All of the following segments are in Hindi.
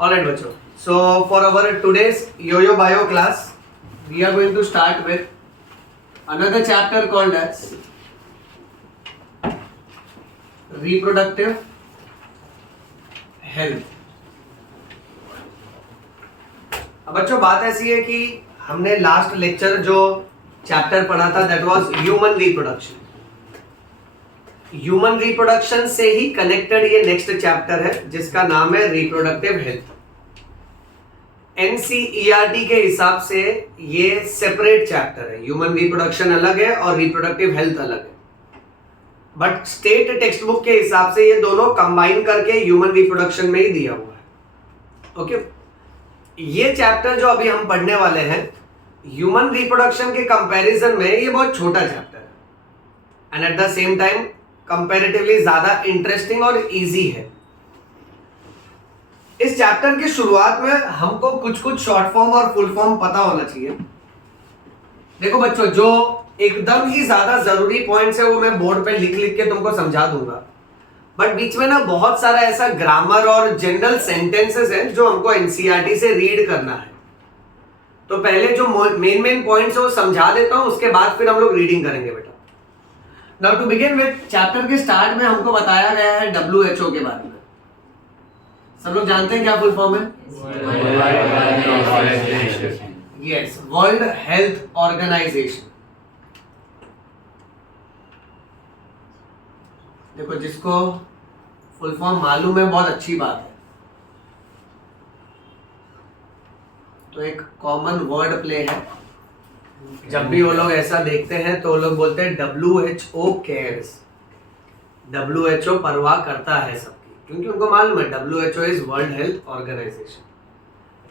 Alright, bachcho. So for our today's Yo-Yo Bio class, we are going to start with another chapter called as reproductive health. अब बच्चों बात ऐसी है कि हमने लास्ट लेक्चर जो चैप्टर पढ़ा था that was human reproduction. Human reproduction से ही कनेक्टेड ये नेक्स्ट चैप्टर है जिसका नाम है रिप्रोडक्टिव हेल्थ. एनसीईआरटी के हिसाब से ये सेपरेट चैप्टर है. ह्यूमन रिप्रोडक्शन अलग है और रिप्रोडक्टिव हेल्थ अलग है. बट स्टेट टेक्स्ट बुक के हिसाब से ये दोनों कंबाइन करके ह्यूमन रिप्रोडक्शन में ही दिया हुआ है. ओके, ये चैप्टर जो अभी हम पढ़ने वाले हैं ह्यूमन रिप्रोडक्शन के कंपैरिजन में ये बहुत छोटा चैप्टर है and at the same time comparatively ज्यादा इंटरेस्टिंग और इजी है. इस चैप्टर की शुरुआत में हमको कुछ शॉर्ट फॉर्म और फुल फॉर्म पता होना चाहिए. देखो बच्चों, जो एकदम ही ज्यादा जरूरी पॉइंट्स है वो मैं बोर्ड पे लिख के तुमको समझा दूंगा, बट बीच में ना बहुत सारा ऐसा ग्रामर और जनरल सेंटेंसेस हैं जो हमको एनसीईआरटी से रीड करना है. तो पहले जो मेन पॉइंट्स है वो समझा देता हूं, उसके बाद फिर हम लोग रीडिंग करेंगे बेटा. Now to begin with, chapter के स्टार्ट में हमको बताया गया है WHO के बारे में. सब लोग जानते हैं क्या फुल फॉर्म है? Yes, world health organisation. देखो, जिसको फुल फॉर्म मालूम है बहुत अच्छी बात है. तो एक कॉमन वर्ड प्ले है. जब भी वो लोग ऐसा देखते हैं तो वो लोग बोलते हैं WHO केयर्स. WHO परवाह करता है सबकी, क्योंकि उनको मालूम है WHO is world health organisation.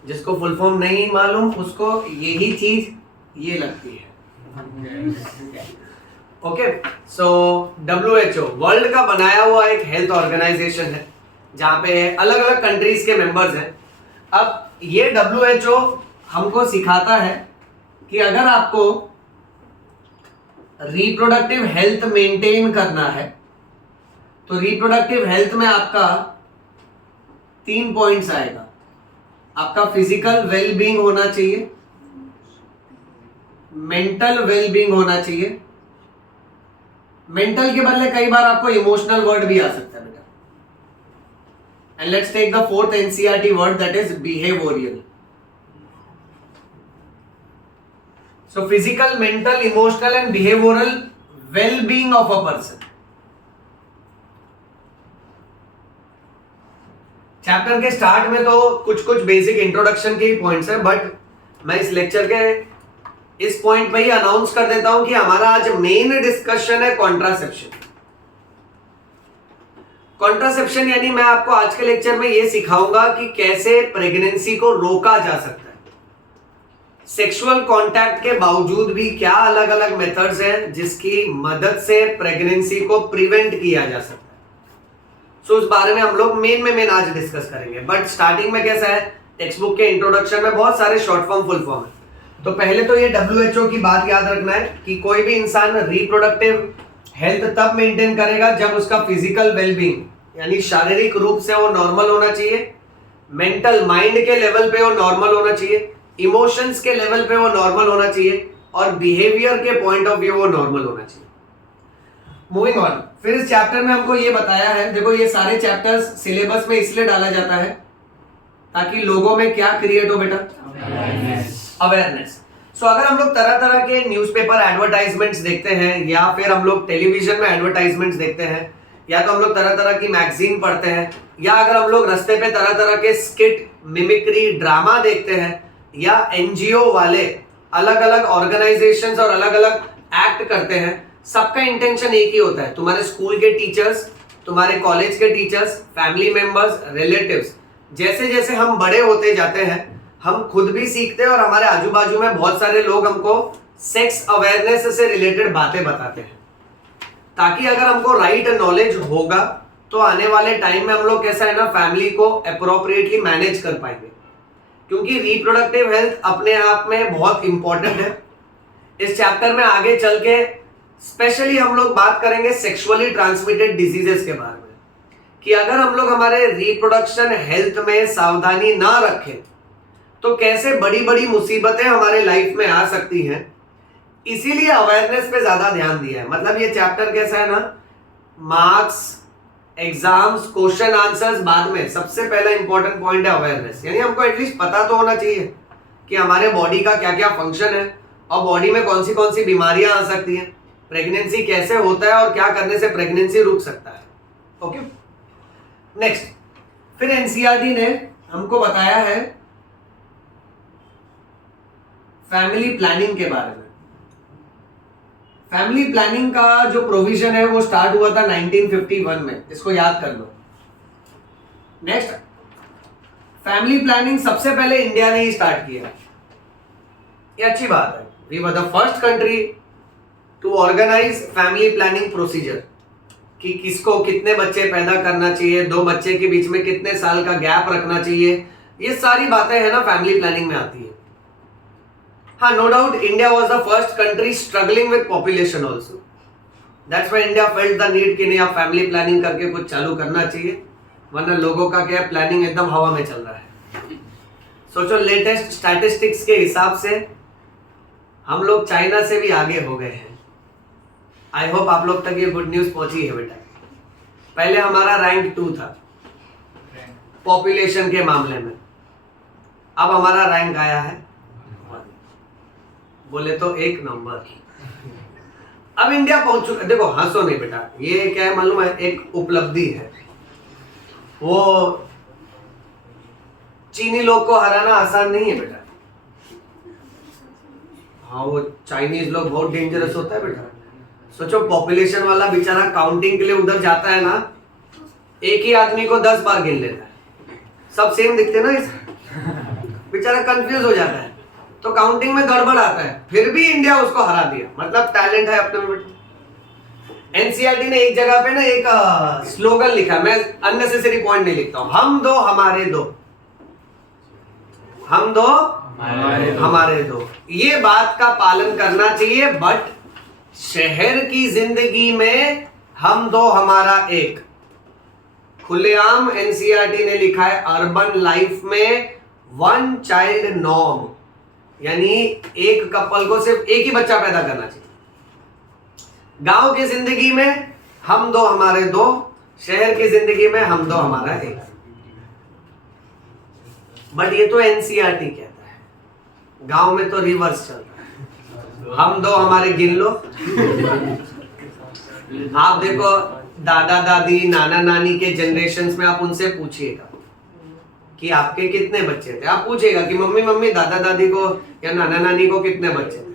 जिसको फुल फॉर्म नहीं मालूम उसको यही चीज ये लगती है. ओके, सो WHO वर्ल्ड का बनाया हुआ एक हेल्थ ऑर्गेनाइजेशन है जहां पे अलग अलग कंट्रीज के मेंबर्स हैं. अब ये WHO हमको सिखाता है कि अगर आपको रिप्रोडक्टिव हेल्थ मेंटेन करना है तो रिप्रोडक्टिव हेल्थ में आपका 3 पॉइंट्स आएगा. आपका फिजिकल वेलबींग होना चाहिए, मेंटल वेलबींग होना चाहिए. मेंटल के बदले कई बार आपको इमोशनल वर्ड भी आ सकता है बेटा. And let's take the fourth NCERT word that is behavioural. So physical, mental, emotional and behavioural wellbeing of a person. Chapter के स्टार्ट में तो कुछ बेसिक इंट्रोडक्शन के ही पॉइंट्स हैं, बट मैं इस लेक्चर के इस पॉइंट पे ही अनाउंस कर देता हूं कि हमारा आज मेन डिस्कशन है कॉन्ट्रासेप्शन. कॉन्ट्रासेप्शन यानी मैं आपको आज के लेक्चर में यह सिखाऊंगा कि कैसे प्रेगनेंसी को रोका जा सकता है. सेक्सुअल कांटेक्ट के बावजूद भी क्या अलग अलग मेथड्स हैं जिसकी मदद से प्रेगनेंसी को प्रिवेंट किया जा सकता है. सो उस बारे में हम लोग मेन आज डिस्कस करेंगे. बट स्टार्टिंग में कैसा है, टेक्स्ट बुक के इंट्रोडक्शन में बहुत सारे शॉर्ट फॉर्म, फुल फॉर्म है. तो पहले तो ये WHO की बात याद रखना है कि कोई भी इंसान रिप्रोडक्टिव हेल्थ तब मेंटेन करेगा जब उसका फिजिकल वेलबींग यानी शारीरिक रूप से वो नॉर्मल होना चाहिए, मेंटल माइंड के लेवल पे वो नॉर्मल होना चाहिए, इमोशंस के लेवल पे वो नॉर्मल होना चाहिए और बिहेवियर के पॉइंट ऑफ व्यू वो नॉर्मल होना चाहिए. मूविंग ऑन, फिर इस चैप्टर में हमको ये बताया है. देखो, ये सारे चैप्टर्स सिलेबस में इसलिए डाला जाता है ताकि लोगों में क्या क्रिएट हो बेटा, अवेयरनेस. सो अगर हम लोग तरह तरह के न्यूज़पेपर एडवर्टाइजमेंट्स देखते हैं या फिर हम लोग टेलीविजन में एडवर्टाइजमेंट्स देखते हैं या तो हम लोग तरह तरह की मैगजीन पढ़ते हैं या अगर हम लोग रास्ते पे तरह तरह के स्किट, मिमिक्री, ड्रामा देखते हैं या एनजीओ वाले अलग अलग ऑर्गेनाइजेशंस और अलग अलग एक्ट करते हैं, सबका इंटेंशन एक ही होता है. तुम्हारे स्कूल के टीचर्स, तुम्हारे कॉलेज के टीचर्स, फैमिली मेंबर्स, रिलेटिव्स, जैसे जैसे हम बड़े होते जाते हैं हम खुद भी सीखते हैं और हमारे आजू बाजू में बहुत सारे लोग हमको सेक्स अवेयरनेस से रिलेटेड बातें बताते हैं, ताकि अगर हमको राइट नॉलेज होगा तो आने वाले टाइम में हम लोग कैसा है ना, फैमिली को अप्रोप्रिएटली मैनेज कर पाएंगे. क्योंकि रिप्रोडक्टिव हेल्थ अपने आप में बहुत इंपॉर्टेंट है. इस चैप्टर में आगे चल के स्पेशली हम लोग बात करेंगे सेक्सुअली ट्रांसमिटेड डिजीजेस के बारे में कि अगर हम लोग हमारे रिप्रोडक्शन हेल्थ में सावधानी ना रखें तो कैसे बड़ी बड़ी मुसीबतें हमारे लाइफ में आ सकती हैं। इसीलिए अवेयरनेस पे ज्यादा ध्यान दिया है। मतलब ये चैप्टर कैसा है ना, मार्क्स, एग्जाम्स, क्वेश्चन आंसर्स बाद में, सबसे पहला इंपॉर्टेंट पॉइंट है अवेयरनेस। यानी हमको एटलीस्ट पता तो होना चाहिए कि हमारे बॉडी का क्या क्या फंक्शन है और बॉडी में कौन सी बीमारियां आ सकती हैं, प्रेगनेंसी कैसे होता है और क्या करने से प्रेगनेंसी रुक सकता है। ओके, नेक्स्ट, फिर एनसीईआरटी ने हमको बताया है फैमिली प्लानिंग के बारे में। फैमिली प्लानिंग का जो प्रोविजन है वो स्टार्ट हुआ था 1951 में, इसको याद कर लो। नेक्स्ट, फैमिली प्लानिंग सबसे पहले इंडिया ने ही स्टार्ट किया, ये अच्छी बात है। We were the first country to organise family planning procedure, कि किसको कितने बच्चे पैदा करना चाहिए, 2 बच्चे के बीच में कितने साल का गैप रखना चाहिए, ये सारी बातें है ना फैमिली प्लानिंग में आती है। हाँ, no doubt India was the first country struggling with population also, that's why India felt the need कि नहीं आप फैमिली प्लानिंग करके कुछ चालू करना चाहिए, वरना लोगों का क्या प्लानिंग एकदम हवा में चल रहा है। सोचो, लेटेस्ट स्टैटिस्टिक्स के हिसाब से हम लोग चाइना से भी आगे हो गए हैं। आई होप आप लोग तक ये गुड न्यूज पहुंची है बेटा। पहले हमारा रैंक 2 था पॉपुलेशन के मामले में, अब हमारा रैंक आया है 1, बोले तो 1 नंबर। अब इंडिया पहुंच चुका। देखो, हंसो नहीं बेटा, ये क्या है मालूम है, एक उपलब्धि है। वो चीनी लोग को हराना आसान नहीं है बेटा। हाँ, वो चाइनीज लोग बहुत डेंजरस होता है बेटा। सोचो, पॉपुलेशन वाला बेचारा काउंटिंग के लिए उधर जाता है ना, एक ही आदमी को 10 बार गिन लेता है, सब सेम दिखते ना, इस बेचारा कंफ्यूज हो जाता है, तो काउंटिंग में गड़बड़ आता है। फिर भी इंडिया उसको हरा दिया, मतलब टैलेंट है अपने में। एनसीईआरटी ने एक जगह पे ना एक स्लोगन लिखा, मैं अननेसेसरी पॉइंट नहीं लिखता हूं, हम दो हमारे दो, हम दो हमारे दो। ये बात का पालन करना चाहिए, बट शहर की जिंदगी में हम दो हमारा एक, खुलेआम एनसीईआरटी ने लिखा है अर्बन लाइफ में 1 चाइल्ड नॉर्म, यानी एक कपल को सिर्फ एक ही बच्चा पैदा करना चाहिए। गांव की जिंदगी में हम दो हमारे दो, शहर की जिंदगी में हम दो हमारा एक। बट ये तो एनसीईआरटी कहता है, गांव में तो रिवर्स चल रहा है, हम दो हमारे गिन लो। आप देखो, दादा दादी नाना नानी के जनरेशन्स में आप उनसे पूछिएगा कि आपके कितने बच्चे थे, आप पूछेगा कि मम्मी दादा दादी को या नाना नानी को कितने बच्चे थे,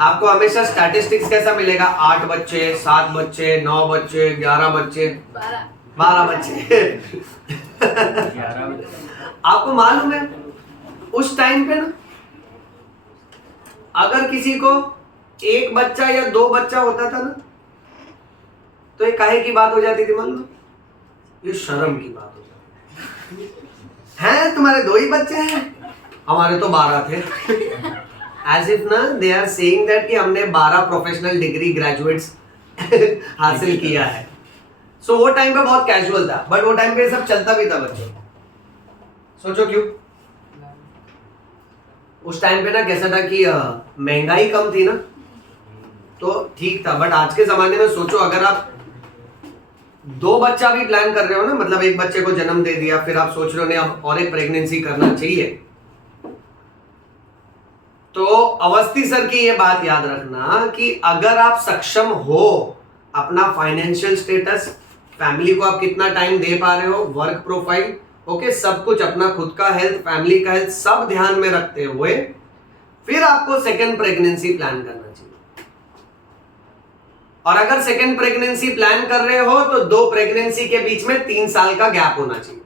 आपको हमेशा स्टैटिस्टिक्स कैसा मिलेगा, 8 बच्चे, 7 बच्चे, 9 बच्चे, 11 बच्चे, 12 बच्चे। आपको मालूम है उस टाइम पे ना, अगर किसी को 1 बच्चा या 2 बच्चा होता था ना, तो ये काहे की बात हो जाती थी मालूम, ये शर्म की बात हो जाती है। तुम्हारे 2 ही बच्चे हैं, हमारे तो 12 थे। एज इफ ना दे आर सेइंग दैट कि हमने 12 प्रोफेशनल डिग्री ग्रेजुएट्स हासिल किया है। सो वो टाइम पे बहुत कैजुअल था, बट वो टाइम पे सब चलता भी था बच्चों। सोचो क्यों, उस टाइम पे ना कैसा था कि महंगाई कम थी ना, तो ठीक था। बट आज के जमाने में सोचो, अगर आप 2 बच्चा भी प्लान कर रहे हो ना, मतलब 1 बच्चे को जन्म दे दिया, फिर आप सोच रहे हो नहीं अब और एक प्रेगनेंसी करना चाहिए, तो अवस्थी सर की ये बात याद रखना कि अगर आप सक्षम हो, अपना फाइनेंशियल स्टेटस, फैमिली को आप कितना टाइम दे पा रहे हो, वर्क प्रोफाइल, ओके, सब कुछ, अपना खुद का हेल्थ, फैमिली का हेल्थ, सब ध्यान में रखते हुए फिर आपको सेकेंड प्रेगनेंसी प्लान करना चाहिए। और अगर सेकेंड प्रेगनेंसी प्लान कर रहे हो तो 2 प्रेगनेंसी के बीच में 3 साल का गैप होना चाहिए।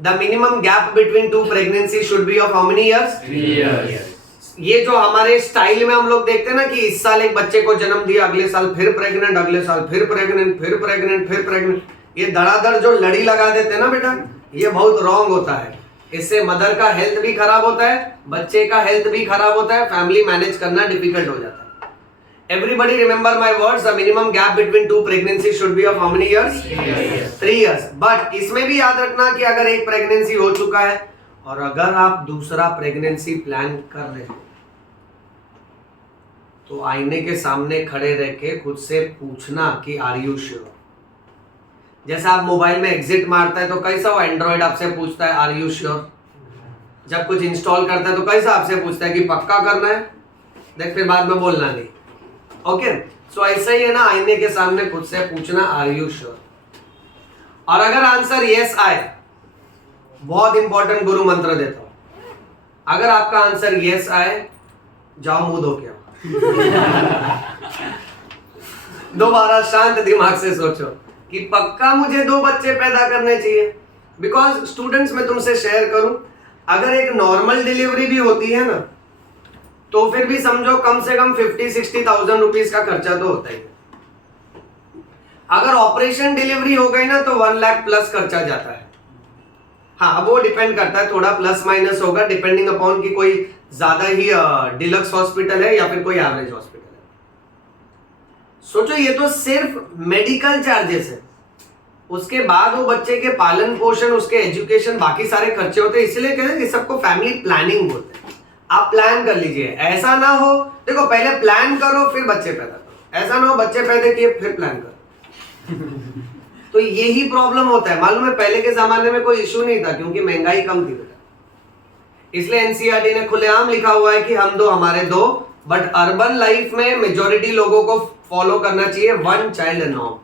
The minimum gap between 2 pregnancy should be of how many years? 3 years। ये जो हमारे स्टाइल में हम लोग देखते हैं ना कि इस साल एक बच्चे को जन्म दिया, अगले साल फिर प्रेग्नेंट, अगले साल फिर प्रेग्नेंट, फिर प्रेग्नेंट, फिर प्रेग्नेंट, ये धड़ाधड़ जो लड़ी लगा देते हैं ना बेटा, ये बहुत रॉन्ग होता है। इससे मदर का हेल्थ भी खराब होता है, बच्चे का हेल्थ भी खराब होता है, फैमिली मैनेज करना डिफिकल्ट हो जाता है। Everybody remember my words. The minimum gap between two pregnancies should be of how many years? 3 years. But इसमें भी याद रखना कि अगर एक प्रेगनेंसी हो चुका है और अगर आप दूसरा प्रेगनेंसी प्लान कर रहे हो तो आईने के सामने खड़े रह के खुद से पूछना कि आर यू श्योर। जैसे आप मोबाइल में एग्जिट मारता है तो कैसा वो एंड्रॉइड आपसे पूछता है आर यू श्योर। जब कुछ इंस्टॉल करता है तो कैसा आपसे पूछता है कि पक्का करना है, देख फिर बाद में बोलना नहीं। ओके, सो ऐसा ही है ना, आईने के सामने खुद से पूछना आर यू श्योर। और अगर आंसर यस आए, बहुत इंपॉर्टेंट गुरु मंत्र देता हूं, अगर आपका आंसर यस आए, जाओ मुंह धो के दोबारा शांत दिमाग से सोचो कि पक्का मुझे 2 बच्चे पैदा करने चाहिए। बिकॉज स्टूडेंट्स, मैं तुमसे शेयर करूं, अगर एक नॉर्मल डिलीवरी भी होती है ना तो फिर भी समझो कम से कम 50-60,000 रुपीज का खर्चा तो होता ही। अगर ऑपरेशन डिलीवरी हो गई ना तो 1 लाख प्लस खर्चा जाता है। हाँ, अब वो डिपेंड करता है, थोड़ा प्लस माइनस होगा डिपेंडिंग अपॉन कि कोई ज्यादा ही डिलक्स हॉस्पिटल है या फिर कोई एवरेज हॉस्पिटल है। सोचो, ये तो सिर्फ मेडिकल चार्जेस है, उसके बाद वो बच्चे के पालन पोषण, उसके एजुकेशन, बाकी सारे खर्चे होते हैं। इसलिए कहते हैं कि सबको फैमिली प्लानिंग बोलते हैं। आप प्लान कर लीजिए, ऐसा ना हो, देखो पहले प्लान करो फिर बच्चे पैदा करो, ऐसा ना हो बच्चे पैदा किए फिर प्लान करो। तो यही प्रॉब्लम होता है। मालूम है, पहले के जमाने में कोई इशू नहीं था क्योंकि महंगाई कम थी बेटा, इसलिए एनसीईआरटी ने खुलेआम लिखा हुआ है कि हम 2 हमारे 2। बट अर्बन लाइफ में मेजॉरिटी लोगों को फॉलो करना चाहिए 1 child norm.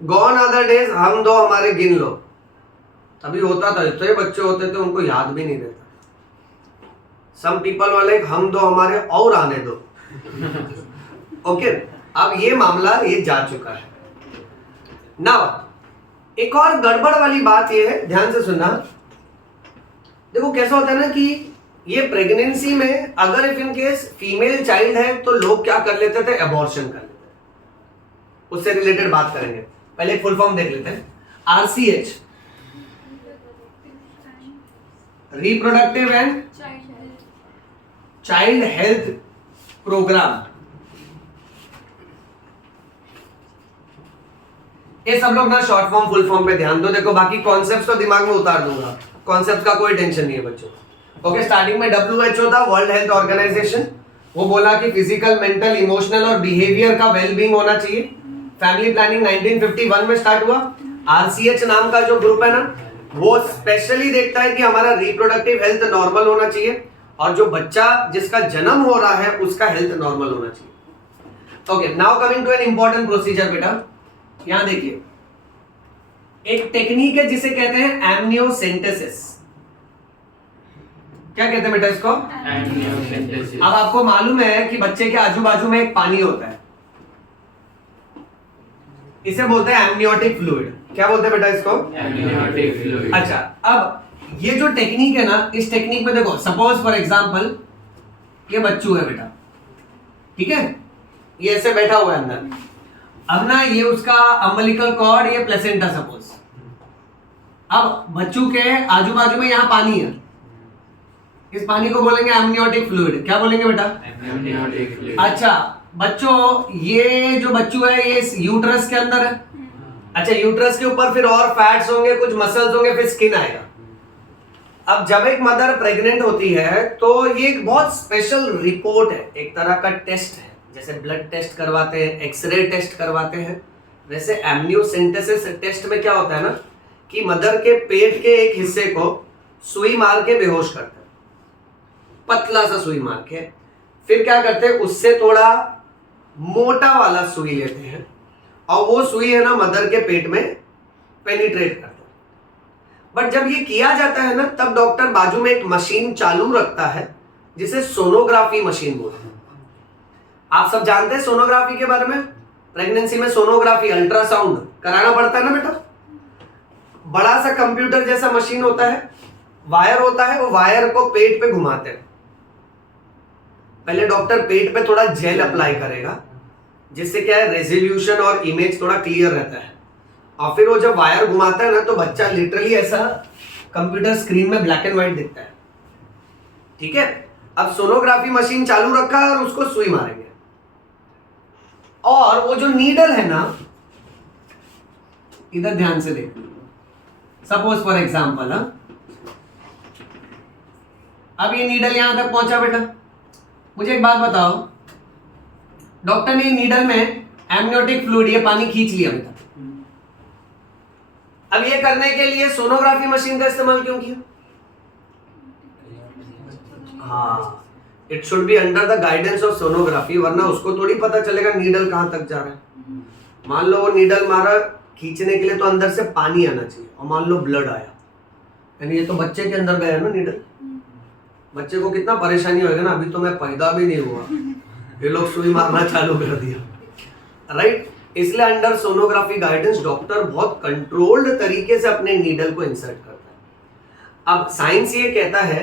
Gone other days हम 2 हमारे गिन लो, तभी होता था, इतने बच्चे होते थे उनको याद भी नहीं रहता। सम पीपल वाले हम 2 हमारे और आने दो। ओके, अब ये मामला ये जा चुका है। नाउ एक और गड़बड़ वाली बात ये है, ध्यान से सुनना। देखो कैसा होता है ना कि ये प्रेगनेंसी में अगर if in case female child है तो लोग क्या कर लेते थे, एबॉर्शन कर लेते थे। उससे रिलेटेड बात करेंगे, पहले फुल फॉर्म देख लेते हैं। RCH, reproductive and child health programme. ये सब लोग ना शॉर्ट फॉर्म फुल फॉर्म पे ध्यान दो। देखो बाकी कॉन्सेप्ट्स तो दिमाग में उतार दूंगा, कॉन्सेप्ट का कोई टेंशन नहीं है बच्चों। ओके, स्टार्टिंग में WHO था, वर्ल्ड हेल्थ ऑर्गेनाइजेशन। वो बोला कि फिजिकल, मेंटल, इमोशनल और बिहेवियर का वेलबींग होना चाहिए। फैमिली प्लानिंग 1951 में स्टार्ट हुआ। आरसीएच नाम का जो ग्रुप है ना, वो स्पेशली देखता है कि हमारा रिप्रोडक्टिव हेल्थ नॉर्मल होना चाहिए और जो बच्चा जिसका जन्म हो रहा है उसका हेल्थ नॉर्मल होना चाहिए। Okay, now coming to an important procedure बेटा, यहां देखिए, एक टेक्निक है जिसे कहते हैं एमनियोसेंटेसिस। क्या कहते हैं बेटा इसको? एमनियोसेंटेसिस। अब आपको मालूम है कि बच्चे के आजू बाजू में एक पानी होता है, इसे बोलते हैं एमनियोटिक फ्लूइड। क्या बोलते हैं बेटा इसको? Amniotic fluid. अच्छा, अब ये जो टेक्निक है ना, इस टेक्निक में देखो, सपोज फॉर एग्जांपल ये बच्चू है बेटा, ठीक है, ये ऐसे बैठा हुआ है अंदर। अब ना ये उसका अम्बिलिकल कॉर्ड, ये प्लेसेंटा सपोज। अब बच्चू के आजू बाजू में यहाँ पानी है, इस पानी को बोलेंगे एमनियोटिक फ्लूइड। क्या बोलेंगे बेटा? Amniotic fluid. अच्छा बच्चों, ये जो बच्चू है ये यूट्रस के अंदर है। अच्छा, यूट्रस के ऊपर फिर और फैट्स होंगे, कुछ मसल्स होंगे, फिर स्किन आएगा। अब जब एक मदर प्रेग्नेंट होती है तो ये एक बहुत स्पेशल रिपोर्ट है, एक तरह का टेस्ट है। जैसे ब्लड टेस्ट करवाते हैं, एक्सरे टेस्ट करवाते हैं, वैसे एमनियोसेंटेसिस टेस्ट में क्या होता है ना कि मदर के पेट के एक हिस्से को सुई मार के बेहोश करते हैं, पतला सा सुई मार के। फिर क्या करते हैं, उससे थोड़ा मोटा वाला सुई लेते हैं और वो सुई है ना मदर के पेट में पेनिट्रेट करते हैं। बट जब ये किया जाता है ना, तब डॉक्टर बाजू में एक मशीन चालू रखता है जिसे सोनोग्राफी मशीन बोलते हैं। आप सब जानते हैं सोनोग्राफी के बारे में? प्रेगनेंसी में सोनोग्राफी, अल्ट्रासाउंड कराना पड़ता है ना बेटा। बड़ा सा कंप्यूटर जैसा मशीन होता है, वायर होता है, वो वायर को पेट पे घुमाते हैं। पहले डॉक्टर पेट पे थोड़ा जेल अप्लाई करेगा जिससे क्या है, रेजोल्यूशन और इमेज थोड़ा क्लियर रहता है। और फिर वो जब वायर घुमाता है ना तो बच्चा लिटरली ऐसा कंप्यूटर स्क्रीन में ब्लैक एंड व्हाइट दिखता है। ठीक है, अब सोनोग्राफी मशीन चालू रखा है और उसको सुई मारेंगे। और वो जो नीडल है ना, इधर ध्यान से देख, सपोज फॉर एग्जाम्पल, अब ये नीडल यहां तक पहुंचा बेटा। मुझे एक बात बताओ, डॉक्टर ने नीडल में एमनियोटिक फ्लूइड, ये पानी खींच लिया बेटा। अब ये करने के लिए सोनोग्राफी मशीन का इस्तेमाल क्यों किया? हाँ, it should be under the guidance of sonography, वरना उसको थोड़ी पता चलेगा नीडल कहां तक जा रहा है। मान लो वो नीडल मारा खींचने के लिए, तो अंदर से पानी आना चाहिए, और मान लो ब्लड आया, यानी ये तो बच्चे के अंदर गया ना नीडल। बच्चे को कितना परेशानी होगा ना, अभी तो मैं पैदा भी नहीं हुआ, ये लोग सुई मारना चालू कर दिया, राइट। इसलिए अंडर सोनोग्राफी गाइडेंस डॉक्टर बहुत कंट्रोल्ड तरीके से अपने नीडल को इंसर्ट करता है। अब साइंस ये कहता है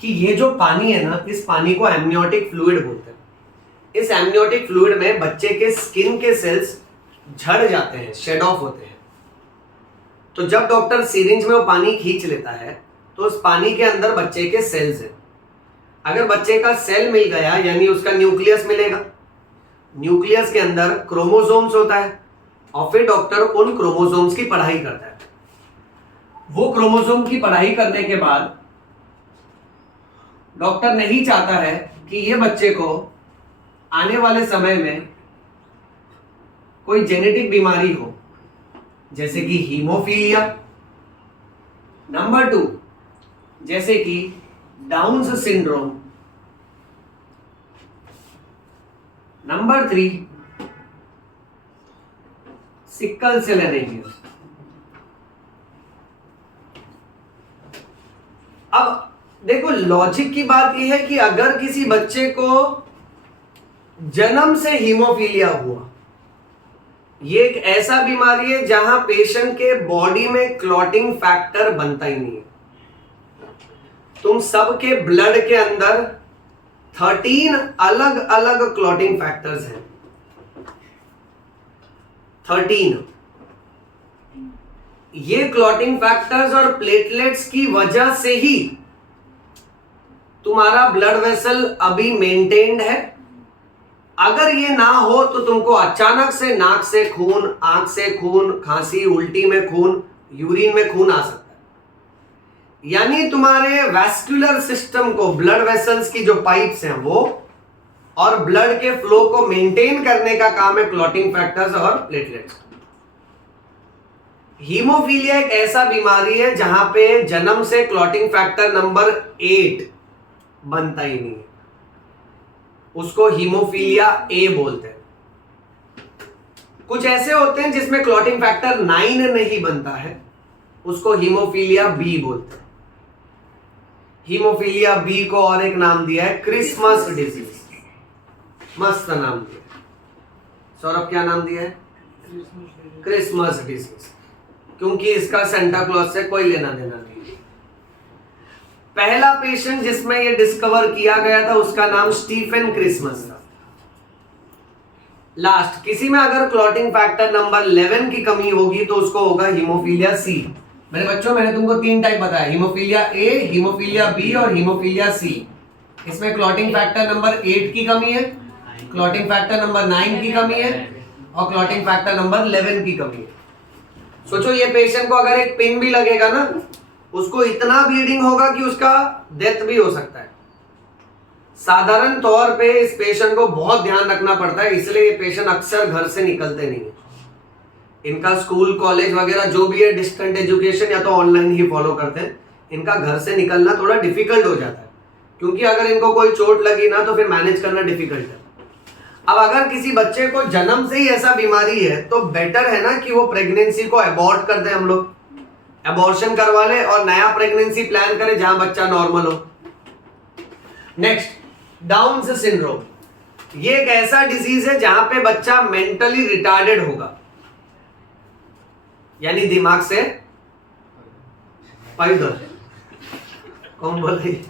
कि ये जो पानी है ना, इस पानी को एमनियोटिक फ्लूइड बोलते हैं। इस एमनियोटिक फ्लूइड में बच्चे के स्किन के सेल्स झड़ जाते हैं, शेड ऑफ होते हैं। तो जब डॉक्टर सिरिंज में वो पानी खींच लेता है, तो उस पानी के अंदर बच्चे के सेल्स हैं। अगर बच्चे का सेल मिल गया, यानी उसका न्यूक्लियस मिलेगा। न्यूक्लियस के अंदर क्रोमोसोम्स होता है, और फिर डॉक्टर उन क्रोमोसोम्स की पढ़ाई करता है। वो क्रोमोसोम की पढ़ाई करने के बाद डॉक्टर नहीं चाहता है कि ये बच्चे को आने वाले समय में कोई जेनेटिक बीमारी हो, जैसे कि हीमोफीलिया, नंबर 2 जैसे कि Down's syndrome, number 3 sickle cell anaemia. अब देखो, लॉजिक की बात यह है कि अगर किसी बच्चे को जन्म से हीमोफीलिया हुआ, ये एक ऐसा बीमारी है जहां पेशेंट के बॉडी में क्लॉटिंग फैक्टर बनता ही नहीं है। तुम सबके ब्लड के अंदर 13 अलग अलग क्लॉटिंग फैक्टर्स हैं, 13। ये क्लॉटिंग फैक्टर्स और प्लेटलेट्स की वजह से ही तुम्हारा ब्लड वेसल अभी मेंटेन्ड है। अगर ये ना हो तो तुमको अचानक से नाक से खून, आंख से खून, खांसी, उल्टी में खून, यूरिन में खून आ सकता है। यानी तुम्हारे वैस्कुलर सिस्टम को, ब्लड वेसल्स की जो पाइप्स हैं वो, और ब्लड के फ्लो को मेंटेन करने का काम है क्लॉटिंग फैक्टर्स और प्लेटलेट्स। हीमोफीलिया एक ऐसा बीमारी है जहां पे जन्म से क्लॉटिंग फैक्टर नंबर 8 बनता ही नहीं है, उसको हीमोफीलिया ए बोलते हैं। कुछ ऐसे होते हैं जिसमें क्लॉटिंग फैक्टर 9 नहीं बनता है, उसको हीमोफीलिया बी बोलते हैं। हीमोफीलिया बी को और एक नाम दिया है क्रिसमस डिजीज, मस्त नाम दिया। सौरभ क्या नाम दिया है? क्रिसमस डिजीज, क्योंकि इसका सेंटा क्लॉज से कोई लेना देना नहीं। पहला पेशेंट जिसमें यह डिस्कवर किया गया था उसका नाम स्टीफन क्रिसमस था। लास्ट, किसी में अगर क्लॉटिंग फैक्टर नंबर 11 की कमी होगी तो उसको होगा हीमोफीलिया सी। मेरे बच्चों, मैंने तुमको 3 टाइप बताया, हीमोफीलिया ए, हीमोफीलिया बी और हीमोफीलिया सी। इसमें क्लॉटिंग फैक्टर नंबर 8 की कमी है, क्लॉटिंग फैक्टर नंबर 9 की कमी है, और क्लॉटिंग फैक्टर नंबर 11 की कमी है। सोचो, ये पेशेंट को अगर एक पिन भी लगेगा ना, उसको इतना ब्लीडिंग होगा कि उसका डेथ भी हो सकता है। साधारण तौर पे इस पेशेंट को बहुत ध्यान रखना पड़ता है, इसलिए ये पेशेंट अक्सर घर से निकलते नहीं है। इनका स्कूल, कॉलेज वगैरह जो भी है, डिस्टेंट एजुकेशन या तो ऑनलाइन ही फॉलो करते हैं। इनका घर से निकलना थोड़ा डिफिकल्ट हो जाता है, क्योंकि अगर इनको कोई चोट लगी ना तो फिर मैनेज करना डिफिकल्ट है। अब अगर किसी बच्चे को जन्म से ही ऐसा बीमारी है तो बेटर है ना कि वो प्रेगनेंसी को अबॉर्ट कर दें, हम लोग अबॉर्शन करवा ले और नया प्रेगनेंसी प्लान करें जहां बच्चा नॉर्मल हो। Next, downs syndrome. ये एक ऐसा डिजीज है जहां पे बच्चा मेंटली रिटार्डेड होगा, यानी दिमाग से पैदल। कौन बोला ये?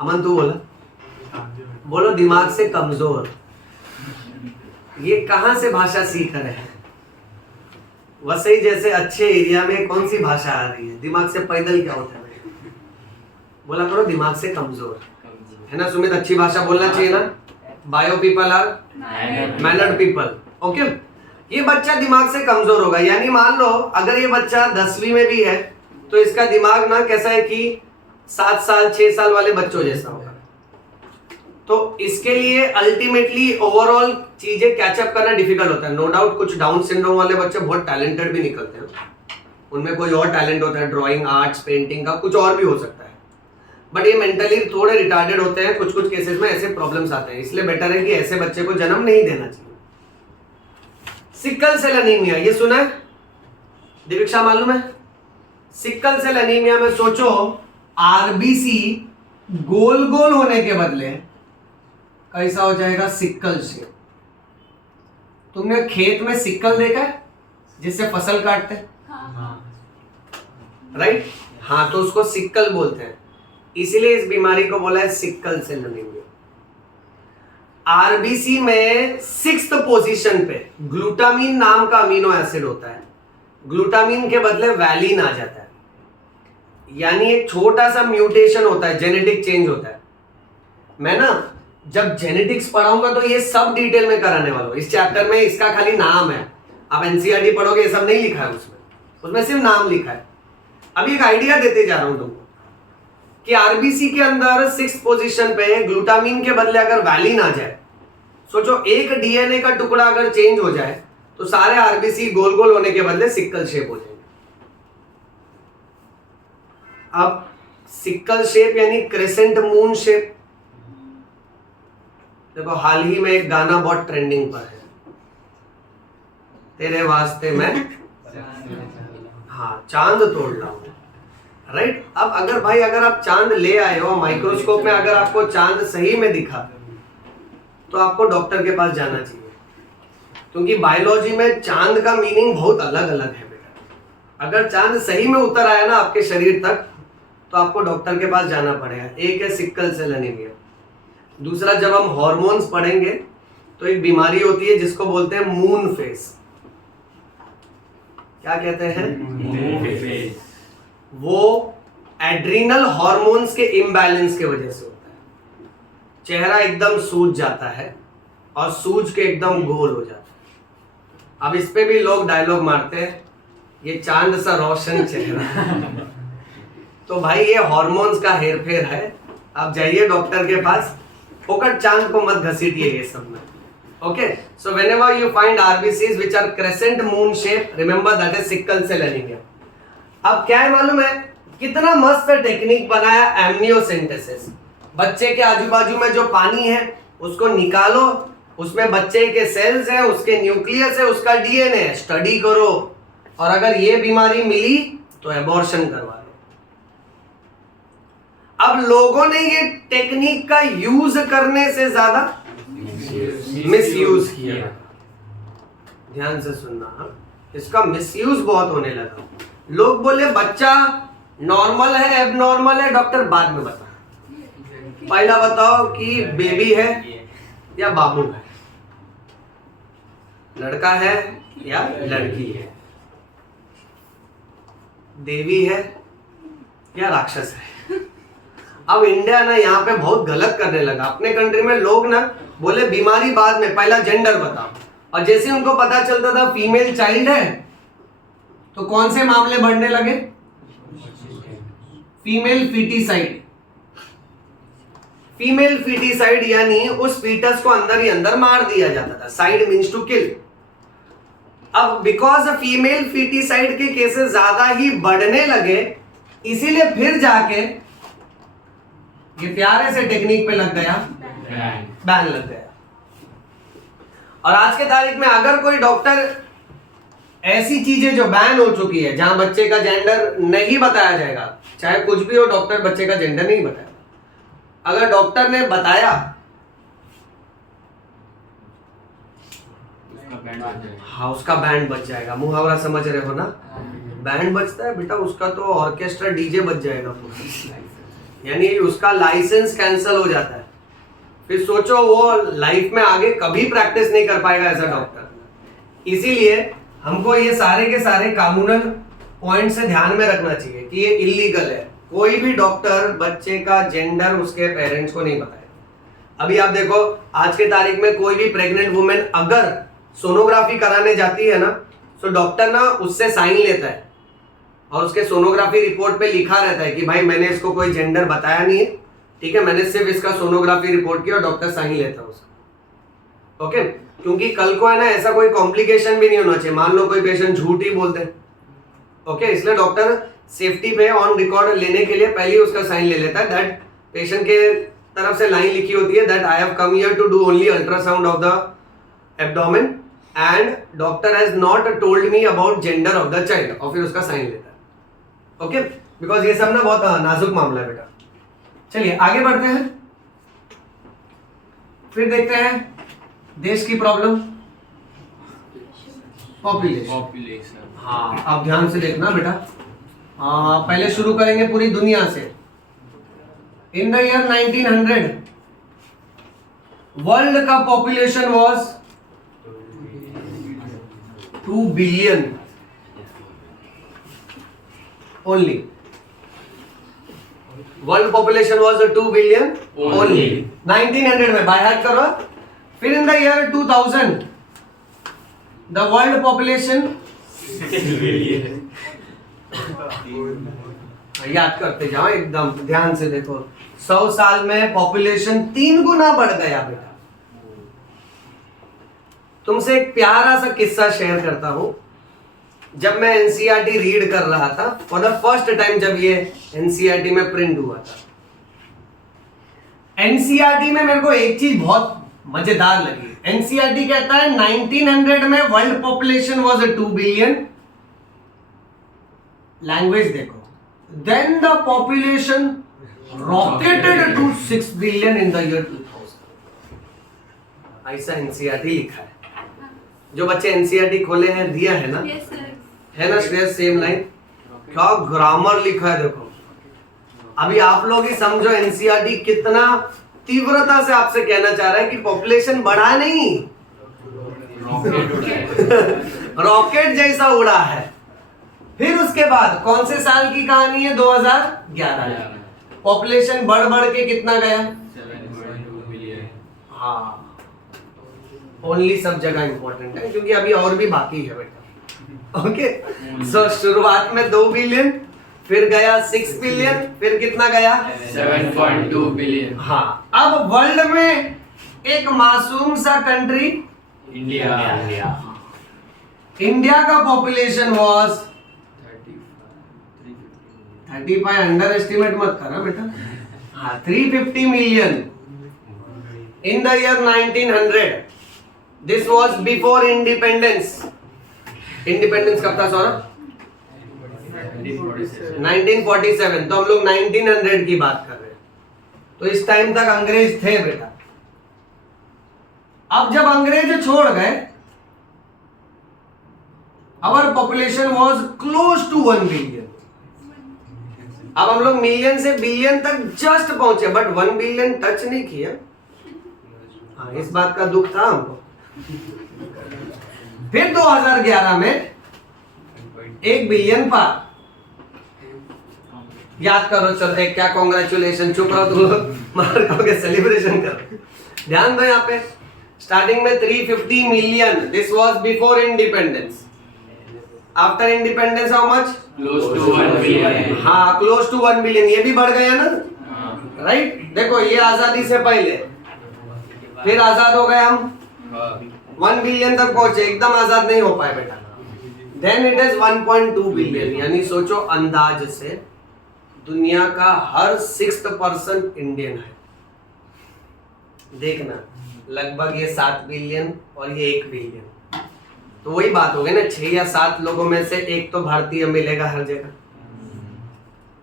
अमन तू बोला? बोलो दिमाग से कमजोर। ये कहां से भाषा सीख रहे हैं? वैसे ही जैसे अच्छे एरिया में कौन सी भाषा आ रही है? दिमाग से पैदल क्या होता है? बोला करो दिमाग से कमजोर, है ना सुमित? अच्छी भाषा बोलना चाहिए ना। Bio people are mannered people. Okay, ये बच्चा दिमाग से कमजोर होगा, यानी मान लो अगर ये बच्चा 10वीं में भी है तो इसका दिमाग ना कैसा है कि 7 साल 6 साल वाले बच्चों जैसा होगा। तो इसके लिए अल्टीमेटली ओवरऑल चीजें कैचअप करना डिफिकल्ट होता है। नो डाउट कुछ डाउन सिंड्रोम वाले बच्चे बहुत टैलेंटेड भी निकलते हैं, उनमें कोई और टैलेंट होता है, ड्राइंग, आर्ट्स, पेंटिंग का, कुछ और भी हो सकता है, बट ये मेंटली थोड़े रिटार्डेड होते हैं। कुछ कुछ केसेस में ऐसे प्रॉब्लम्स आते हैं, इसलिए बेटर है कि ऐसे बच्चे को जन्म नहीं देना चाहिए। सिकल सेल एनीमिया, ये सुना है दीपिका, मालूम है? सिकल सेल एनीमिया में सोचो आरबीसी गोल गोल होने के बदले कैसा हो जाएगा, सिक्कल शेप। तुमने खेत में सिक्कल देखा है जिससे फसल काटते हैं, राइट? हाँ, तो उसको सिक्कल बोलते हैं, इसीलिए इस बीमारी को बोला है सिक्कल सेल एनीमिया। आरबीसी में 6th पोजीशन पे ग्लूटामीन नाम का अमीनो एसिड होता है, ग्लूटामीन के बदले वैलिन आ जाता है, यानी एक छोटा सा म्यूटेशन होता है, जेनेटिक चेंज होता है। मैं ना जब जेनेटिक्स पढ़ाऊंगा तो ये सब डिटेल में कराने वाला हूं। इस चैप्टर में इसका खाली नाम है, आप एनसीईआरटी पढ़ोगे ये सब नहीं लिखा है उसमें सिर्फ नाम लिखा है। अभी एक आइडिया देते जा रहा हूं तुमको कि आरबीसी के अंदर 6th पोजीशन पे ग्लूटामीन के बदले अगर वैलिन आ जाए, सोचो एक डीएनए का टुकड़ा अगर चेंज हो जाए तो सारे आरबीसी गोल गोल होने के बदले सिक्कल शेप हो जाएंगे। अब सिक्कल शेप यानी क्रेसेंट मून शेप। देखो हाल ही में एक गाना बहुत ट्रेंडिंग पर है, तेरे वास्ते मैं हाँ चांद तोड़ लाऊं, राइट? अब अगर भाई अगर आप चांद ले आए हो, माइक्रोस्कोप में अगर आपको चांद सही में दिखा तो आपको डॉक्टर के पास जाना चाहिए, क्योंकि बायोलॉजी में चांद का मीनिंग बहुत अलग अलग है बेटा। अगर चांद सही में उतर आया ना आपके शरीर तक तो आपको डॉक्टर के पास जाना पड़ेगा। एक है सिक्कल सेल एनीमिया, दूसरा जब हम हॉर्मोन्स पढ़ेंगे तो एक बीमारी होती है जिसको बोलते हैं मून फेस। क्या कहते हैं? Moon face. वो एड्रीनल हॉर्मोन्स के इम्बैलेंस की वजह से होता है, चेहरा एकदम सूज जाता है और सूज के एकदम गोल हो जाता है। अब इस पे भी लोग डायलॉग मारते हैं, ये चांद सा रोशन चेहरा तो भाई ये हॉर्मोन्स का हेरफेर है। आप जाइए डॉक्टर के पास, फोकट चांद को मत घसीटिए ये सब में। Okay, so whenever you find RBCs which are crescent moon shape, remember that is sickle cell anaemia. अब क्या है मालूम है, कितना मस्त टेक्निक बनाया एमनियोसेंटेसिस। बच्चे के आजू बाजू में जो पानी है उसको निकालो, उसमें बच्चे के सेल्स हैं, उसके न्यूक्लियस है, उसका डीएनए है, स्टडी करो, और अगर ये बीमारी मिली तो एबॉर्शन करवा लो। अब लोगों ने ये टेक्निक का यूज करने से ज्यादा मिसयूज किया। ध्यान से सुनना, इसका मिसयूज बहुत होने लगा। लोग बोले बच्चा नॉर्मल है एबनॉर्मल है, डॉक्टर बाद में बता, पहला बताओ कि बेबी है या बाबू है, लड़का है या लड़की है, देवी है या राक्षस है। अब इंडिया ना यहाँ पे बहुत गलत करने लगा। अपने कंट्री में लोग ना बोले बीमारी बाद में, पहला जेंडर बताओ, और जैसे उनको पता चलता था फीमेल चाइल्ड है तो कौन से मामले बढ़ने लगे? Female foeticide. फीमेल फीटिसाइड यानी उस फीटस को अंदर ही अंदर मार दिया जाता था। Cide means to kill. अब बिकॉज फीमेल फीटिसाइड के केसेस ज्यादा ही बढ़ने लगे, इसीलिए फिर जाके ये प्यारे से टेक्निक पे लग गया, बैन लग गया। और आज के तारीख में अगर कोई डॉक्टर ऐसी चीजें जो बैन हो चुकी है, जहां बच्चे का जेंडर नहीं बताया जाएगा, चाहे कुछ भी हो, डॉक्टर बच्चे का जेंडर नहीं बताया, अगर डॉक्टर ने बताया हाँ उसका बैंड बच जाएगा। मुहावरा समझ रहे हो ना, बैंड बचता है बेटा, उसका तो ऑर्केस्ट्रा डीजे बच जाएगा पूरा, यानी उसका लाइसेंस कैंसिल हो जाता है। फिर सोचो वो लाइफ में आगे कभी प्रैक्टिस नहीं कर पाएगा एज अ डॉक्टर। इसीलिए हमको ये सारे के सारे कानूनन पॉइंट से ध्यान में रखना चाहिए कि ये इलीगल है। कोई भी डॉक्टर बच्चे का जेंडर उसके पेरेंट्स को नहीं बताएगा। अभी आप देखो आज के तारीख में कोई भी प्रेग्नेंट वुमेन अगर सोनोग्राफी कराने जाती है ना, तो डॉक्टर ना उससे साइन लेता है और उसके सोनोग्राफी रिपोर्ट पे लिखा रहता है कि भाई मैंने इसको कोई जेंडर बताया नहीं है, ठीक है, मैंने सिर्फ इसका सोनोग्राफी रिपोर्ट किया और डॉक्टर साइन लेता है उसका। ओके, क्योंकि कल को है ना ऐसा कोई कॉम्प्लिकेशन भी नहीं होना चाहिए, मान लो कोई पेशेंट झूठ ही बोलते हैं। ओके, इसलिए डॉक्टर सेफ्टी पे ऑन रिकॉर्ड लेने के लिए पहले उसका साइन ले लेता है। दैट पेशेंट के तरफ से लाइन लिखी होती है that I have come here to do only ultrasound of the abdomen and doctor has not told me about gender of the child, और फिर उसका साइन लेता है। ओके, बिकॉज ये सब ना बहुत नाजुक मामला है बेटा। चलिए आगे बढ़ते हैं, फिर देखते हैं देश की प्रॉब्लम, पॉपुलेशन। हाँ, अब ध्यान से देखना बेटा। पहले शुरू करेंगे पूरी दुनिया से। इन द ईयर 1900 वर्ल्ड का population was 2 billion only. World population was 2 billion only 1900 में, बाय हार्ट करो। फिर इन the year 2000 the world population, याद करते जाओ एकदम ध्यान से देखो, 100 साल में पॉपुलेशन 3 गुना बढ़ गया बेटा। तुमसे एक प्यारा सा किस्सा शेयर करता हूं। जब मैं एनसीईआरटी रीड कर रहा था फॉर द फर्स्ट टाइम, जब ये एनसीईआरटी में प्रिंट हुआ था, एनसीईआरटी में मेरे को एक चीज बहुत मजेदार लगी। एनसीईआरटी कहता है 1900 में world population was 2 billion. Language देखो, then the population rocketed to 6 billion in the year 2000। ऐसा एनसीईआरटी लिखा है। जो बच्चे एनसीईआरटी खोले हैं, दिया है ना? yes, है ना श्रेयस? Same line. क्या ग्रामर लिखा है देखो। अभी आप लोग ही समझो एनसीईआरटी कितना तीव्रता से आपसे कहना चाह रहा है कि पॉपुलेशन बढ़ा नहीं, रॉकेट जैसा उड़ा है। फिर उसके बाद कौन से साल की कहानी है? 2011। पॉपुलेशन बढ़ बढ़ के कितना गया? 7.2 बिलियन। हाँ, ओनली सब जगह इंपॉर्टेंट है क्योंकि अभी और भी बाकी है बेटा। ओके, सो शुरुआत में 2 बिलियन, फिर गया 6 बिलियन, फिर कितना गया? 7.2 बिलियन। हाँ, अब वर्ल्ड में एक मासूम सा कंट्री इंडिया। इंडिया का पॉपुलेशन वाज 35, अंडर एस्टिमेट मत करा बेटा। हाँ, 350 million in the year 1900। This was before independence. Independence कब था सौरभ? 1947। तो हम लोग 1900 की बात कर रहे हैं। तो इस टाइम तक अंग्रेज थे बेटा। अब जब अंग्रेज छोड़ गए, our population was close to 1 billion. अब हम लोग मिलियन से बिलियन तक जस्ट पहुंचे, बट 1 बिलियन टच नहीं किया। हाँ, इस बात का दुख था हमको। फिर 2011 में 1 बिलियन पार। याद करो, चलो एक क्या कॉन्ग्रेचुलेशन, चुप रहो तुम लोग, मार खाओगे, सेलिब्रेशन करो। ध्यान दो यहाँ पे, स्टार्टिंग में 350 million, this was before independence. After independence how much? Close to 1 billion. हाँ, क्लोज टू 1 बिलियन। ये भी बढ़ गया ना, राइट? देखो ये आजादी से पहले, फिर आजाद हो गए हम, 1 बिलियन तक पहुंचे, एकदम आजाद नहीं हो पाए बेटा। देन इट इज 1.2 बिलियन, यानी सोचो अंदाज से दुनिया का हर 6th पर्सन इंडियन है। देखना, लगभग ये 7 बिलियन और ये 1 बिलियन, तो वही बात हो गई ना, 6 या 7 लोगों में से एक तो भारतीय मिलेगा हर जगह।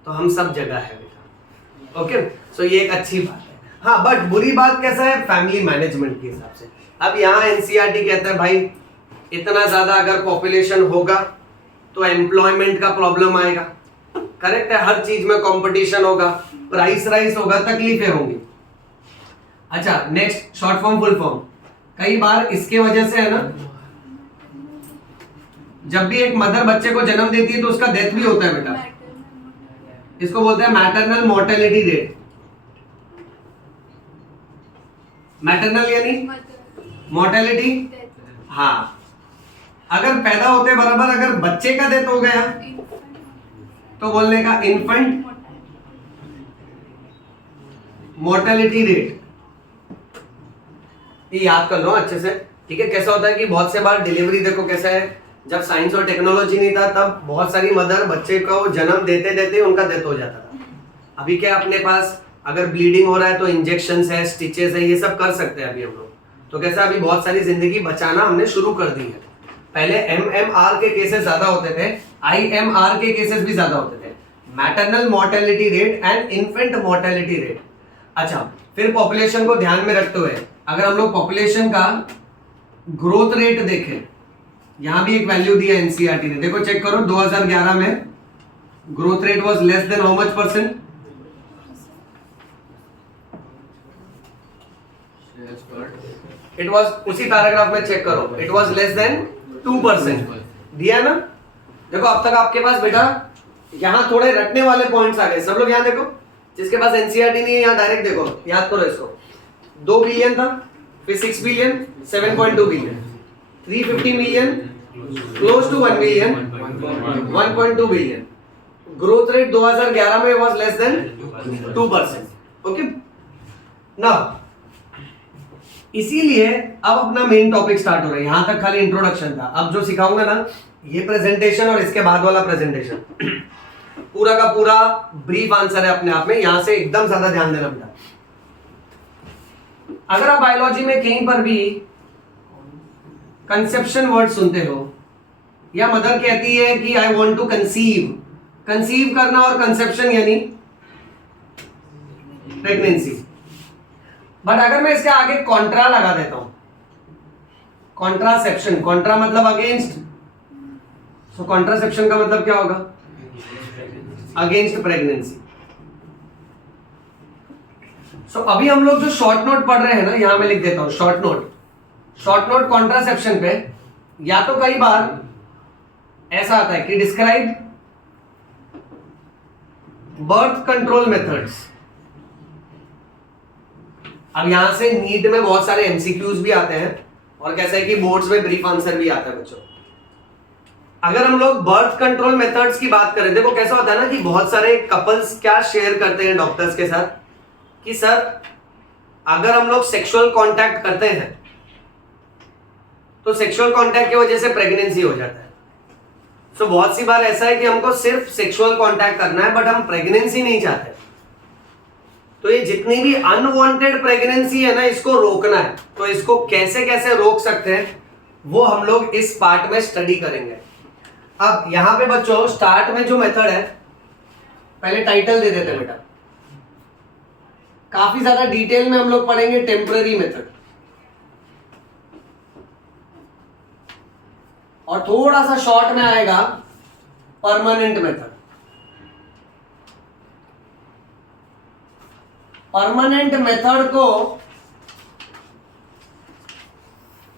तो हम सब जगह है बेटा। ओके, सो ये एक अच्छी बात है। हाँ, बट बुरी बात कैसा है? फैमिली मैनेजमेंट के हिसाब से। अब यहाँ एनसीईआरटी कहता है भाई इतना ज्यादा अगर पॉपुलेशन होगा तो एम्प्लॉयमेंट का प्रॉब्लम आएगा। करेक्ट है, हर चीज में कंपटीशन होगा, प्राइस राइस होगा, तकलीफें होंगी। अच्छा, next, short form full form. कई बार इसके वजह से है ना, जब भी एक मदर बच्चे को जन्म देती है तो उसका डेथ भी होता है बेटा। इसको बोलते हैं मैटरनल मोर्टेलिटी रेट। मैटरनल यानी मोर्टेलिटी, हाँ अगर पैदा होते बराबर अगर बच्चे का डेथ हो गया तो बोलने का इन्फेंट मोर्टेलिटी रेट। ये याद कर लो अच्छे से, ठीक है। कैसा होता है कि बहुत से बार डिलीवरी देखो कैसा है, जब साइंस और टेक्नोलॉजी नहीं था तब बहुत सारी मदर बच्चे को जन्म देते देते उनका डेथ हो जाता था। अभी क्या अपने पास अगर ब्लीडिंग हो रहा है तो इंजेक्शन है, स्टिचेस है, ये सब कर सकते हैं अभी हम लोग। तो कैसा अभी बहुत सारी जिंदगी बचाना हमने शुरू कर दी है। पहले MMR के केसेस ज्यादा होते थे, IMR के केसेस भी ज्यादा होते थे, maternal mortality rate and infant mortality rate. अच्छा, फिर पॉपुलेशन को ध्यान में रखते हुए अगर हम लोग पॉपुलेशन का ग्रोथ रेट देखें, यहां भी एक वैल्यू दिया एनसीईआरटी ने, देखो चेक करो 2011 में growth rate was less then how much percent? It was, उसी पैराग्राफ में चेक करो, इट वाज लेस देन 2%। दिया ना? देखो अब तक आपके पास बेटा यहां थोड़े रटने वाले पॉइंट्स आ गए। सब लोग यहां देखो, जिसके पास एनसीईआरटी नहीं है यहां डायरेक्ट देखो, याद करो इसको। 2 बिलियन था, फिर 6 billion, 7.2 billion, 350 million, close to 1 billion, 1.2 billion. Growth rate 2011 में was less than 2%। Okay, now इसीलिए अब अपना मेन टॉपिक स्टार्ट हो रहा है। यहां तक खाली इंट्रोडक्शन था, अब जो सिखाऊंगा ना ये प्रेजेंटेशन और इसके बाद वाला प्रेजेंटेशन पूरा का पूरा ब्रीफ आंसर है अपने आप में, यहां से एकदम ज्यादा ध्यान देना पड़ता। अगर आप बायोलॉजी में कहीं पर भी कंसेप्शन वर्ड सुनते हो या मदर कहती है कि I want to conceive, conceive करना और कंसेप्शन यानी प्रेगनेंसी। बट अगर मैं इसके आगे कॉन्ट्रा लगा देता हूं, कॉन्ट्रासेप्शन, कॉन्ट्रा मतलब अगेंस्ट, सो कॉन्ट्रासेप्शन का मतलब क्या होगा? Against pregnancy. सो अभी हम लोग जो शॉर्ट नोट पढ़ रहे हैं ना, यहां मैं लिख देता हूं short note. Short note contraception पे या तो कई बार ऐसा आता है कि डिस्क्राइब बर्थ कंट्रोल मेथड्स। अब यहां से नीट में बहुत सारे एमसीक्यूज भी आते हैं और कैसा है कि बोर्ड्स में ब्रीफ आंसर भी आता है बच्चों। अगर हम लोग बर्थ कंट्रोल मेथड्स की बात करें, देखो कैसा होता है ना कि बहुत सारे कपल्स क्या शेयर करते हैं डॉक्टर्स के साथ कि सर अगर हम लोग सेक्सुअल कांटेक्ट करते हैं तो सेक्सुअल कांटेक्ट की वजह से प्रेगनेंसी हो जाता है। सो बहुत सी बार ऐसा है कि हमको सिर्फ सेक्सुअल कांटेक्ट करना है बट हम प्रेगनेंसी नहीं चाहते। तो ये जितनी भी अनवांटेड प्रेगनेंसी है ना, इसको रोकना है। तो इसको कैसे कैसे रोक सकते हैं वो हम लोग इस पार्ट में स्टडी करेंगे। अब यहां पे बच्चों स्टार्ट में जो मेथड है, पहले टाइटल दे देते हैं बेटा, काफी ज्यादा डिटेल में हम लोग पढ़ेंगे टेम्पररी मेथड, और थोड़ा सा शॉर्ट में आएगा परमानेंट मेथड। परमानेंट मेथड को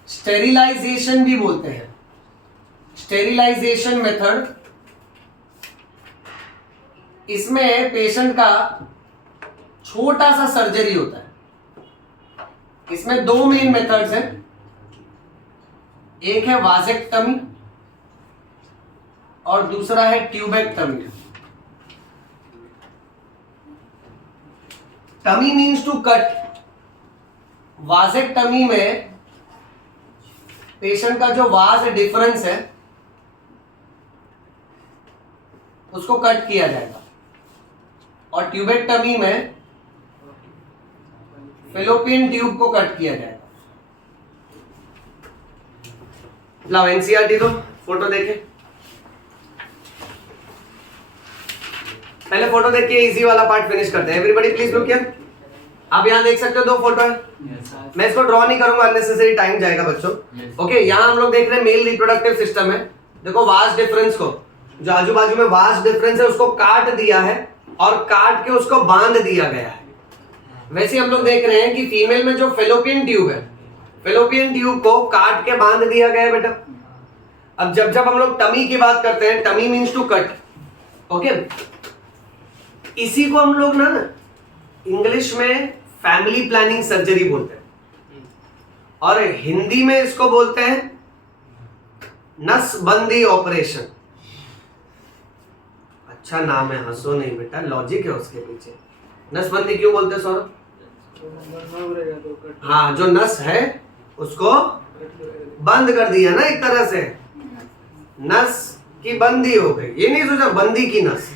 स्टेरिलाइजेशन भी बोलते हैं। स्टेरिलाइजेशन मेथड, इसमें पेशेंट का छोटा सा सर्जरी होता है। इसमें 2 मेन मेथड्स हैं, एक है वासेक्टमी और दूसरा है tubectomy. Tomy means to cut. Vasectomy में पेशेंट का जो वास डिफरेंस है उसको कट किया जाएगा, और ट्यूबेक्टमी में फेलोपियन ट्यूब को कट किया जाएगा। लाओ एनसीईआरटी दो, फोटो देखे, पहले फोटो देख के इजी वाला पार्ट फिनिश करते हैं। Everybody please look here. आप यहां देख सकते हो 2 फोटो है। मैं इसको ड्रॉ नहीं करूंगा, अननेसेसरी टाइम जाएगा बच्चों। ओके, यहां हम लोग देख रहे हैं मेल रिप्रोडक्टिव सिस्टम है। देखो वास डिफरेंस को, जो आजू बाजू में वास डिफरेंस है उसको काट दिया है और काट के उसको बांध दिया गया है। वैसे हम लोग देख रहे हैं कि फीमेल में जो फेलोपियन ट्यूब है, फेलोपियन ट्यूब को काट के बांध दिया गया है बेटा। अब जब हम लोग टमी की बात करते हैं, tomy means to cut. Okay, इसी को हम लोग ना इंग्लिश में फैमिली प्लानिंग सर्जरी बोलते हैं। और हिंदी में इसको बोलते हैं नसबंदी ऑपरेशन। अच्छा नाम है, हंसो नहीं बेटा, लॉजिक है उसके पीछे। नसबंदी क्यों बोलते हैं सौरभ? हाँ, जो नस है उसको बंद कर दिया ना एक तरह से, नस की बंदी हो गई। ये नहीं सोचा बंदी की नस।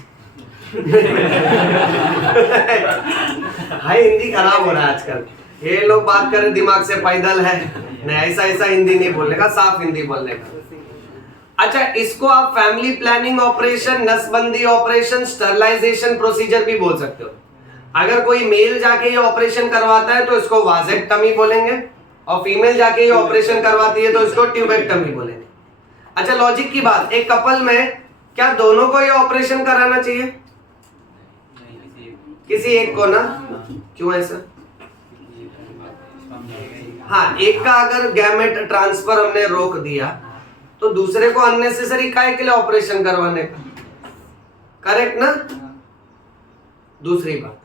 हाय, हिंदी खराब हो रहा है आजकल। ये लोग बात करें दिमाग से पैदल है, नहीं ऐसा हिंदी नहीं बोलने का, साफ हिंदी बोलने का। अच्छा, इसको आप फैमिली प्लानिंग ऑपरेशन, नसबंदी ऑपरेशन, स्टरलाइजेशन प्रोसीजर भी बोल सकते हो। अगर कोई मेल जाके ये ऑपरेशन करवाता है तो इसको वाजेक्टमी बोलेंगे, और फीमेल जाके ये ऑपरेशन करवाती है तो इसको ट्यूबेक्टमी बोलेंगे। अच्छा, लॉजिक की बात, एक कपल में क्या दोनों को ये ऑपरेशन कराना चाहिए? किसी एक को ना, क्यों ऐसा? हाँ, एक का अगर गैमेट ट्रांसफर हमने रोक दिया तो दूसरे को अननेसेसरी काहे के लिए ऑपरेशन करवाने का? करेक्ट ना? दूसरी बात,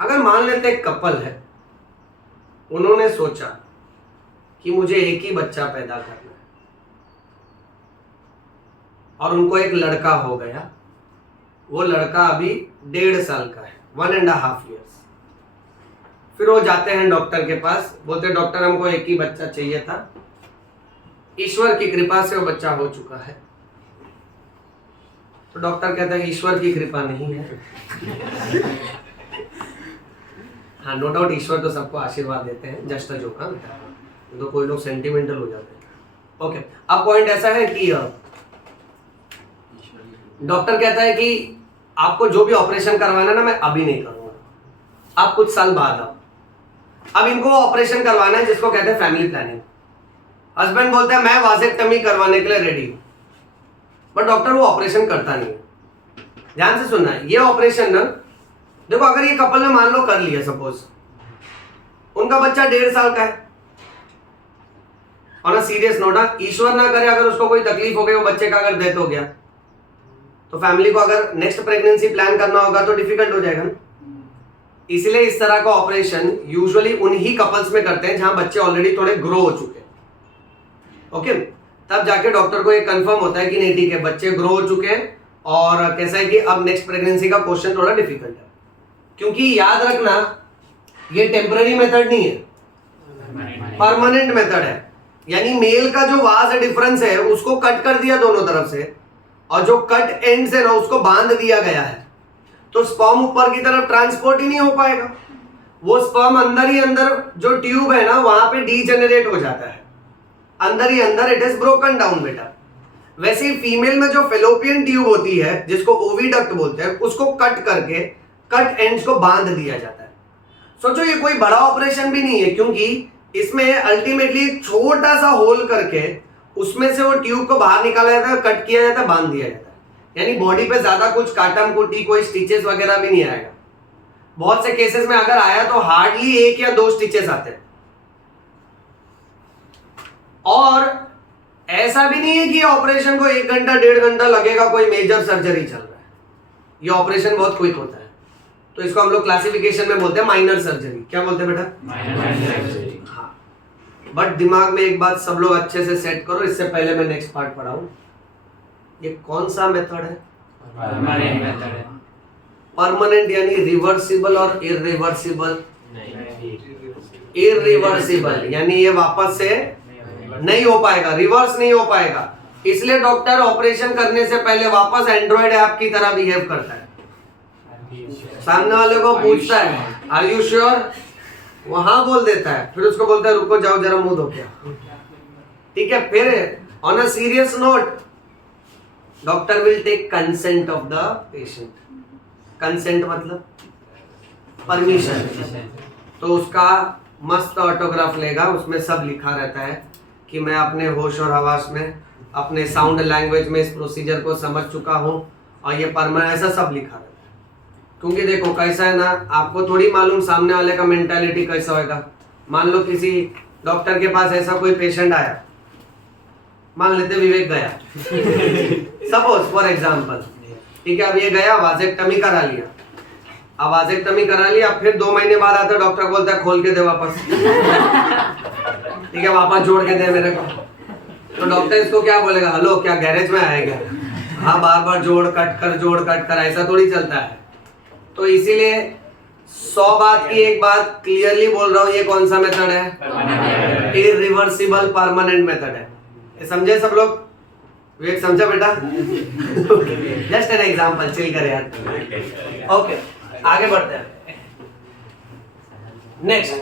अगर मान लेते एक कपल है, उन्होंने सोचा कि मुझे एक ही बच्चा पैदा करना है और उनको एक लड़का हो गया, वो लड़का अभी 1.5 साल का है, 1.5 years। फिर वो जाते हैं डॉक्टर के पास, बोलते हैं डॉक्टर हमको एक ही बच्चा चाहिए था, ईश्वर की कृपा से वो बच्चा हो चुका है। तो डॉक्टर कहता है ईश्वर की कृपा नहीं है। हाँ, नो डाउट ईश्वर तो सबको आशीर्वाद देते हैं, जस्ट अ जोक। तो कोई लोग सेंटिमेंटल हो जाते हैं। ओके, अब पॉइंट ऐसा है कि डॉक्टर कहता है कि आपको जो भी ऑपरेशन करवाना ना, मैं अभी नहीं करूंगा, आप कुछ साल बाद आओ। अब इनको ऑपरेशन करवाना है जिसको कहते हैं फैमिली प्लानिंग। हस्बैंड बोलता है मैं वासेक्टमी करवाने के लिए रेडी हूं, बट डॉक्टर वो ऑपरेशन करता नहीं है। ध्यान से सुनना है, ये ऑपरेशन ना, देखो अगर ये कपल ने मान लो कर लिया, सपोज उनका बच्चा 1.5 साल का है, ऑन अ सीरियस नोट, ईश्वर ना करे अगर उसको कोई तकलीफ हो गई, वो बच्चे का अगर डेथ हो गया, तो फैमिली को अगर नेक्स्ट प्रेगनेंसी प्लान करना होगा तो डिफिकल्ट हो जाएगा ना। इसलिए इस तरह का ऑपरेशन यूजुअली उन्हीं कपल्स में करते हैं जहां बच्चे ऑलरेडी थोड़े ग्रो हो चुके हैं। ओके, तब जाके डॉक्टर को ये कंफर्म होता है कि नहीं ठीक है, बच्चे ग्रो हो चुके हैं, और कैसा है कि अब नेक्स्ट प्रेगनेंसी का क्वेश्चन थोड़ा डिफिकल्ट है। क्योंकि याद रखना, ये टेम्पररी मेथड नहीं है, परमानेंट मेथड है। यानी मेल का जो वाज डिफरेंस है उसको कट कर दिया दोनों तरफ से, और जो कट एंड है ना उसको बांध दिया गया है, तो स्पर्म ऊपर की तरफ ट्रांसपोर्ट ही नहीं हो पाएगा। वो स्पर्म अंदर ही अंदर जो ट्यूब है ना वहां पे डीजेनरेट हो जाता है, अंदर ही अंदर इट इज ब्रोकन डाउन बेटा। वैसे ही फीमेल में जो फेलोपियन ट्यूब होती है जिसको ओविडक्ट बोलते हैं, उसको कट करके कट एंड्स को बांध दिया जाता है। सोचो ये कोई बड़ा ऑपरेशन भी नहीं है, क्योंकि इसमें अल्टीमेटली छोटा सा होल करके उसमें से वो ट्यूब को बाहर निकाला जाता है, कट किया जाता है, बांध दिया जाता है। यानी बॉडी पे ज्यादा कुछ काटम कुटी, कोई स्टिचेस वगैरह भी नहीं आएगा। बहुत से केसेस में अगर आया तो हार्डली 1 या 2 स्टिचेस आते हैं। और ऐसा भी नहीं है कि ऑपरेशन को 1 घंटा 1.5 घंटा लगेगा, कोई मेजर सर्जरी चल रहा है। ये ऑपरेशन बहुत क्विक होता है, तो इसको हम लोग क्लासिफिकेशन में बोलते हैं माइनर सर्जरी। क्या बोलते हैं बेटा? हाँ, बट दिमाग में एक बात सब लोग अच्छे से सेट करो, इससे पहले मैं नेक्स्ट पार्ट पढ़ाऊं। ये कौन सा मेथड है? परमानेंट मेथड है। परमानेंट यानी रिवर्सिबल और इरिवर्सिबल? इरिवर्सिबल यानी ये वापस से नहीं हो पाएगा, रिवर्स नहीं हो पाएगा। इसलिए डॉक्टर ऑपरेशन करने से पहले वापस एंड्रॉइड ऐप की तरह बिहेव करता है। सामने वाले को पूछता है आर यू श्योर, वहां बोल देता है, फिर उसको बोलता है रुको जाओ जरा मुंह धो के। ठीक है, फिर on a serious note doctor will take consent of the patient. Consent मतलब परमिशन। तो उसका मस्त ऑटोग्राफ लेगा, उसमें सब लिखा रहता है कि मैं अपने होश और हवास में अपने साउंड लैंग्वेज में इस प्रोसीजर को समझ चुका हूँ, और ये परमानेंट, ऐसा सब लिखा रहता है। क्योंकि देखो कैसा है ना, आपको थोड़ी मालूम सामने वाले का मेंटालिटी कैसा होगा। मान लो किसी डॉक्टर के पास ऐसा कोई पेशेंट आया, मान लेते विवेक गया सपोज फॉर एग्जांपल, ठीक है, अब ये गया वासेक्टमी करा लिया, अब वासेक्टमी करा ली, अब फिर 2 महीने बाद आता डॉक्टर बोलता है खोल के दे वापस। ठीक है, वापस जोड़ के दे मेरे को। तो डॉक्टर इसको क्या बोलेगा, हेलो क्या गैरेज में आएगा? हाँ, बार बार जोड़ कट कर, ऐसा थोड़ी चलता है। तो इसीलिए 100 बात की एक बात क्लियरली बोल रहा हूँ, ये कौन सा मेथड है? इरिवर्सिबल परमानेंट मेथड है। ये समझे सब लोग? विवेक समझा बेटा? जस्ट एन एग्जांपल, चिल कर यार। ओके, आगे बढ़ते हैं। नेक्स्ट,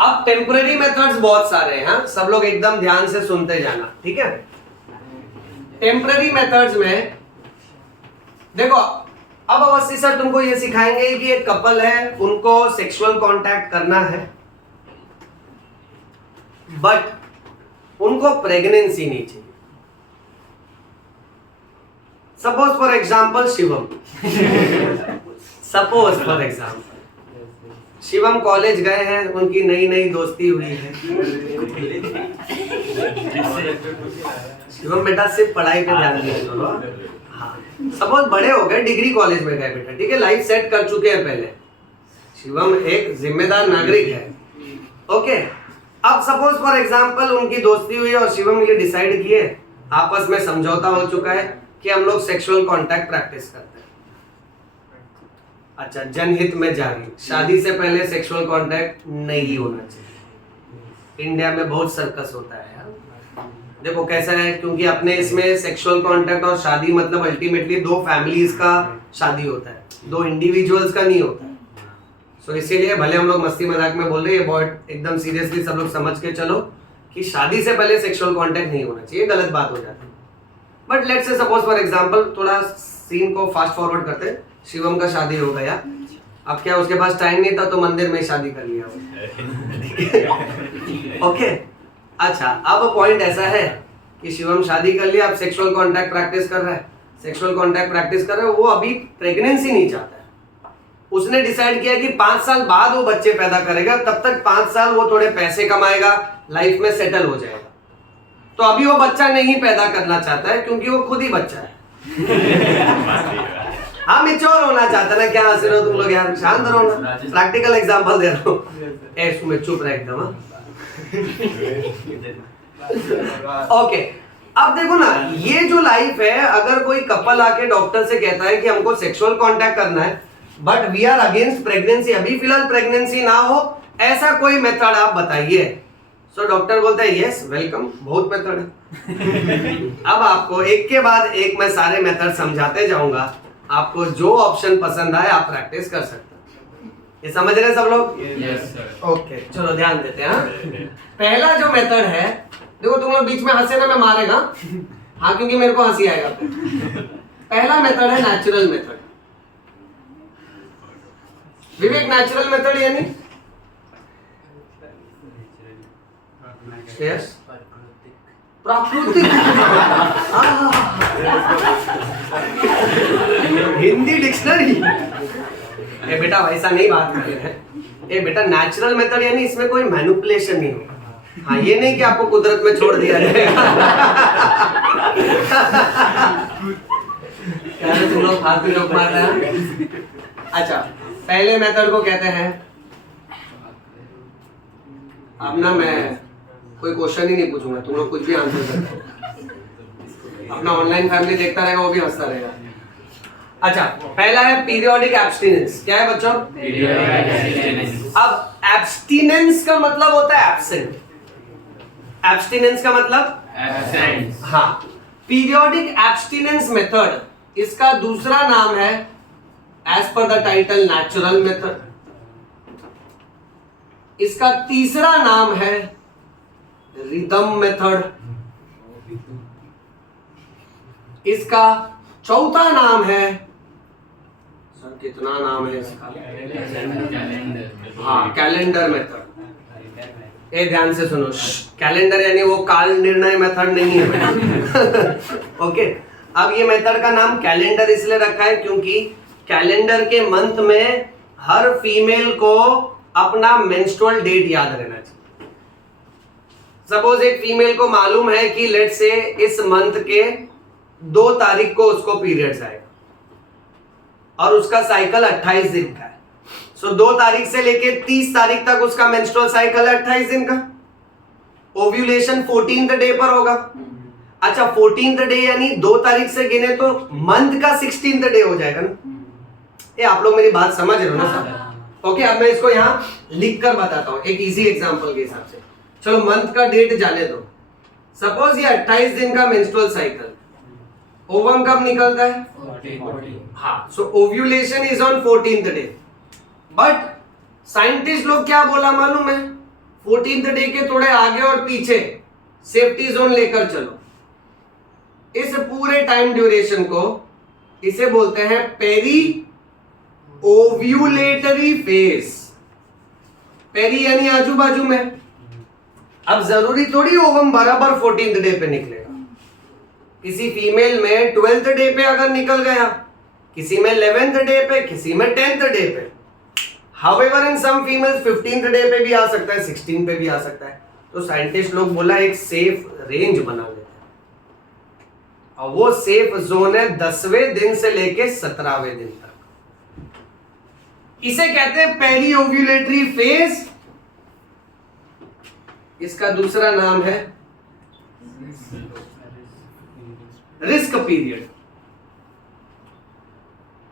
अब टेम्पररी मेथड्स बहुत सारे हैं, हाँ? सब लोग एकदम ध्यान से सुनते जाना, ठीक है? टेम्पररी मेथड्स में देखो, अब अवस्थी सर तुमको ये सिखाएंगे कि एक कपल है, उनको सेक्सुअल कांटेक्ट करना है, बट उनको प्रेगनेंसी नहीं चाहिए। Suppose for example Shivam, suppose for example Shivam college गए हैं, उनकी नई दोस्ती हुई है। शिवम बेटा सिर्फ पढ़ाई पे ध्यान दीजिए। हाँ, सपोज बड़े हो गए, डिग्री कॉलेज में गए बेटा, ठीक है, लाइफ सेट कर चुके हैं पहले। शिवम एक जिम्मेदार नागरिक है, ओके। अब सपोज फॉर एग्जाम्पल उनकी दोस्ती हुई और शिवम ये डिसाइड किए, आपस में समझौता हो चुका है कि हम लोग सेक्सुअल कांटेक्ट प्रैक्टिस करते हैं। अच्छा, जनहित में जारी, शादी से पहले सेक्सुअल कांटेक्ट नहीं होना चाहिए। इंडिया में बहुत सर्कस होता है यार। देखो कैसा है, क्योंकि अपने इसमें सेक्सुअल कांटेक्ट और शादी मतलब अल्टीमेटली 2 फैमिलीज का शादी होता है, 2 इंडिविजुअल्स का नहीं होता है। सो इसीलिए भले हम लोग मस्ती मजाक में बोल रहे हैं, बहुत एकदम सीरियसली सब लोग समझ के चलो कि शादी से पहले सेक्सुअल कांटेक्ट नहीं होना चाहिए, गलत बात हो जाती है। But let's say suppose for example, थोड़ा सीन को फास्ट फॉरवर्ड करते हैं, शिवम का शादी हो गया, अब क्या उसके पास टाइम नहीं था तो मंदिर में शादी कर लिया। ओके, अच्छा, अब पॉइंट ऐसा है कि शिवम शादी कर लिया, अब सेक्सुअल कांटेक्ट प्रैक्टिस कर रहा है, वो अभी प्रेगनेंसी नहीं चाहता है। उसने डिसाइड किया कि 5 साल बाद वो बच्चे पैदा करेगा, तब तक 5 साल वो थोड़े पैसे कमाएगा, लाइफ में सेटल हो जाएगा। तो अभी वो बच्चा नहीं पैदा करना चाहता है, क्योंकि वो खुद ही बच्चा है। हाँ, मैच्योर होना चाहता है ना। क्या हंस रहे हो तुम लोग यार, शांत रहो ना, प्रैक्टिकल एग्जांपल दे रहा हूँ। तुम्हें चुप रहे एकदम। ओके, अब देखो ना, ये जो लाइफ है, अगर कोई कपल आके डॉक्टर से कहता है कि हमको सेक्सुअल कांटेक्ट करना है, but we are against pregnancy, अभी फिलहाल प्रेगनेंसी ना हो, ऐसा कोई मेथड आप बताइए। सो डॉक्टर बोलता है यस वेलकम, बहुत मेथड है। अब आपको एक के बाद एक मैं सारे मेथड समझाते जाऊंगा, आपको जो ऑप्शन पसंद आए आप प्रैक्टिस कर सकते हैं। ये समझ रहे हैं सब लोग? Yes sir. ओके, चलो ध्यान देते हैं। पहला जो मेथड है, देखो तुम लोग बीच में हंसे ना, मैं मारेगा, हाँ, क्योंकि मेरे को हंसी आएगा। पहला मेथड है नेचुरल मेथड। विवेक, नेचुरल मेथड यानी यस प्राकृतिक। हिंदी डिक्शनरी। ए बेटा वैसा नहीं बात कर रहे हैं। ए बेटा, नेचुरल मेथड यानी इसमें कोई मैनिपुलेशन नहीं होगा। हाँ, ये नहीं कि आपको कुदरत में छोड़ दिया जाएगा। क्या तुम लोग फालतू जोक मार रहे हैं? अच्छा, पहले मेथड को कहते हैं, अब ना मैं कोई क्वेश्चन ही नहीं पूछूंगा, तुम लोग कुछ भी आंसर करो। अपना ऑनलाइन फैमिली देखता रहेगा, वो भी हंसता रहेगा। अच्छा, पहला है पीरियोडिक एब्स्टिनेंस। क्या है बच्चों? अब एब्स्टिनेंस का मतलब होता है एब्सेंट। एब्स्टिनेंस का मतलब एब्सेंस। हाँ, पीरियोडिक एब्स्टिनेंस मेथड, इसका दूसरा नाम है as per the title natural method. इसका तीसरा नाम है रिदम मेथड। इसका चौथा नाम है, सर कितना नाम है इसका? हाँ, कैलेंडर मेथड। ए ध्यान से सुनो, कैलेंडर यानी वो काल निर्णय मेथड नहीं है। ओके, अब ये मेथड का नाम कैलेंडर इसलिए रखा है क्योंकि कैलेंडर के मंथ में हर फीमेल को अपना मेंस्ट्रुअल डेट याद रहना चाहिए। सपोज एक फीमेल को मालूम है कि लेट से इस मंथ के 2 तारीख को उसको पीरियड्स आएगा और उसका साइकिल 28 दिन का है, सो 2 तारीख से लेके 30 तारीख तक उसका मेंस्ट्रुअल साइकिल है 28 दिन का। ओव्यूलेशन 14th डे पर होगा। अच्छा 14th डे यानी 2 तारीख से गिने तो मंथ का 16th डे हो जाएगा ना। ये आप लोग मेरी बात समझ रहे हो ना सब? ओके, अब मैं इसको यहाँ लिख कर बताता हूँ एक इजी एग्जांपल के हिसाब से। चलो मंथ का डेट जाने दो। सपोज ये 28 दिन का मेंस्ट्रुअल साइकिल, ओवम कब निकलता है? 14. हाँ, so ovulation is on 14th day. But scientist लोग क्या बोला मालूम है? 14th डे के थोड़े आगे और पीछे सेफ्टी जोन लेकर चलो। इस पूरे टाइम ड्यूरेशन को इसे बोलते हैं पेरी ओव्यूलेटरी फेज। पेरी यानी आजू बाजू में। अब जरूरी थोड़ी ओवम बराबर 14th डे पे निकलेगा। किसी फीमेल में 12th डे पे अगर निकल गया, किसी में 11th डे पे, किसी में 10th डे पे। However, in some females 15th day पे भी आ सकता है, 16 पे भी आ सकता है। तो साइंटिस्ट लोग बोला एक सेफ रेंज बना लेते हैं और वो सेफ जोन है 10वें दिन से लेके 17वें दिन तक। इसे कहते हैं पेरी ओव्यूलेटरी फेज। इसका दूसरा नाम है रिस्क पीरियड।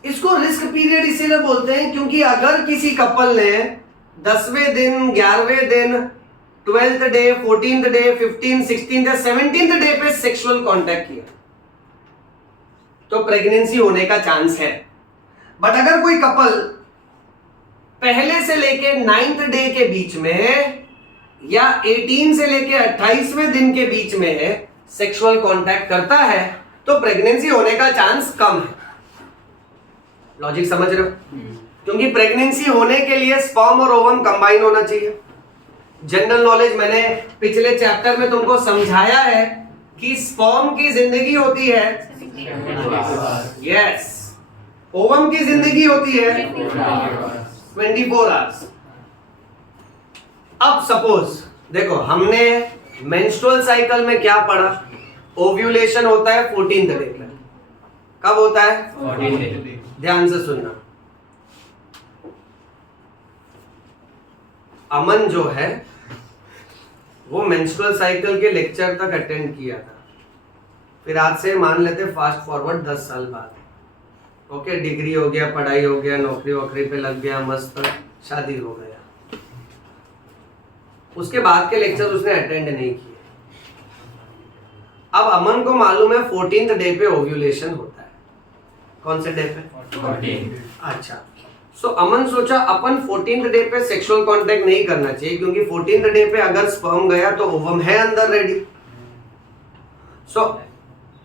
इसको रिस्क पीरियड इसीलिए बोलते हैं क्योंकि अगर किसी कपल ने 10वें दिन, 11वें दिन, 12th डे, 14th डे, 15, 16 या 17th डे पे सेक्सुअल कांटेक्ट किया तो प्रेगनेंसी होने का चांस है। बट अगर कोई कपल पहले से लेके 9th डे के बीच में या 18 से लेके 28वें दिन के बीच में सेक्सुअल कांटेक्ट करता है तो प्रेगनेंसी होने का चांस कम है। लॉजिक समझ रहे हो? क्योंकि प्रेगनेंसी होने के लिए स्पर्म और ओवम कंबाइन होना चाहिए। जनरल नॉलेज मैंने पिछले चैप्टर में तुमको समझाया है कि स्पर्म की जिंदगी होती है यस, ओवम की जिंदगी होती है 24 आवर्स। अब सपोज देखो हमने मेंस्ट्रुअल साइकिल में क्या पढ़ा? ओव्यूलेशन होता है 14th डे पे। कब होता है? 14 day. ध्यान से सुनना। अमन जो है वो मेंस्ट्रुअल साइकिल के लेक्चर तक अटेंड किया था। फिर आज से मान लेते फास्ट फॉरवर्ड 10 साल बाद। ओके, डिग्री हो गया, पढ़ाई हो गया, नौकरी वोकरी पे लग गया, मस्त शादी हो गया। उसके बाद के लेक्चर उसने अटेंड नहीं किए। अब अमन को मालूम है 14th डे पे ओव्यूलेशन होता है। कौन से डे पे? 14. अच्छा, सो अमन सोचा अपन 14th डे पे सेक्सुअल कांटेक्ट नहीं करना चाहिए क्योंकि 14th डे पे अगर स्पर्म गया तो ओवम है अंदर ready. So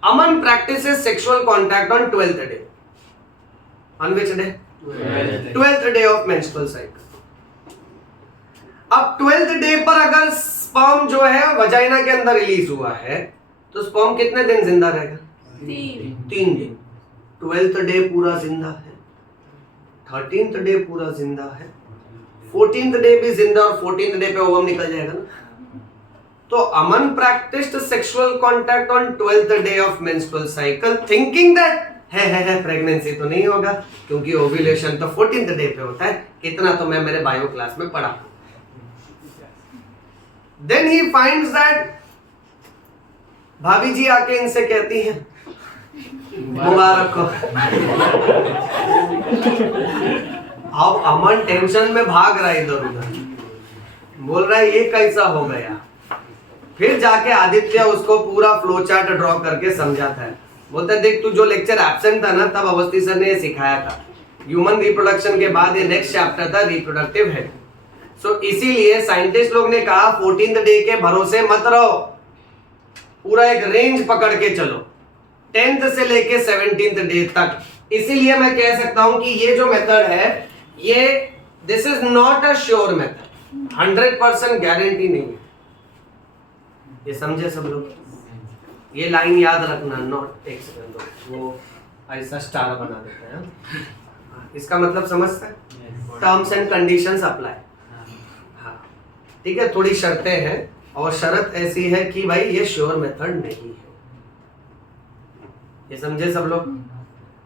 Aman practices sexual contact on 12th day. On which day? 12th day of menstrual cycle. अब 12th डे पर अगर स्पर्म जो है वजाइना के अंदर रिलीज हुआ है तो स्पर्म कितने दिन जिंदा रहेगा? 3 दिन। 12th डे पूरा जिंदा है, 13th डे पूरा जिंदा है, 14th डे भी जिंदा और 14th डे पे ओवम निकल जाएगा ना। तो Aman practised sexual contact on 12th day of menstrual cycle thinking that है प्रेगनेंसी तो नहीं होगा क्योंकि ओव्यूलेशन तो 14th डे पे होता है। इतना तो मैं मेरे बायो क्लास में पढ़ा। देन ही फाइंड्स दैट भाभी जी आके इनसे कहती हैं मुबारक हो। अब अमन टेंशन में भाग रहा है इधर उधर, बोल रहा है ये कैसा हो गया। फिर जाके आदित्य उसको पूरा फ्लो चार्ट ड्रॉ करके समझाता है। बोलता है देख तू जो लेक्चर एब्सेंट था ना तब अवस्थी सर ने सिखाया था। ह्यूमन रिप्रोडक्शन के बाद ये नेक्स्ट चैप्टर था रिप्रोडक्टिव हेल्थ। सो इसीलिए साइंटिस्ट लोग ने कहा 14th डे के भरोसे मत रहो, पूरा एक रेंज पकड़ के चलो 10th से लेके 17th डे तक। इसीलिए मैं कह सकता हूं कि ये जो मेथड है ये this is not a sure method, 100% guarantee नहीं है। ये समझे सब लोग? ये लाइन याद रखना, नॉट एक सेकंड वो ऐसा स्टार बना देते हैं। इसका मतलब समझता है? Terms and conditions apply. हाँ ठीक है, थोड़ी शर्तें हैं और शर्त ऐसी है कि भाई ये श्योर मेथड नहीं है। ये समझे सब लोग?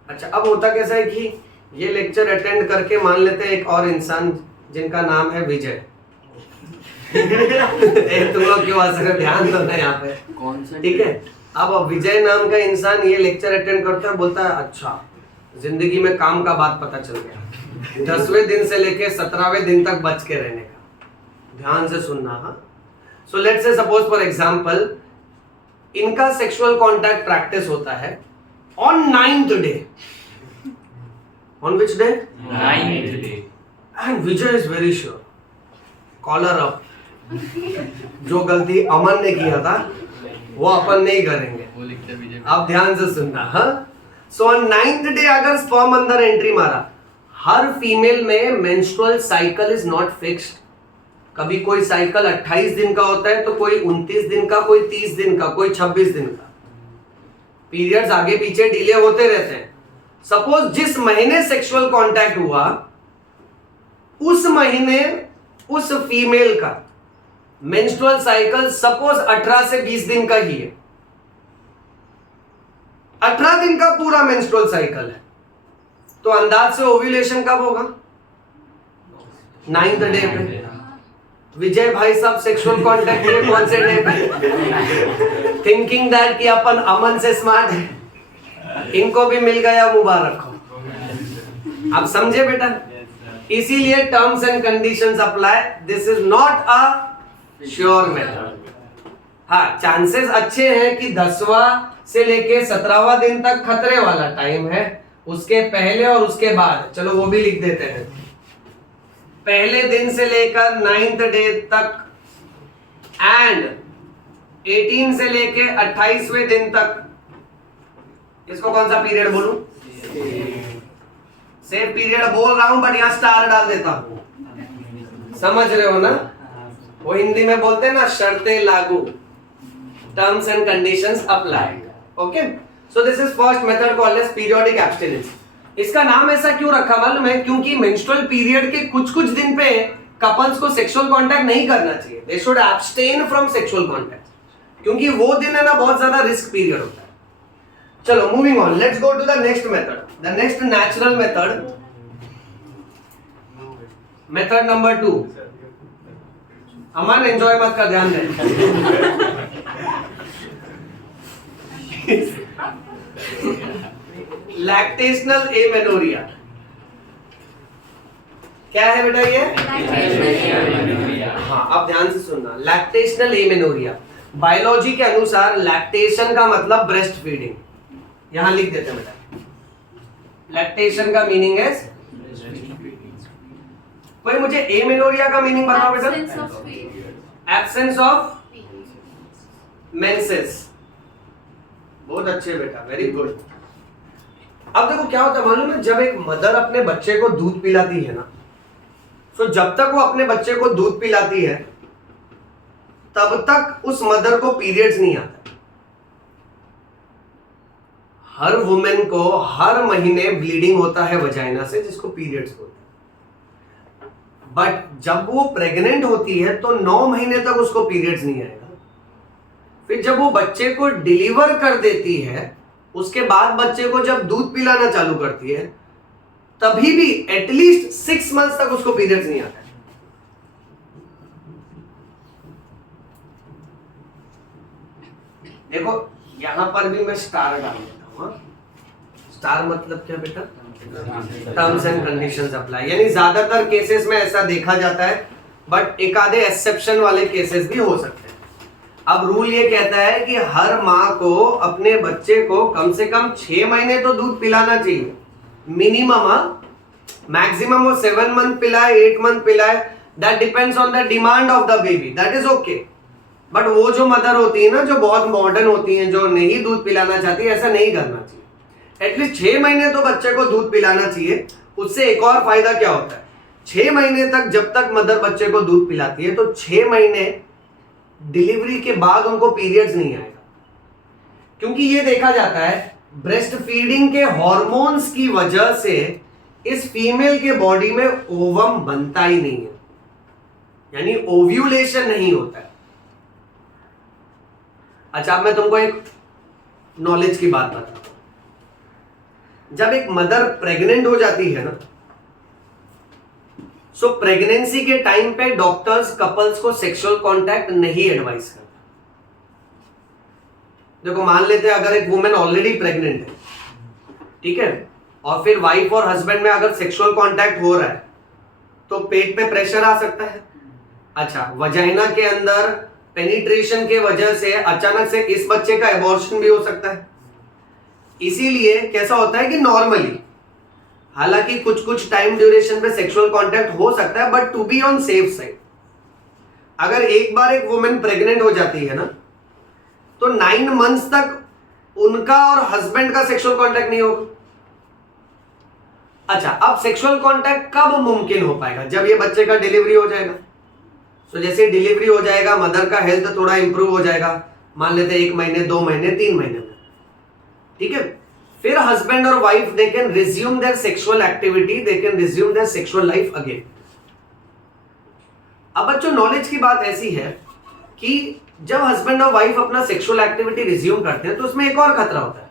अच्छा, अब होता कैसा है कि ये लेक्चर अटेंड करके मान लेते हैं एक और इंसान जिनका नाम है विजय। तुम लोग क्यों हंस रहे हो? ध्यान दो ना यहाँ पे, ठीक है। अब विजय नाम का इंसान ये लेक्चर अटेंड करता है, बोलता है अच्छा जिंदगी में काम का बात पता चल गया, 10वें दिन से लेके 17वें दिन तक बच के रहने का। ध्यान से सुनना। हाँ, so let's say suppose for example इनका सेक्सुअल कांटेक्ट प्रैक्टिस होता है on 9th day. On which day? 9th day. And Vijay is very sure, collar up, जो गलती अमन ने किया था वो अपन नहीं करेंगे। आप ध्यान से सुनना। हाँ, सो ऑन 9th डे अगर स्पर्म अंदर एंट्री मारा, हर फीमेल में menstrual cycle is not fixed. कभी कोई साइकिल 28 दिन का होता है, तो कोई 29 दिन का, कोई 30 दिन का, कोई 26 दिन का। पीरियड्स आगे पीछे डिले होते रहते हैं। सपोज जिस महीने सेक्सुअल कांटेक्ट हुआ उस महीने उस फीमेल का मेंस्ट्रुअल साइकिल सपोज 18 से 20 दिन का ही है। 18 दिन का पूरा मेंस्ट्रुअल साइकिल है, तो अंदाज से ओव्यूलेशन कब होगा? 9th डे पे। विजय भाई साहब सेक्सुअल कांटेक्ट हुए कौन से डे पे? थिंकिंग दैट कि अपन अमन से स्मार्ट है, इनको भी मिल गया, मुबारक हो। आप समझे बेटा? इसीलिए terms and conditions apply. This is not a sure method. हाँ, चांसेस अच्छे हैं कि 10वां से लेके 17वां दिन तक खतरे वाला टाइम है, उसके पहले और उसके बाद चलो वो भी लिख देते हैं। पहले दिन से लेकर 9th डे तक एंड 18 से लेके 28वें दिन तक, इसको कौन सा पीरियड बोलूं? सेम पीरियड बोल रहा हूं बट यहां स्टार डाल देता हूं, समझ रहे हो ना? वो हिंदी में बोलते हैं ना, शर्तें लागू, terms and conditions apply. Okay, so this is first method called as periodic abstinence. इसका नाम ऐसा क्यों रखा मालूम है? क्योंकि मेंस्ट्रुअल पीरियड के कुछ कुछ दिन पे कपल्स को सेक्सुअल कांटेक्ट नहीं करना चाहिए। They should abstain from sexual contact, क्योंकि वो दिन है ना बहुत ज्यादा रिस्क पीरियड होता है। चलो moving on, let's go to the next method, the next natural method, method number 2। Aman enjoy मत कर, ध्यान दें। लैक्टेशनल एमेनोरिया क्या है बेटा ये? हाँ, अब ध्यान से सुनना। लैक्टेशनल एमेनोरिया बायोलॉजी के अनुसार लैक्टेशन का मतलब ब्रेस्ट फीडिंग। यहां लिख देते हैं बेटा, लैक्टेशन का मीनिंग है। कोई मुझे एमेनोरिया का मीनिंग बताओ बेटा? Absence of menses. बहुत अच्छे बेटा, वेरी गुड। अब देखो क्या होता है मालूम है, जब एक मदर अपने बच्चे को दूध पिलाती है ना, तो जब तक वो अपने बच्चे को दूध पिलाती है तब तक उस मदर को पीरियड्स नहीं आता। हर वुमेन को हर महीने ब्लीडिंग होता है वजाइना से, जिसको पीरियड्स होते हैं। बट जब वो प्रेग्नेंट होती है तो 9 महीने तक उसको पीरियड्स नहीं आएगा। फिर जब वो बच्चे को डिलीवर कर देती है, उसके बाद बच्चे को जब दूध पिलाना चालू करती है, तभी भी एटलीस्ट 6 मंथ्स तक उसको पीरियड्स नहीं आता है। देखो यहां पर भी मैं स्टार डाल देता हूं। स्टार मतलब क्या बेटा? Terms and conditions apply. यानी ज्यादातर केसेस में ऐसा देखा जाता है, बट एक आधे एक्सेप्शन वाले केसेस भी हो सकते हैं। अब रूल ये कहता है कि हर माँ को अपने बच्चे को कम से कम 6 महीने तो दूध पिलाना चाहिए मिनिमम। मैक्सिमम वो 7 मंथ पिलाए, 8 मंथ पिलाए, that depends on the demand of the baby, that is okay. But वो जो मदर होती है ना, जो बहुत मॉडर्न होती है, जो नहीं दूध पिलाना चाहती, ऐसा नहीं करना चाहिए। एटलीस्ट 6 महीने तो बच्चे को दूध पिलाना चाहिए। उससे एक और फायदा क्या होता है, 6 महीने तक जब तक मदर बच्चे को दूध पिलाती है तो 6 महीने डिलीवरी के बाद उनको पीरियड्स नहीं आएगा। क्योंकि ये देखा जाता है ब्रेस्ट फीडिंग के हॉर्मोन्स की वजह से इस फीमेल के बॉडी में ओवम बनता ही नहीं है, यानी ओव्यूलेशन नहीं होता है। अच्छा, अब मैं तुमको एक नॉलेज की बात बताता हूं। जब एक मदर प्रेग्नेंट हो जाती है ना, सो प्रेगनेंसी के टाइम पे डॉक्टर्स कपल्स को सेक्सुअल कांटेक्ट नहीं एडवाइस करते। देखो मान लेते हैं अगर एक वुमेन ऑलरेडी प्रेग्नेंट है, ठीक है, और फिर वाइफ और हस्बैंड में अगर सेक्सुअल कांटेक्ट हो रहा है तो पेट पे प्रेशर आ सकता है। अच्छा, वजाइना के अंदर पेनिट्रेशन के वजह से अचानक से इस बच्चे का एबॉर्शन भी हो सकता है। इसीलिए कैसा होता है कि नॉर्मली, हालांकि कुछ कुछ टाइम ड्यूरेशन पे सेक्सुअल कांटेक्ट हो सकता है, but to be on safe side, अगर एक बार एक वुमेन प्रेग्नेंट हो जाती है ना, तो 9 मंथ्स तक उनका और हस्बैंड का सेक्सुअल कांटेक्ट नहीं होगा। अच्छा, अब सेक्सुअल कांटेक्ट कब मुमकिन हो पाएगा? जब ये बच्चे का डिलीवरी हो जाएगा। तो जैसे डिलीवरी हो जाएगा, मदर का हेल्थ थोड़ा इंप्रूव हो जाएगा, मान लेते हैं 1 महीने, 2 महीने, 3 महीने में, ठीक है, फिर हस्बैंड और wife they can resume their sexual activity, they can resume their sexual life again. अब बच्चों नॉलेज की बात ऐसी है कि जब हस्बैंड और वाइफ अपना सेक्सुअल एक्टिविटी रिज्यूम करते हैं तो उसमें एक और खतरा होता है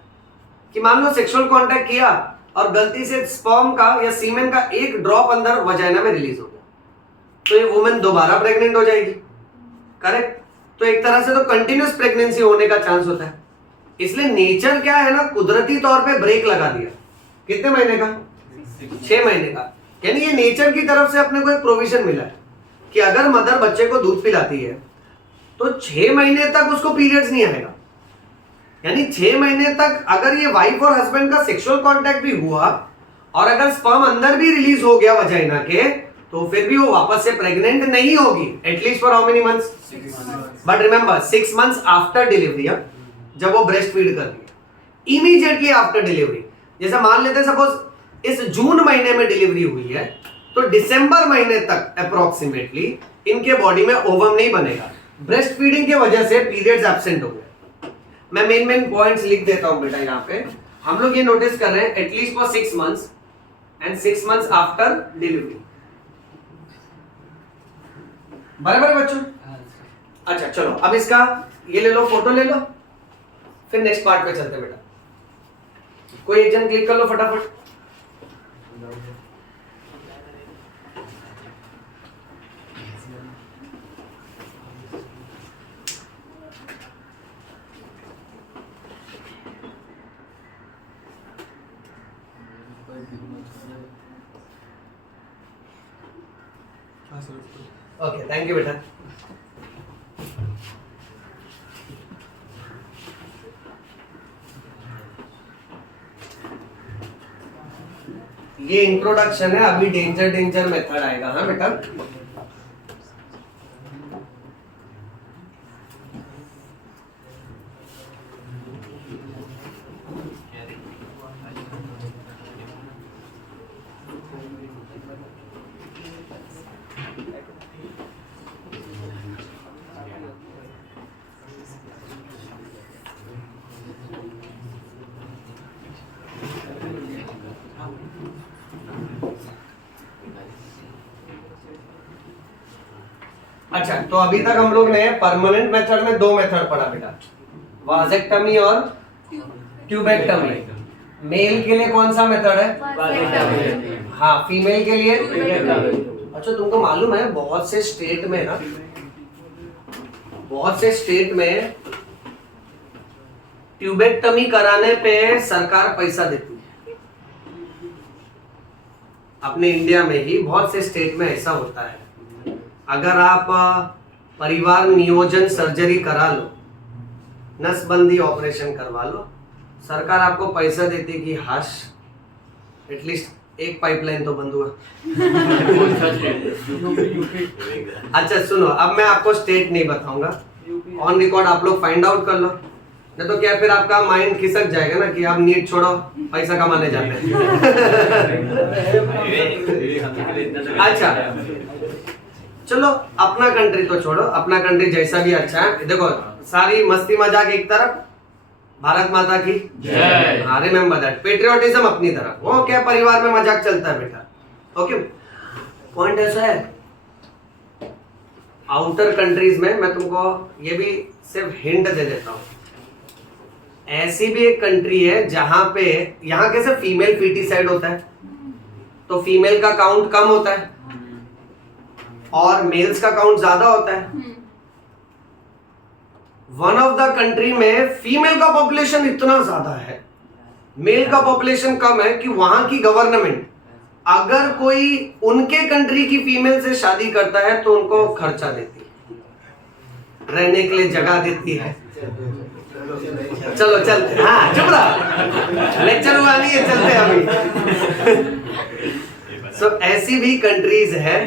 कि मान लो सेक्सुअल कांटेक्ट किया और गलती से स्पर्म का या सीमेन का एक ड्रॉप अंदर वजाइना में रिलीज हो गया, तो ये वुमेन दोबारा प्रेग्नेंट हो जाएगी, करेक्ट? तो एक तरह से तो कंटिन्यूस प्रेगनेंसी होने का चांस होता है। इसलिए नेचर क्या है ना, कुदरती तौर पे ब्रेक लगा दिया। कितने महीने का? 6 महीने का। यानी ये नेचर की तरफ से अपने को एक प्रोविजन मिला है कि अगर मदर बच्चे को दूध पिलाती है तो 6 महीने तक उसको पीरियड्स नहीं आएगा। यानी 6 महीने तक अगर ये वाइफ और हस्बैंड का सेक्सुअल कांटेक्ट भी हुआ और अगर स्पर्म अंदर भी रिलीज हो गया वजाइना के, तो फिर भी वो वापस से प्रेग्नेंट नहीं होगी, at least for how many months? 6 but remember 6 months after delivery, जब वो ब्रेस्ट फीड कर रही है, इमीडिएटली आफ्टर डिलीवरी। जैसे मान लेते हैं सपोज इस जून महीने में डिलीवरी हुई है, तो दिसंबर महीने तक अप्रोक्सीमेटली इनके बॉडी में ओवम नहीं बनेगा, ब्रेस्ट फीडिंग की वजह से पीरियड्स एब्सेंट हो गए। मैं मेन पॉइंट्स लिख देता हूं बेटा यहाँ पे। हम लोग ये नोटिस कर रहे हैं at least for 6 months and 6 months after delivery. बराबर है बच्चों? अच्छा चलो, अब इसका ये ले लो, फोटो ले लो, फिर नेक्स्ट पार्ट पे चलते बेटा। कोई एक जन क्लिक कर लो फटाफट। ओके, थैंक यू बेटा। ये इंट्रोडक्शन है, अभी डेंजर मेथड आएगा। हाँ बेटा, अच्छा तो अभी तक हम लोग ने परमानेंट मेथड में 2 मेथड पढ़ा बेटा, वाजेक्टमी और ट्यूबेक्टमी। मेल के लिए कौन सा मेथड है? हाँ, फीमेल के लिए? अच्छा, तुमको मालूम है बहुत से स्टेट में ना, बहुत से स्टेट में ट्यूबेक्टमी कराने पे सरकार पैसा देती है। अपने इंडिया में ही बहुत से स्टेट में ऐसा होता है। अगर आप परिवार नियोजन सर्जरी करा लो, नसबंदी ऑपरेशन करवा लो, सरकार आपको पैसा देती कि हाश एटलीस्ट एक पाइपलाइन तो बंद हुआ। अच्छा सुनो, अब मैं आपको स्टेट नहीं बताऊंगा, ऑन रिकॉर्ड आप लोग फाइंड आउट कर लो, नहीं तो क्या फिर आपका माइंड खिसक जाएगा ना कि आप नीट छोड़ो, पैसा कमाने जाते हैं। अच्छा चलो, अपना कंट्री तो छोड़ो, अपना कंट्री जैसा भी अच्छा है। देखो सारी मस्ती मजाक एक तरफ, भारत माता की जय। हाँ, रिमेंबर दैट, पेट्रियोटिज्म अपनी तरफ। वो क्या परिवार में मजाक चलता है बेटा। ओके, पॉइंट ऐसा है, आउटर कंट्रीज में मैं तुमको ये भी सिर्फ हिंट दे देता हूँ, ऐसी भी एक कंट्री है जहां पे, यहाँ कैसे फीमेल फीटिसाइड होता है, तो फीमेल का काउंट कम होता है और मेल्स का काउंट ज्यादा होता है। वन ऑफ द कंट्री में फीमेल का पॉपुलेशन इतना ज्यादा है, मेल का पॉपुलेशन कम है, कि वहां की गवर्नमेंट अगर कोई उनके कंट्री की फीमेल से शादी करता है तो उनको खर्चा देती है, रहने के लिए जगह देती है। चलो चलते, हाँ चुप रहा, लेक्चर हुआ नहीं है, चलते अभी। सो ऐसी भी कंट्रीज है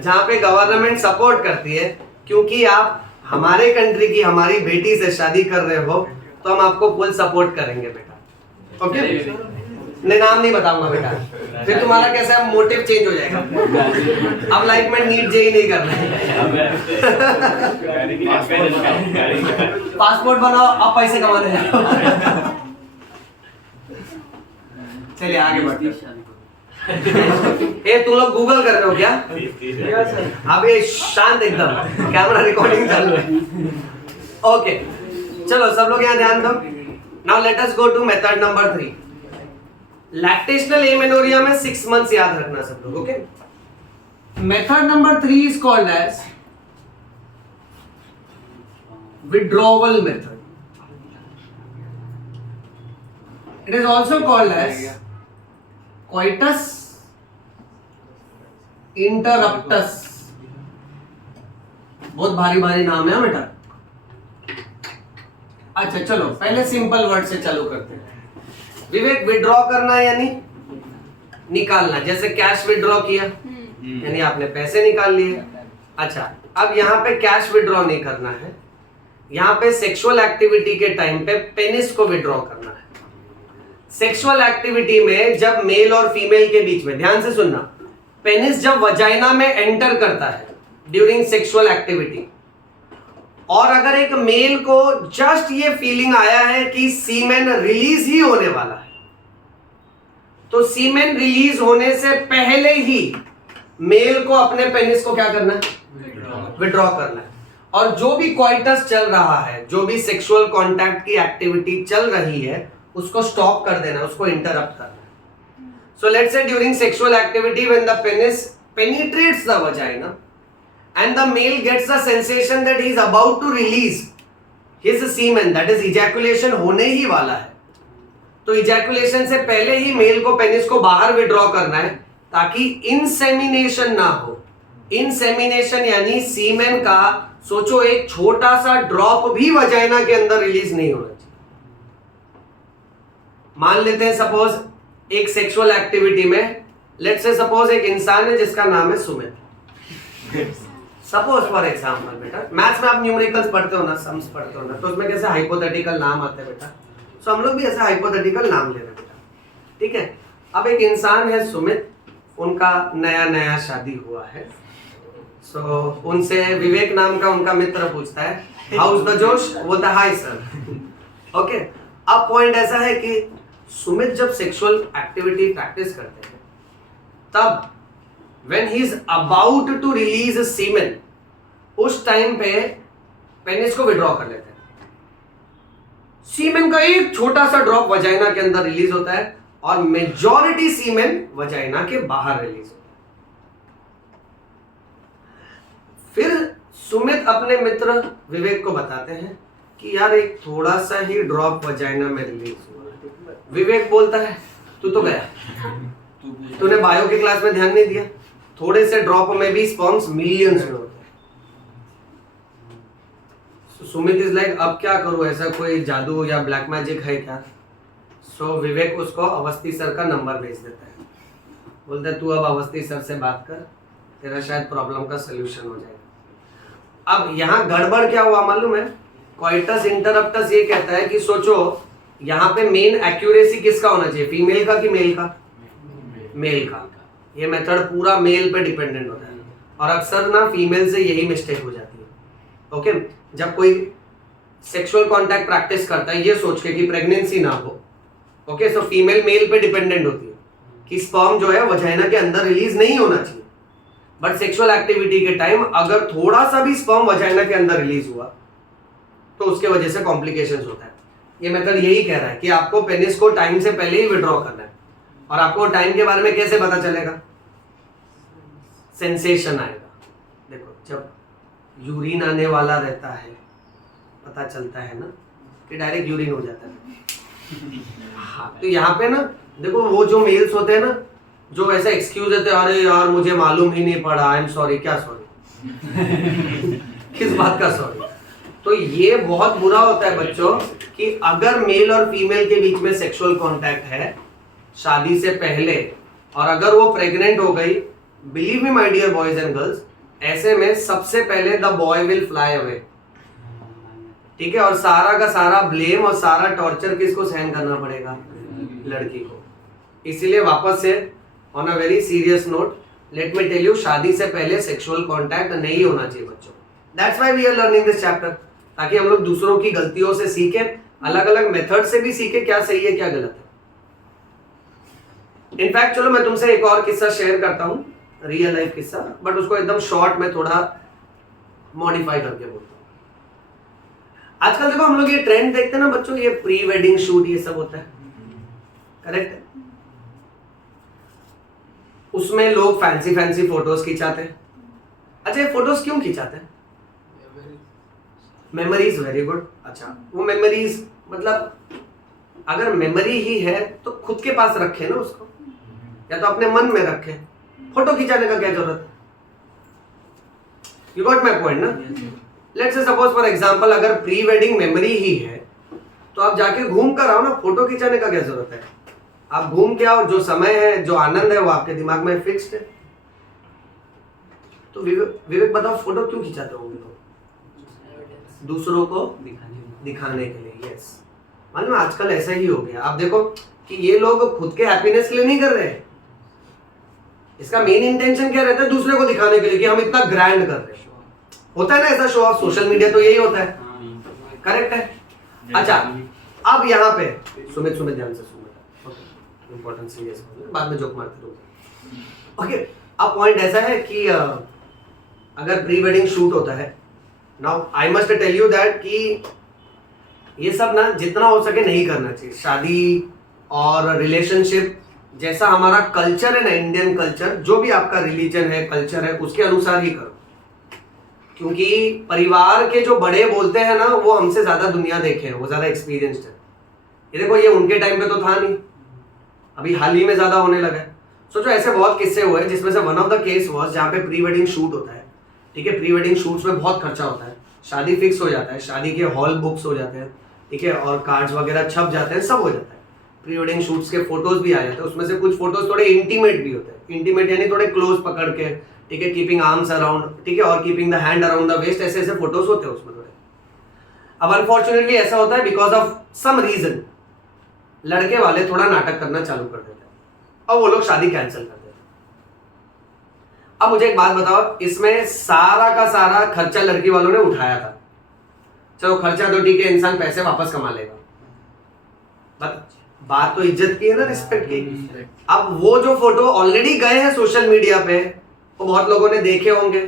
जहां पे गवर्नमेंट सपोर्ट करती है, क्योंकि आप हमारे कंट्री की हमारी बेटी से शादी कर रहे हो तो हम आपको फुल सपोर्ट करेंगे बेटा। ओके, नहीं नाम नहीं बताऊंगा बेटा, फिर तुम्हारा कैसा मोटिव चेंज हो जाएगा। अब लाइफ में नीट जेई नहीं करना है, पासपोर्ट बनाओ, अब पैसे कमाने जाओ। चलिए आगे बढ़ते। ए तुम लोग गूगल कर रहे हो क्या? अब ये शांत एकदम, कैमरा रिकॉर्डिंग चल रहा है। ओके चलो सब लोग यहाँ ध्यान दो। Now let us go to method number 3। Lactational amenorrhea में 6 मंथ्स याद रखना सब लोग। Okay, method number 3 is called as withdrawal method. It is also called as coitus interruptus. बहुत भारी भारी नाम है बेटा। अच्छा चलो पहले सिंपल वर्ड से चालू करते हैं। विवेक, विड्रॉ करना यानी निकालना, जैसे कैश विड्रॉ किया यानी आपने पैसे निकाल लिए। अच्छा, अब यहाँ पे कैश विड्रॉ नहीं करना है, यहाँ पे सेक्सुअल एक्टिविटी के टाइम पे पेनिस को विड्रॉ करना है। सेक्सुअल एक्टिविटी में जब मेल और फीमेल के बीच में, ध्यान से सुनना, पेनिस जब वजाइना में एंटर करता है ड्यूरिंग सेक्सुअल एक्टिविटी, और अगर एक मेल को जस्ट ये फीलिंग आया है कि सीमेन रिलीज ही होने वाला है, तो सीमेन रिलीज होने से पहले ही मेल को अपने पेनिस को क्या करना है? विड्रॉ करना है। और जो भी कॉइटस चल रहा है, जो भी सेक्सुअल कांटेक्ट की एक्टिविटी चल रही है, उसको स्टॉप कर देना, उसको इंटरप्ट करना है। सो लेट्स से during sexual activity when the penis penetrates the vagina and the male gets the sensation that he is about to release his semen, that is ejaculation होने ही वाला है, तो ejaculation से पहले ही मेल को पेनिस को बाहर विड्रॉ करना है ताकि इंसेमिनेशन ना हो। इंसेमिनेशन यानी सीमेन का, सोचो एक छोटा सा ड्रॉप भी वजाइना के अंदर रिलीज नहीं होना चाहिए। मान लेते हैं सपोज एक सेक्सुअल एक्टिविटी में, लेट्स से सपोज एक इंसान है जिसका नाम है सुमित, सपोज फॉर एग्जांपल। बेटा मैथ्स में आप न्यूमेरिकल्स पढ़ते हो ना, सम्स पढ़ते हो ना, तो उसमें कैसे हाइपोथेटिकल नाम आते हैं बेटा, सो हम लोग भी ऐसे हाइपोथेटिकल नाम ले रहे हैं बेटा, ठीक है। अब एक इंसान है सुमित, उनका नया नया शादी हुआ है, सो उनसे विवेक नाम का उनका मित्र पूछता है हाउ इज द जोश, बोलता है हाय सर। ओके, अब पॉइंट ऐसा है कि सुमित जब सेक्सुअल एक्टिविटी प्रैक्टिस करते हैं तब when he is about to release semen, उस टाइम पे पेनिस को विड्रॉ कर लेते हैं। सीमेन का एक छोटा सा ड्रॉप वजाइना के अंदर रिलीज होता है और मेजॉरिटी सीमेन वजाइना के बाहर रिलीज होता है। फिर सुमित अपने मित्र विवेक को बताते हैं कि यार एक थोड़ा सा ही ड्रॉप वजाइना में रिलीज हुआ। विवेक बोलता है तू तो गया, तूने बायो की क्लास में ध्यान नहीं दिया, थोड़े से ड्रॉप में भी स्पर्म्स मिलियंस में होते हैं। सुमित इज लाइक अब क्या करूं, ऐसा कोई जादू या ब्लैक मैजिक है क्या? सो विवेक उसको अवस्थी सर का नंबर भेज देता है, बोलता है तू अब अवस्थी सर से बात कर, तेरा शायद प्रॉब्लम का सोल्यूशन हो जाएगा। अब यहाँ गड़बड़ क्या हुआ मालूम है? कोइटस इंटरप्टस ये कहता है कि सोचो यहाँ पे मेन एक्यूरेसी किसका होना चाहिए, फीमेल का कि मेल का? मेल का। ये मेथड पूरा मेल पे डिपेंडेंट होता है और अक्सर ना फीमेल से यही मिस्टेक हो जाती है। ओके, जब कोई सेक्सुअल कांटेक्ट प्रैक्टिस करता है ये सोच के कि प्रेगनेंसी ना हो, ओके, सो फीमेल मेल पे डिपेंडेंट होती है कि स्पर्म जो है वजाइना के अंदर रिलीज नहीं होना चाहिए, बट सेक्सुअल एक्टिविटी के टाइम अगर थोड़ा सा भी स्पर्म वजाइना के अंदर रिलीज हुआ तो उसके वजह से कॉम्प्लिकेशंस होता है। ये मेथड यही कह रहा है कि आपको पेनिस को टाइम से पहले ही विड्रॉ करना है। और आपको टाइम के बारे में कैसे पता चलेगा? सेंसेशन आएगा। देखो जब यूरिन आने वाला रहता है पता चलता है ना कि डायरेक्ट यूरिन हो जाता है। हाँ, तो यहाँ पे ना देखो वो जो मेल्स होते हैं ना जो ऐसा एक्सक्यूज देते हैं, अरे यार मुझे मालूम ही नहीं पड़ा, आई एम सॉरी। क्या सॉरी? किस बात का सॉरी? तो ये बहुत बुरा होता है बच्चों कि अगर मेल और फीमेल के बीच में सेक्सुअल कांटेक्ट है शादी से पहले और अगर वो प्रेग्नेंट हो गई, believe me my dear boys and girls, ऐसे में सबसे पहले the boy will fly away. ठीक है, और सारा का सारा ब्लेम और सारा टॉर्चर किसको सहन करना पड़ेगा? लड़की को। इसीलिए वापस से on a very serious note let me tell you, शादी से पहले सेक्सुअल कांटेक्ट नहीं होना चाहिए बच्चों। That's why we are learning this chapter, ताकि हम लोग दूसरों की गलतियों से सीखें, अलग अलग मेथड से भी सीखें क्या सही है क्या गलत है। इनफैक्ट चलो मैं तुमसे एक और किस्सा शेयर करता हूं, रियल लाइफ किस्सा, बट उसको एकदम शॉर्ट में थोड़ा मॉडिफाई करके बोलता हूं। आजकल देखो हम लोग ये ट्रेंड देखते हैं ना बच्चों, ये प्री वेडिंग शूट ये सब होता है, करेक्ट है? उसमें लोग फैंसी फैंसी फोटोज खिंचाते हैं। अच्छा ये फोटोज क्यों खिंचाते हैं? Memories, very good. अच्छा वो मेमोरीज मतलब अगर मेमोरी ही है तो खुद के पास रखे ना उसको, या तो अपने मन में रखे। फोटो खिंचाने का क्या जरूरत है? यू गॉट माय पॉइंट ना? Let's say suppose for example अगर प्री वेडिंग मेमोरी ही है तो आप जाके घूम कर आओ ना, फोटो खिंचाने का क्या जरूरत है? आप घूम के आओ, जो समय है जो आनंद है वो आपके दिमाग में फिक्स्ड है। तो विवेक बताओ फोटो क्यों खिंचाते होंगे लोग? दूसरों को दिखाने के लिए। यस, मालूम आजकल ऐसा ही हो गया। आप देखो कि ये लोग खुद के हैप्पीनेस के लिए नहीं कर रहे हैं, इसका मेन इंटेंशन क्या रहता है? दूसरे को दिखाने के लिए कि हम इतना ग्रैंड कर रहे हैं। होता है ना ऐसा शो ऑफ, सोशल मीडिया तो यही होता है, करेक्ट है? अच्छा अब यहाँ पे सुमित ध्यान से सुनो, इंपॉर्टेंट सीरियस बाद में जोक मारते रहो। ओके, अब पॉइंट ऐसा है कि अगर प्री वेडिंग शूट होता है, now I must tell you that कि ये सब ना जितना हो सके नहीं करना चाहिए। शादी और रिलेशनशिप जैसा हमारा कल्चर है ना, इंडियन कल्चर, जो भी आपका रिलीजन है कल्चर है उसके अनुसार ही करो, क्योंकि परिवार के जो बड़े बोलते हैं ना वो हमसे ज्यादा दुनिया देखे हैं, वो ज्यादा एक्सपीरियंस्ड है। ये देखो ये उनके टाइम पे तो था नहीं, अभी हाल ही में ज्यादा होने लगा है। सोचो ऐसे बहुत किस्से हुए हैं जिसमें से one of the case was जहाँ पे प्री वेडिंग शूट होता है। ठीक है, प्री वेडिंग शूट्स में बहुत खर्चा होता है, शादी फिक्स हो जाता है, शादी के हॉल बुक्स हो जाते हैं, ठीक है, और कार्ड्स वगैरह छप जाते हैं, सब हो जाता है। प्री वेडिंग शूट्स के फोटोज भी आ जाते हैं, उसमें से कुछ फोटोज थोड़े इंटीमेट भी होते हैं। इंटीमेट यानी थोड़े क्लोज पकड़ के, ठीक है, कीपिंग आर्म्स अराउंड, ठीक है, और keeping the hand around the waist, ऐसे ऐसे फोटोज होते हैं उसमें थोड़े। अब अनफॉर्चुनेटली ऐसा होता है बिकॉज ऑफ सम रीजन लड़के वाले थोड़ा नाटक करना चालू कर देते हैं और वो लोग शादी कैंसिल कर देते हैं। अब मुझे एक बात बताओ, इसमें सारा का सारा खर्चा लड़की वालों ने उठाया था। चलो खर्चा तो ठीक है, इंसान पैसे वापस कमा लेगा, बात तो इज्जत की है ना, रिस्पेक्ट की। अब वो जो फोटो ऑलरेडी गए हैं सोशल मीडिया पे, वो बहुत लोगों ने देखे होंगे,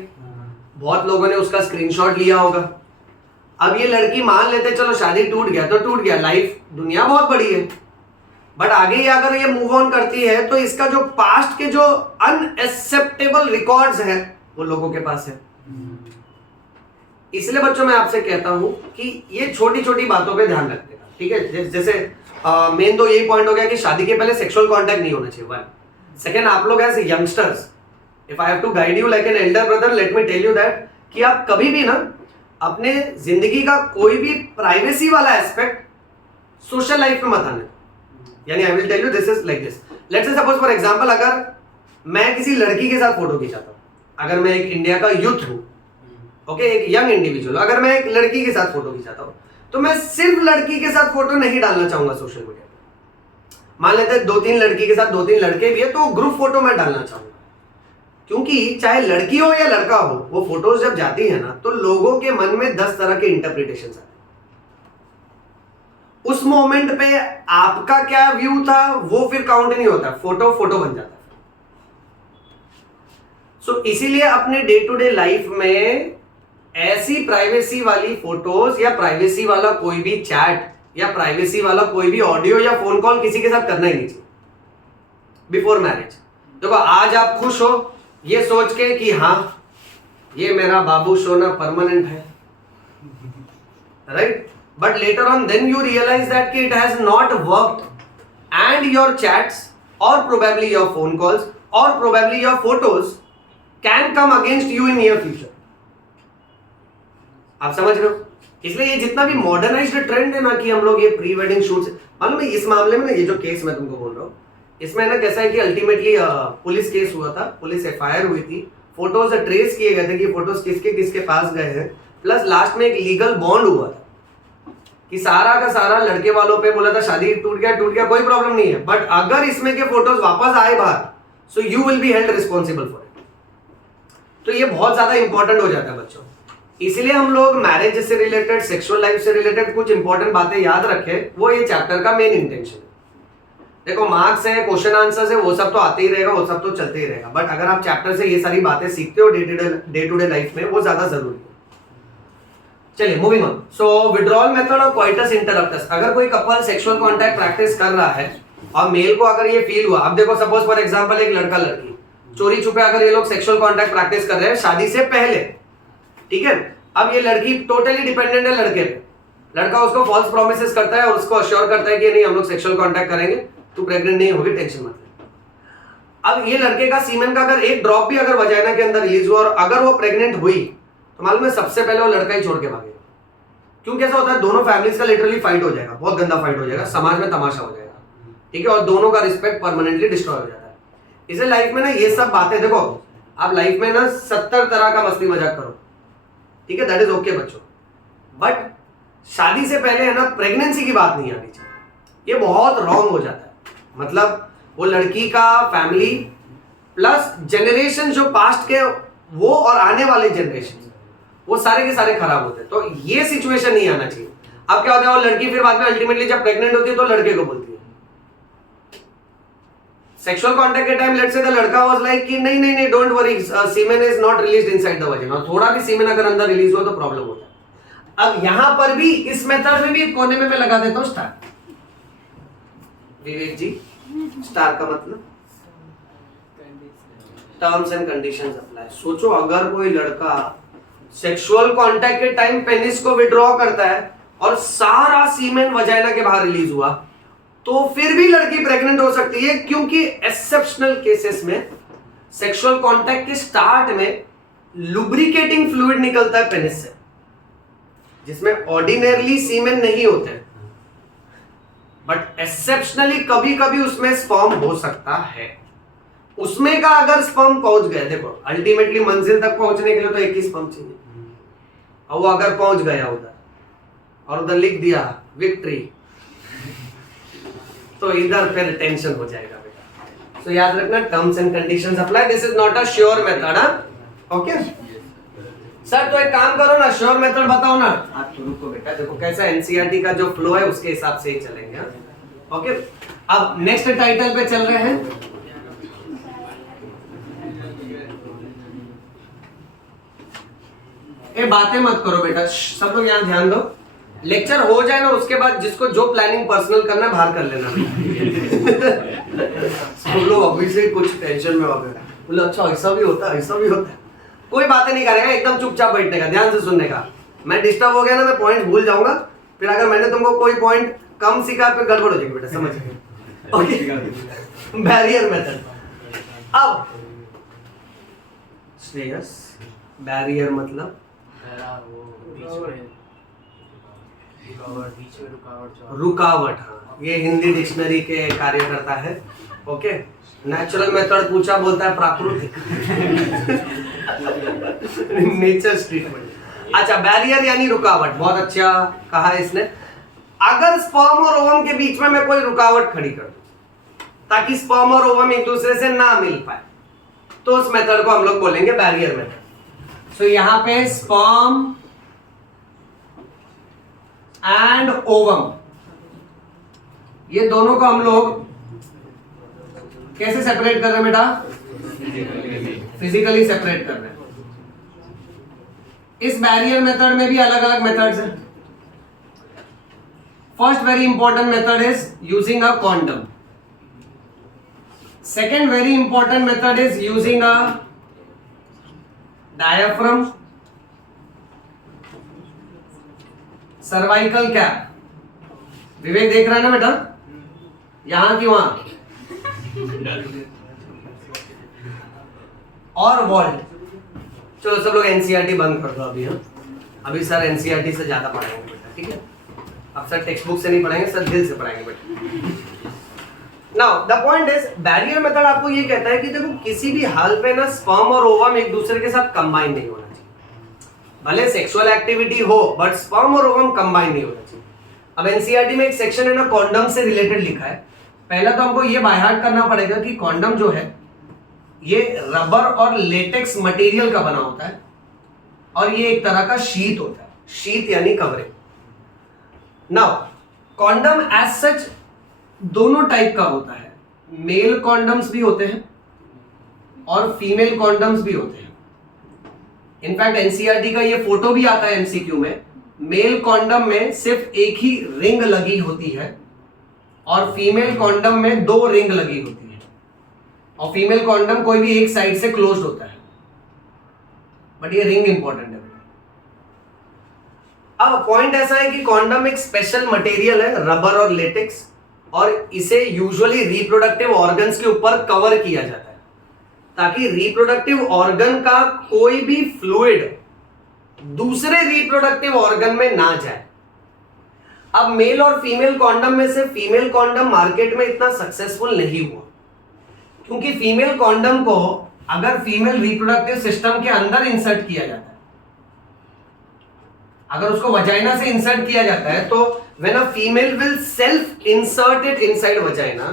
बहुत लोगों ने उसका स्क्रीनशॉट लिया होगा। अब ये लड़की मान लेते चलो शादी टूट गया तो टूट गया, लाइफ दुनिया बहुत बड़ी है, बट आगे ही अगर ये मूव ऑन करती है तो इसका जो पास्ट के जो अनएक्सेप्टेबल रिकॉर्ड्स हैं वो लोगों के पास है। इसलिए बच्चों मैं आपसे कहता हूं कि ये छोटी छोटी बातों पे ध्यान रखते, ठीक है। जैसे मेन तो यही पॉइंट हो गया कि शादी के पहले सेक्सुअल कांटेक्ट नहीं होना चाहिए, वन। सेकंड, आप लोग as youngsters, if I have to guide you like an elder brother, let me tell you that कि आप कभी भी ना अपने जिंदगी का कोई भी प्राइवेसी वाला एस्पेक्ट सोशल लाइफ में मत आने। यानी I will tell you this is like this, let's say suppose for example अगर मैं किसी लड़की के साथ फोटो खिंचाता हूं, अगर मैं एक इंडिया का यूथ हूं, ओके, एक यंग इंडिविजुअल, अगर मैं एक लड़की के साथ फोटो खिंचाता हूं तो मैं सिर्फ लड़की के साथ फोटो नहीं डालना चाहूंगा सोशल मीडिया पे। मान लेते हैं 2-3 लड़की के साथ 2-3 लड़के भी है तो ग्रुप फोटो मैं डालना चाहूंगा, क्योंकि चाहे लड़की हो या लड़का हो, वो फोटोज जब जाती है ना तो लोगों के मन में 10 तरह के इंटरप्रिटेशन आते हैं। उस मोमेंट पे आपका क्या व्यू था वो फिर काउंट नहीं होता, फोटो फोटो बन जाता है। सो इसीलिए अपने डे टू डे लाइफ में ऐसी प्राइवेसी वाली फोटोज या प्राइवेसी वाला कोई भी चैट या प्राइवेसी वाला कोई भी ऑडियो या फोन कॉल किसी के साथ करना ही नहीं चाहिए बिफोर मैरिज। देखो आज आप खुश हो ये सोच के कि हाँ ये मेरा बाबू सोना परमानेंट है, right, but later on then you realize that कि it has not worked and your chats और प्रोबेबली योर फोन कॉल्स और probably your photos can come against you in near future. आप समझ रहे हो? इसलिए ये जितना भी मॉडर्नाइज्ड ट्रेंड है ना कि हम लोग ये प्री वेडिंग शूट्स, मालूम है इस मामले में ना ये जो केस मैं तुमको बोल रहा हूँ इसमें ना कैसा है कि अल्टीमेटली पुलिस केस हुआ था, पुलिस एफआईआर हुई थी, फोटोज ट्रेस किए गए थे कि फोटोज किसके किसके पास गए हैं, प्लस लास्ट में एक लीगल बॉन्ड हुआ था कि सारा का सारा लड़के वालों पे बोला था शादी टूट गया कोई प्रॉब्लम नहीं है, बट अगर इसमें के फोटोज वापस आए बाहर so you will be held responsible for it. तो ये बहुत ज्यादा इंपॉर्टेंट हो जाता है बच्चों। इसलिए हम लोग मैरिज से रिलेटेड, सेक्सुअल लाइफ से रिलेटेड कुछ इंपॉर्टेंट बातें याद रखें, वो ये चैप्टर का मेन इंटेंशन है। देखो मार्क्स है, क्वेश्चन आंसर्स है, वो सब तो आते ही रहेगा, वो सब तो चलते ही रहेगा, बट अगर आप चैप्टर से ये सारी बातें सीखते हो डे टू डे लाइफ में, वो ज्यादा जरूरी है। चलिए moving on. So withdrawal method और कोइटस इंटरप्टस। अगर कोई कपल सेक्सुअल कांटेक्ट प्रैक्टिस कर रहा है और मेल को अगर ये फील हुआ, अब देखो सपोज फॉर एग्जांपल एक लड़का लड़की चोरी छुपे अगर ये लोग सेक्सुअल कांटेक्ट प्रैक्टिस कर रहे हैं शादी से पहले, ठीक है, अब ये लड़की टोटली डिपेंडेंट है लड़के पे, लड़का उसको फॉल्स प्रोमिसेस करता है और उसको अश्योर करता है कि नहीं हम लोग सेक्सुअल कांटेक्ट करेंगे, तू प्रेग्नेंट नहीं होगी, टेंशन मत ले। अब ये लड़के का सीमेन का अगर एक ड्रॉप भी अगर वजाइना के अंदर रिलीज हुआ और अगर वो प्रेग्नेंट हुई तो मालूम है सबसे पहले वो लड़का ही छोड़ के भागेगा। क्यों कैसा होता है, दोनों फैमिलीज का लिटरली फाइट हो जाएगा, बहुत गंदा फाइट हो जाएगा, समाज में तमाशा हो जाएगा, ठीक है, और दोनों का रिस्पेक्ट परमानेंटली डिस्ट्रॉय हो जाता है। इसे लाइफ में ना ये सब बातें, देखो आप लाइफ में ना 70 तरह का मस्ती मजाक करो, ठीक है, दैट इज ओके बच्चों, बट शादी से पहले है ना प्रेगनेंसी की बात नहीं आनी चाहिए, ये बहुत रॉन्ग हो जाता है। मतलब वो लड़की का फैमिली प्लस जनरेशन जो पास्ट के वो और आने वाले जनरेशन वो सारे के सारे खराब होते हैं, तो ये सिचुएशन नहीं आना चाहिए। अब क्या होता है, वो लड़की फिर बाद में अल्टीमेटली जब प्रेग्नेंट होती है तो लड़के को बोलती है सेक्सुअल कांटेक्ट के टाइम, लेट्स से द लड़का वाज लाइक कि नहीं नहीं नहीं don't worry, semen is not released inside the vagina, और थोड़ा भी सीमेन अगर अंदर रिलीज हो तो प्रॉब्लम होता है। अब यहां पर भी इस मेथड में भी एक कोने में मैं लगा देता हूं स्टार। विवेक जी स्टार का मतलब टर्म्स एंड कंडीशंस अप्लाई। सोचो अगर कोई लड़का सेक्सुअल कांटेक्ट के टाइम पेनिस को विड्रॉ करता है और सारा सीमेन वजाइना के बाहर रिलीज हुआ तो फिर भी लड़की प्रेग्नेंट हो सकती है, क्योंकि एक्सेप्शनल केसेस में सेक्सुअल कांटेक्ट के स्टार्ट में लुब्रिकेटिंग फ्लूइड निकलता है पेनिस से, जिसमें ऑर्डिनरली सीमेन नहीं होते हैं, बट एक्सेप्शनली कभी कभी उसमें स्पर्म हो सकता है। उसमें का अगर स्पर्म पहुंच गए, देखो अल्टीमेटली मंजिल तक पहुंचने के लिए तो एक ही स्पर्म चाहिए, और वो अगर पहुंच गया उधर और उधर लिख दिया विक्ट्री तो इधर फिर टेंशन हो जाएगा बेटा। तो याद रखना terms and conditions apply, this is not a sure method. Okay sir, तो एक काम करो ना, श्योर मेथड बताओ ना। आप तो रुको बेटा, देखो कैसा एनसीईआरटी का जो फ्लो है उसके हिसाब से ही चलेंगे। ओके, अब नेक्स्ट टाइटल पे चल रहे हैं। ये बातें मत करो बेटा, सब लोग यहाँ ध्यान दो। लेक्चर हो जाए ना उसके बाद जिसको जो प्लानिंग पर्सनल करना है बाहर कर लेना। सब लोग अभी से कुछ टेंशन में हो गए, बोले अच्छा ऐसा भी होता है, ऐसा भी होता है। कोई बातें नहीं करेगा, एकदम चुपचाप बैठने का, ध्यान से सुनने का। मैं डिस्टर्ब हो गया ना, मैं पॉइंट भूल जाऊंगा, फिर अगर मैंने तुमको कोई पॉइंट कम सीखा फिर गड़बड़ हो जाएगी बेटा, समझ गए? Okay, barrier method. अब श्रेयस, बैरियर मतलब रुकावट। हाँ, ये हिंदी डिक्शनरी के कार्य करता है। ओके, नेचुरल मेथड पूछा, बोलता है प्राकृतिक। Nature treatment. अच्छा, बैरियर यानी रुकावट, बहुत अच्छा कहा इसने। अगर स्पर्म और ओवम के बीच में मैं कोई रुकावट खड़ी कर दूं ताकि स्पर्म और ओवम एक दूसरे से ना मिल पाए, तो उस मेथड को हम लोग बोलेंगे बैरियर मेथड। सो यहां पे स्पर्म एंड ओवम, ये दोनों को हम लोग कैसे सेपरेट कर रहे हैं बेटा? फिजिकली सेपरेट कर रहे हैं। इस बैरियर मेथड में भी अलग अलग मेथड्स हैं। First very important method is using a condom. Second very important method is using a diaphragm, cervical cap. विवेक देख रहा है ना बेटा, यहां की वहां, और वॉल्ट. चलो सब लोग एनसीईआरटी बंद कर दो अभी. हाँ, अभी सर एनसीईआरटी से ज्यादा पढ़ाएंगे बेटा, ठीक है. अब सर टेक्स्ट बुक से नहीं पढ़ाएंगे, सर दिल से पढ़ाएंगे बेटा. Now the point is, barrier method आपको ये कहता है कि देखो किसी भी हाल पे ना स्पर्म और ओवम एक दूसरे के साथ कंबाइन नहीं होना चाहिए. भले सेक्सुअल एक्टिविटी हो बट स्पर्म और ओवम कंबाइन नहीं होना चाहिए. अब एनसीईआरटी में एक सेक्शन है ना कॉन्डम से रिलेटेड लिखा है. पहला तो हमको ये बाय हार्ट करना पड़ेगा कि कॉन्डम जो है ये रबर और लेटेक्स मटेरियल का बना होता है और ये एक तरह का शीट होता है. शीट यानी covering. Now condom as such दोनों टाइप का होता है. मेल कॉन्डम्स भी होते हैं और फीमेल कॉन्डम्स भी होते हैं. इनफैक्ट एनसीईआरटी का ये फोटो भी आता है एमसीक्यू में. मेल कॉन्डम में सिर्फ एक ही रिंग लगी होती है और फीमेल कॉन्डम में 2 रिंग लगी होती है. और फीमेल कॉन्डम कोई भी एक साइड से क्लोज्ड होता है, बट ये रिंग इंपॉर्टेंट है. अब पॉइंट ऐसा है कि कॉन्डम एक स्पेशल मटेरियल है, रबर और लेटेक्स, और इसे यूजुअली रिप्रोडक्टिव ऑर्गन्स के ऊपर कवर किया जाता है ताकि रिप्रोडक्टिव ऑर्गन का कोई भी फ्लूइड दूसरे रिप्रोडक्टिव ऑर्गन में ना जाए. अब मेल और फीमेल कॉन्डम में से फीमेल कॉन्डम मार्केट में इतना सक्सेसफुल नहीं हुआ क्योंकि फीमेल कॉन्डम को अगर फीमेल रिप्रोडक्टिव सिस्टम के अंदर इंसर्ट किया जाता है, अगर उसको वजाइना से इंसर्ट किया जाता है, तो when a female will self insert it inside vagina,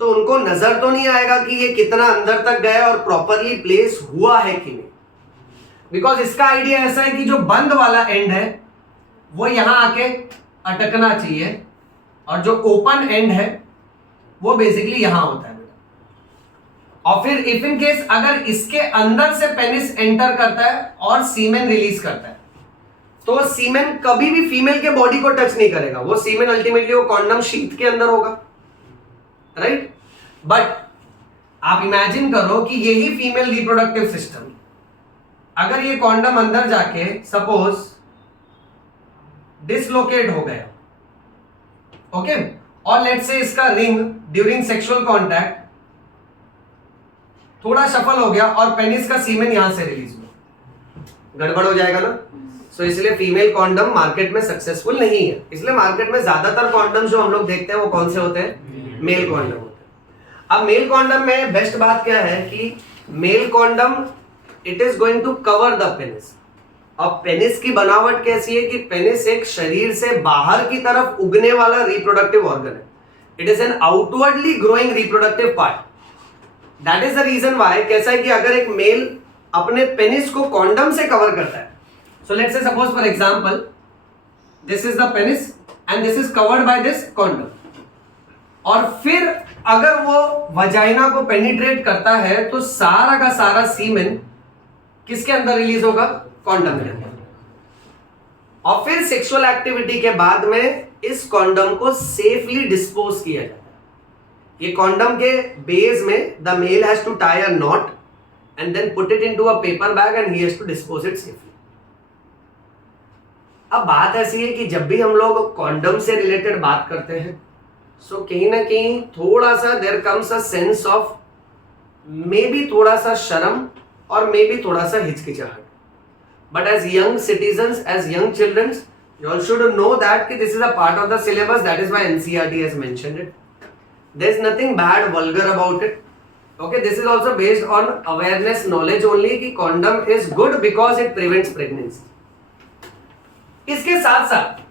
तो उनको नजर तो नहीं आएगा कि ये कितना अंदर तक गया और प्रॉपरली प्लेस हुआ है कि नहीं. बिकॉज इसका आइडिया ऐसा है कि जो बंद वाला एंड है वो यहां आके अटकना चाहिए और जो ओपन एंड है वो बेसिकली यहां होता है. और फिर इफ इन केस अगर इसके अंदर से पेनिस एंटर करता है और सीमेन रिलीज करता है, तो सीमेन कभी भी फीमेल के बॉडी को टच नहीं करेगा. वो सीमेन अल्टीमेटली वो कॉन्डम शीट के अंदर होगा, राइट. बट आप इमेजिन करो कि यही फीमेल रिप्रोडक्टिव सिस्टम अगर ये कॉन्डम अंदर जाके सपोज डिसलोकेट हो गया, ओके, और लेट्स से इसका रिंग ड्यूरिंग सेक्सुअल कॉन्टैक्ट थोड़ा शफल हो गया और पेनिस का सीमेन यहां से रिलीज हुआ, गड़बड़ हो जाएगा ना. सो इसलिए फीमेल कॉन्डम मार्केट में सक्सेसफुल नहीं है. इसलिए मार्केट में ज्यादातर कॉन्डम जो हम लोग देखते हैं वो कौन से होते हैं? मेल कॉन्डम होते हैं. अब मेल कॉन्डम में बेस्ट बात क्या है कि male condom it is going to cover the penis. अब पेनिस की बनावट कैसी है कि पेनिस एक शरीर से बाहर की तरफ उगने वाला रिप्रोडक्टिव ऑर्गन है. It is an outwardly growing reproductive part. That is the reason why कैसा है कि अगर एक मेल अपने पेनिस को कॉन्डम से कवर करता है, सो let's say suppose for example this is the penis and this is covered by this condom, और फिर अगर वो वजाइना को पेनिट्रेट करता है तो सारा का सारा सीमेन किसके अंदर रिलीज होगा? कॉन्डम के अंदर. और फिर सेक्सुअल एक्टिविटी के बाद में इस कॉन्डम को सेफली डिस्पोज किया जाता है. ये कॉन्डम के बेस में the male has to tie a knot and then put it into a paper bag and he has to dispose it safely. अब बात ऐसी है कि जब भी हम लोग कॉन्डम से रिलेटेड बात करते हैं, सो कहीं ना कहीं थोड़ा सा there comes a sense of maybe थोड़ा सा शर्म और मे बी थोड़ा सा हिचकिचाहट. But as young citizens, as young childrens, you all should know that कि this is a part of the syllabus. That is why NCERT has mentioned it. There is nothing bad, vulgar about it. Okay, this is also based on awareness, knowledge only कि condom is good because it prevents pregnancy. इसके साथ साथ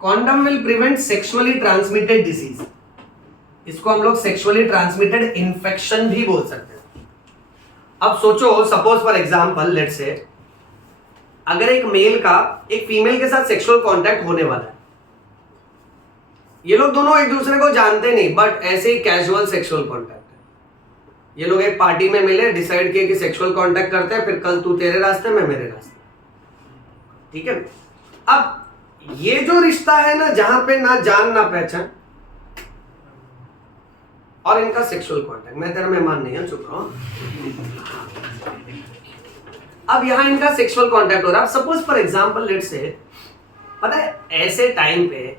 condom will prevent sexually transmitted disease. इसको हम लोग sexually transmitted infection भी बोल सकते हैं. अब सोचो, suppose for example let's say अगर एक मेल का एक फीमेल के साथ सेक्सुअल कांटेक्ट होने वाला है, ये लोग दोनों एक दूसरे को जानते नहीं बट ऐसे ही कैजुअल सेक्सुअल कांटेक्ट है. ये लोग एक पार्टी में मिले, डिसाइड किए कि सेक्सुअल कांटेक्ट करते हैं, फिर कल तू तेरे रास्ते में मेरे रास्ते. ठीक है। अब ये जो रिश्ता है ना, जहां पे ना जान ना पहचान और इनका सेक्सुअल कांटेक्ट, मैं तेरा मेहमान नहीं है, चुप रहो। अब यहां इनका सेक्सुअल कांटेक्ट हो रहा है। Suppose for example let's say, पता है ऐसे टाइम पे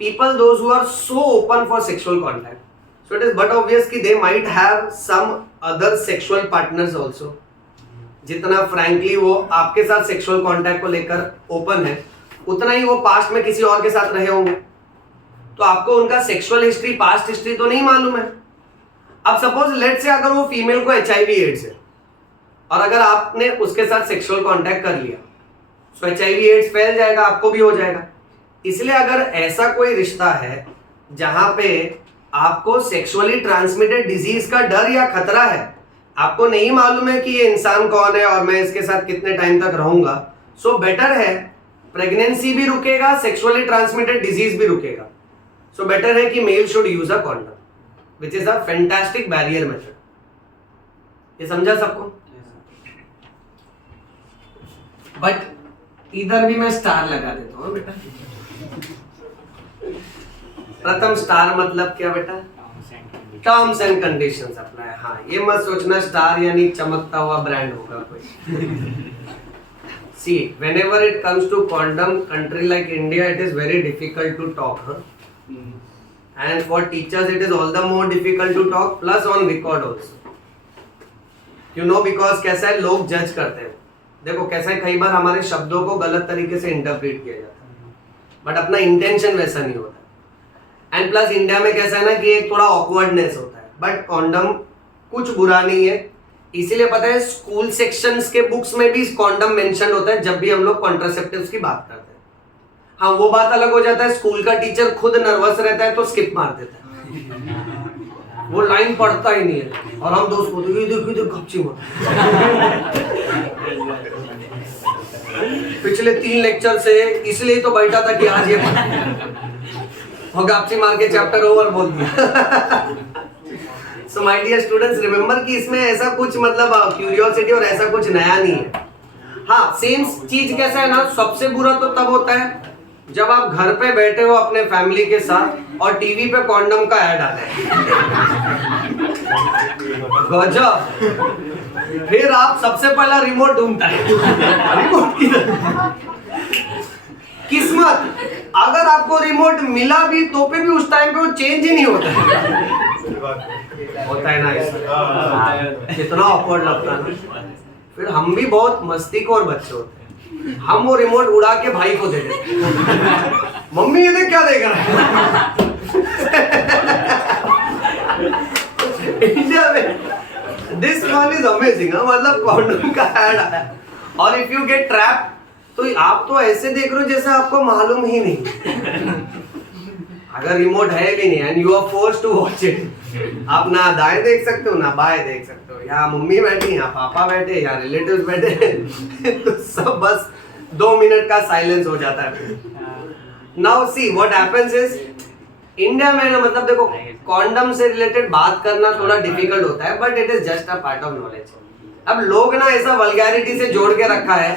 people those who are so open for sexual contact, so it is but obvious कि they might have some other sexual partners also। जितना frankly वो आपके साथ sexual contact को लेकर open है, उतना ही वो past में किसी और के साथ रहे होंगे। तो आपको उनका sexual history, past history तो नहीं मालूम है। अब suppose let's say अगर वो female को HIV AIDS है और अगर आपने उसके साथ sexual contact कर लिया, so HIV AIDS फैल जाएगा, आपको भी हो जाएगा। इसलिए अगर ऐसा कोई रिश्ता है जहां पे आपको सेक्सुअली ट्रांसमिटेड डिजीज का डर या खतरा है, आपको नहीं मालूम है कि ये इंसान कौन है और मैं इसके साथ कितने टाइम तक रहूंगा, सो बेटर है प्रेगनेंसी भी रुकेगा, सेक्सुअली ट्रांसमिटेड डिजीज भी रुकेगा। सो बेटर है कि male should use a condom which is a fantastic barrier method. ये समझा सबको? बट इधर भी मैं स्टार लगा देता हूँ बेटा। प्रथम स्टार मतलब क्या बेटा? Terms and conditions apply. हाँ, ये मत सोचना स्टार यानी चमकता हुआ ब्रांड होगा कोई। See whenever it comes to condom, country like India, it is very difficult to talk, and for teachers it is all the more difficult to talk, plus on record also, you know, because कैसा है, लोग जज करते हैं। देखो कैसा है, कई बार हमारे शब्दों को गलत तरीके से इंटरप्रेट किया जाता है, बट अपना इंटेंशन वैसा नहीं होता। एंड प्लस इंडिया में कैसा है ना कि एक थोड़ा ऑकवर्डनेस होता है, बट कॉन्डम कुछ बुरा नहीं है। इसीलिए पता है स्कूल सेक्शंस के बुक्स में भी कॉन्डम मेंशन होता है जब भी हम लोग कॉन्ट्रासेप्टिव्स की बात करते हैं। हाँ, वो बात अलग हो जाता है, स्कूल का टीचर खुद नर्वस रहता है तो स्किप मार देता है, वो लाइन पढ़ता ही नहीं है, और हम दोस्त को देखो कपची मार। पिछले 3 लेक्चर से इसलिए तो बैठा था कि आज ये और गापची मार के चैप्टर ओवर बोल दिया। So my dear students, remember कि इसमें ऐसा कुछ मतलब क्यूरियोसिटी और ऐसा कुछ नया नहीं है। हाँ, सेम चीज कैसा है ना, सबसे बुरा तो तब होता है जब आप घर पे बैठे हो अपने फैमिली के साथ और टीवी पे कॉन्डम का ऐड आता है। गजब। फिर आप सबसे पहला रिमोट ढूंढता है, रिमोट किधर? किस्मत, अगर आपको रिमोट मिला भी तो पे भी उस टाइम पे वो चेंज ही नहीं होता है ना, कितना ऑकवर्ड लगता है ना। फिर हम भी बहुत मस्तीखोर बच्चे होते हैं, हम वो रिमोट उड़ा के भाई को दे देते हैं। मम्मी ये देख क्या देख रहा है। इंडिया में दिस वन इज अमेजिंग, मतलब कॉन्डम का ऐड आया और इफ यू गेट ट्रैप तो आप तो ऐसे देख रहे हो जैसे आपको मालूम ही नहीं। अगर रिमोट है भी नहीं and you are forced to watch it, आप ना दाएं देख सकते हो ना बाएं देख सकते हो, या मम्मी बैठी या पापा बैठे या रिलेटिव्स बैठे तो सब बस 2 मिनट का साइलेंस हो जाता है। Now see what happens is, India में ना मतलब देखो कॉन्डम से रिलेटेड बात करना थोड़ा डिफिकल्ट होता है, but it is just a part of knowledge. अब लोग ना ऐसा वल्गैरिटी से जोड़ के रखा है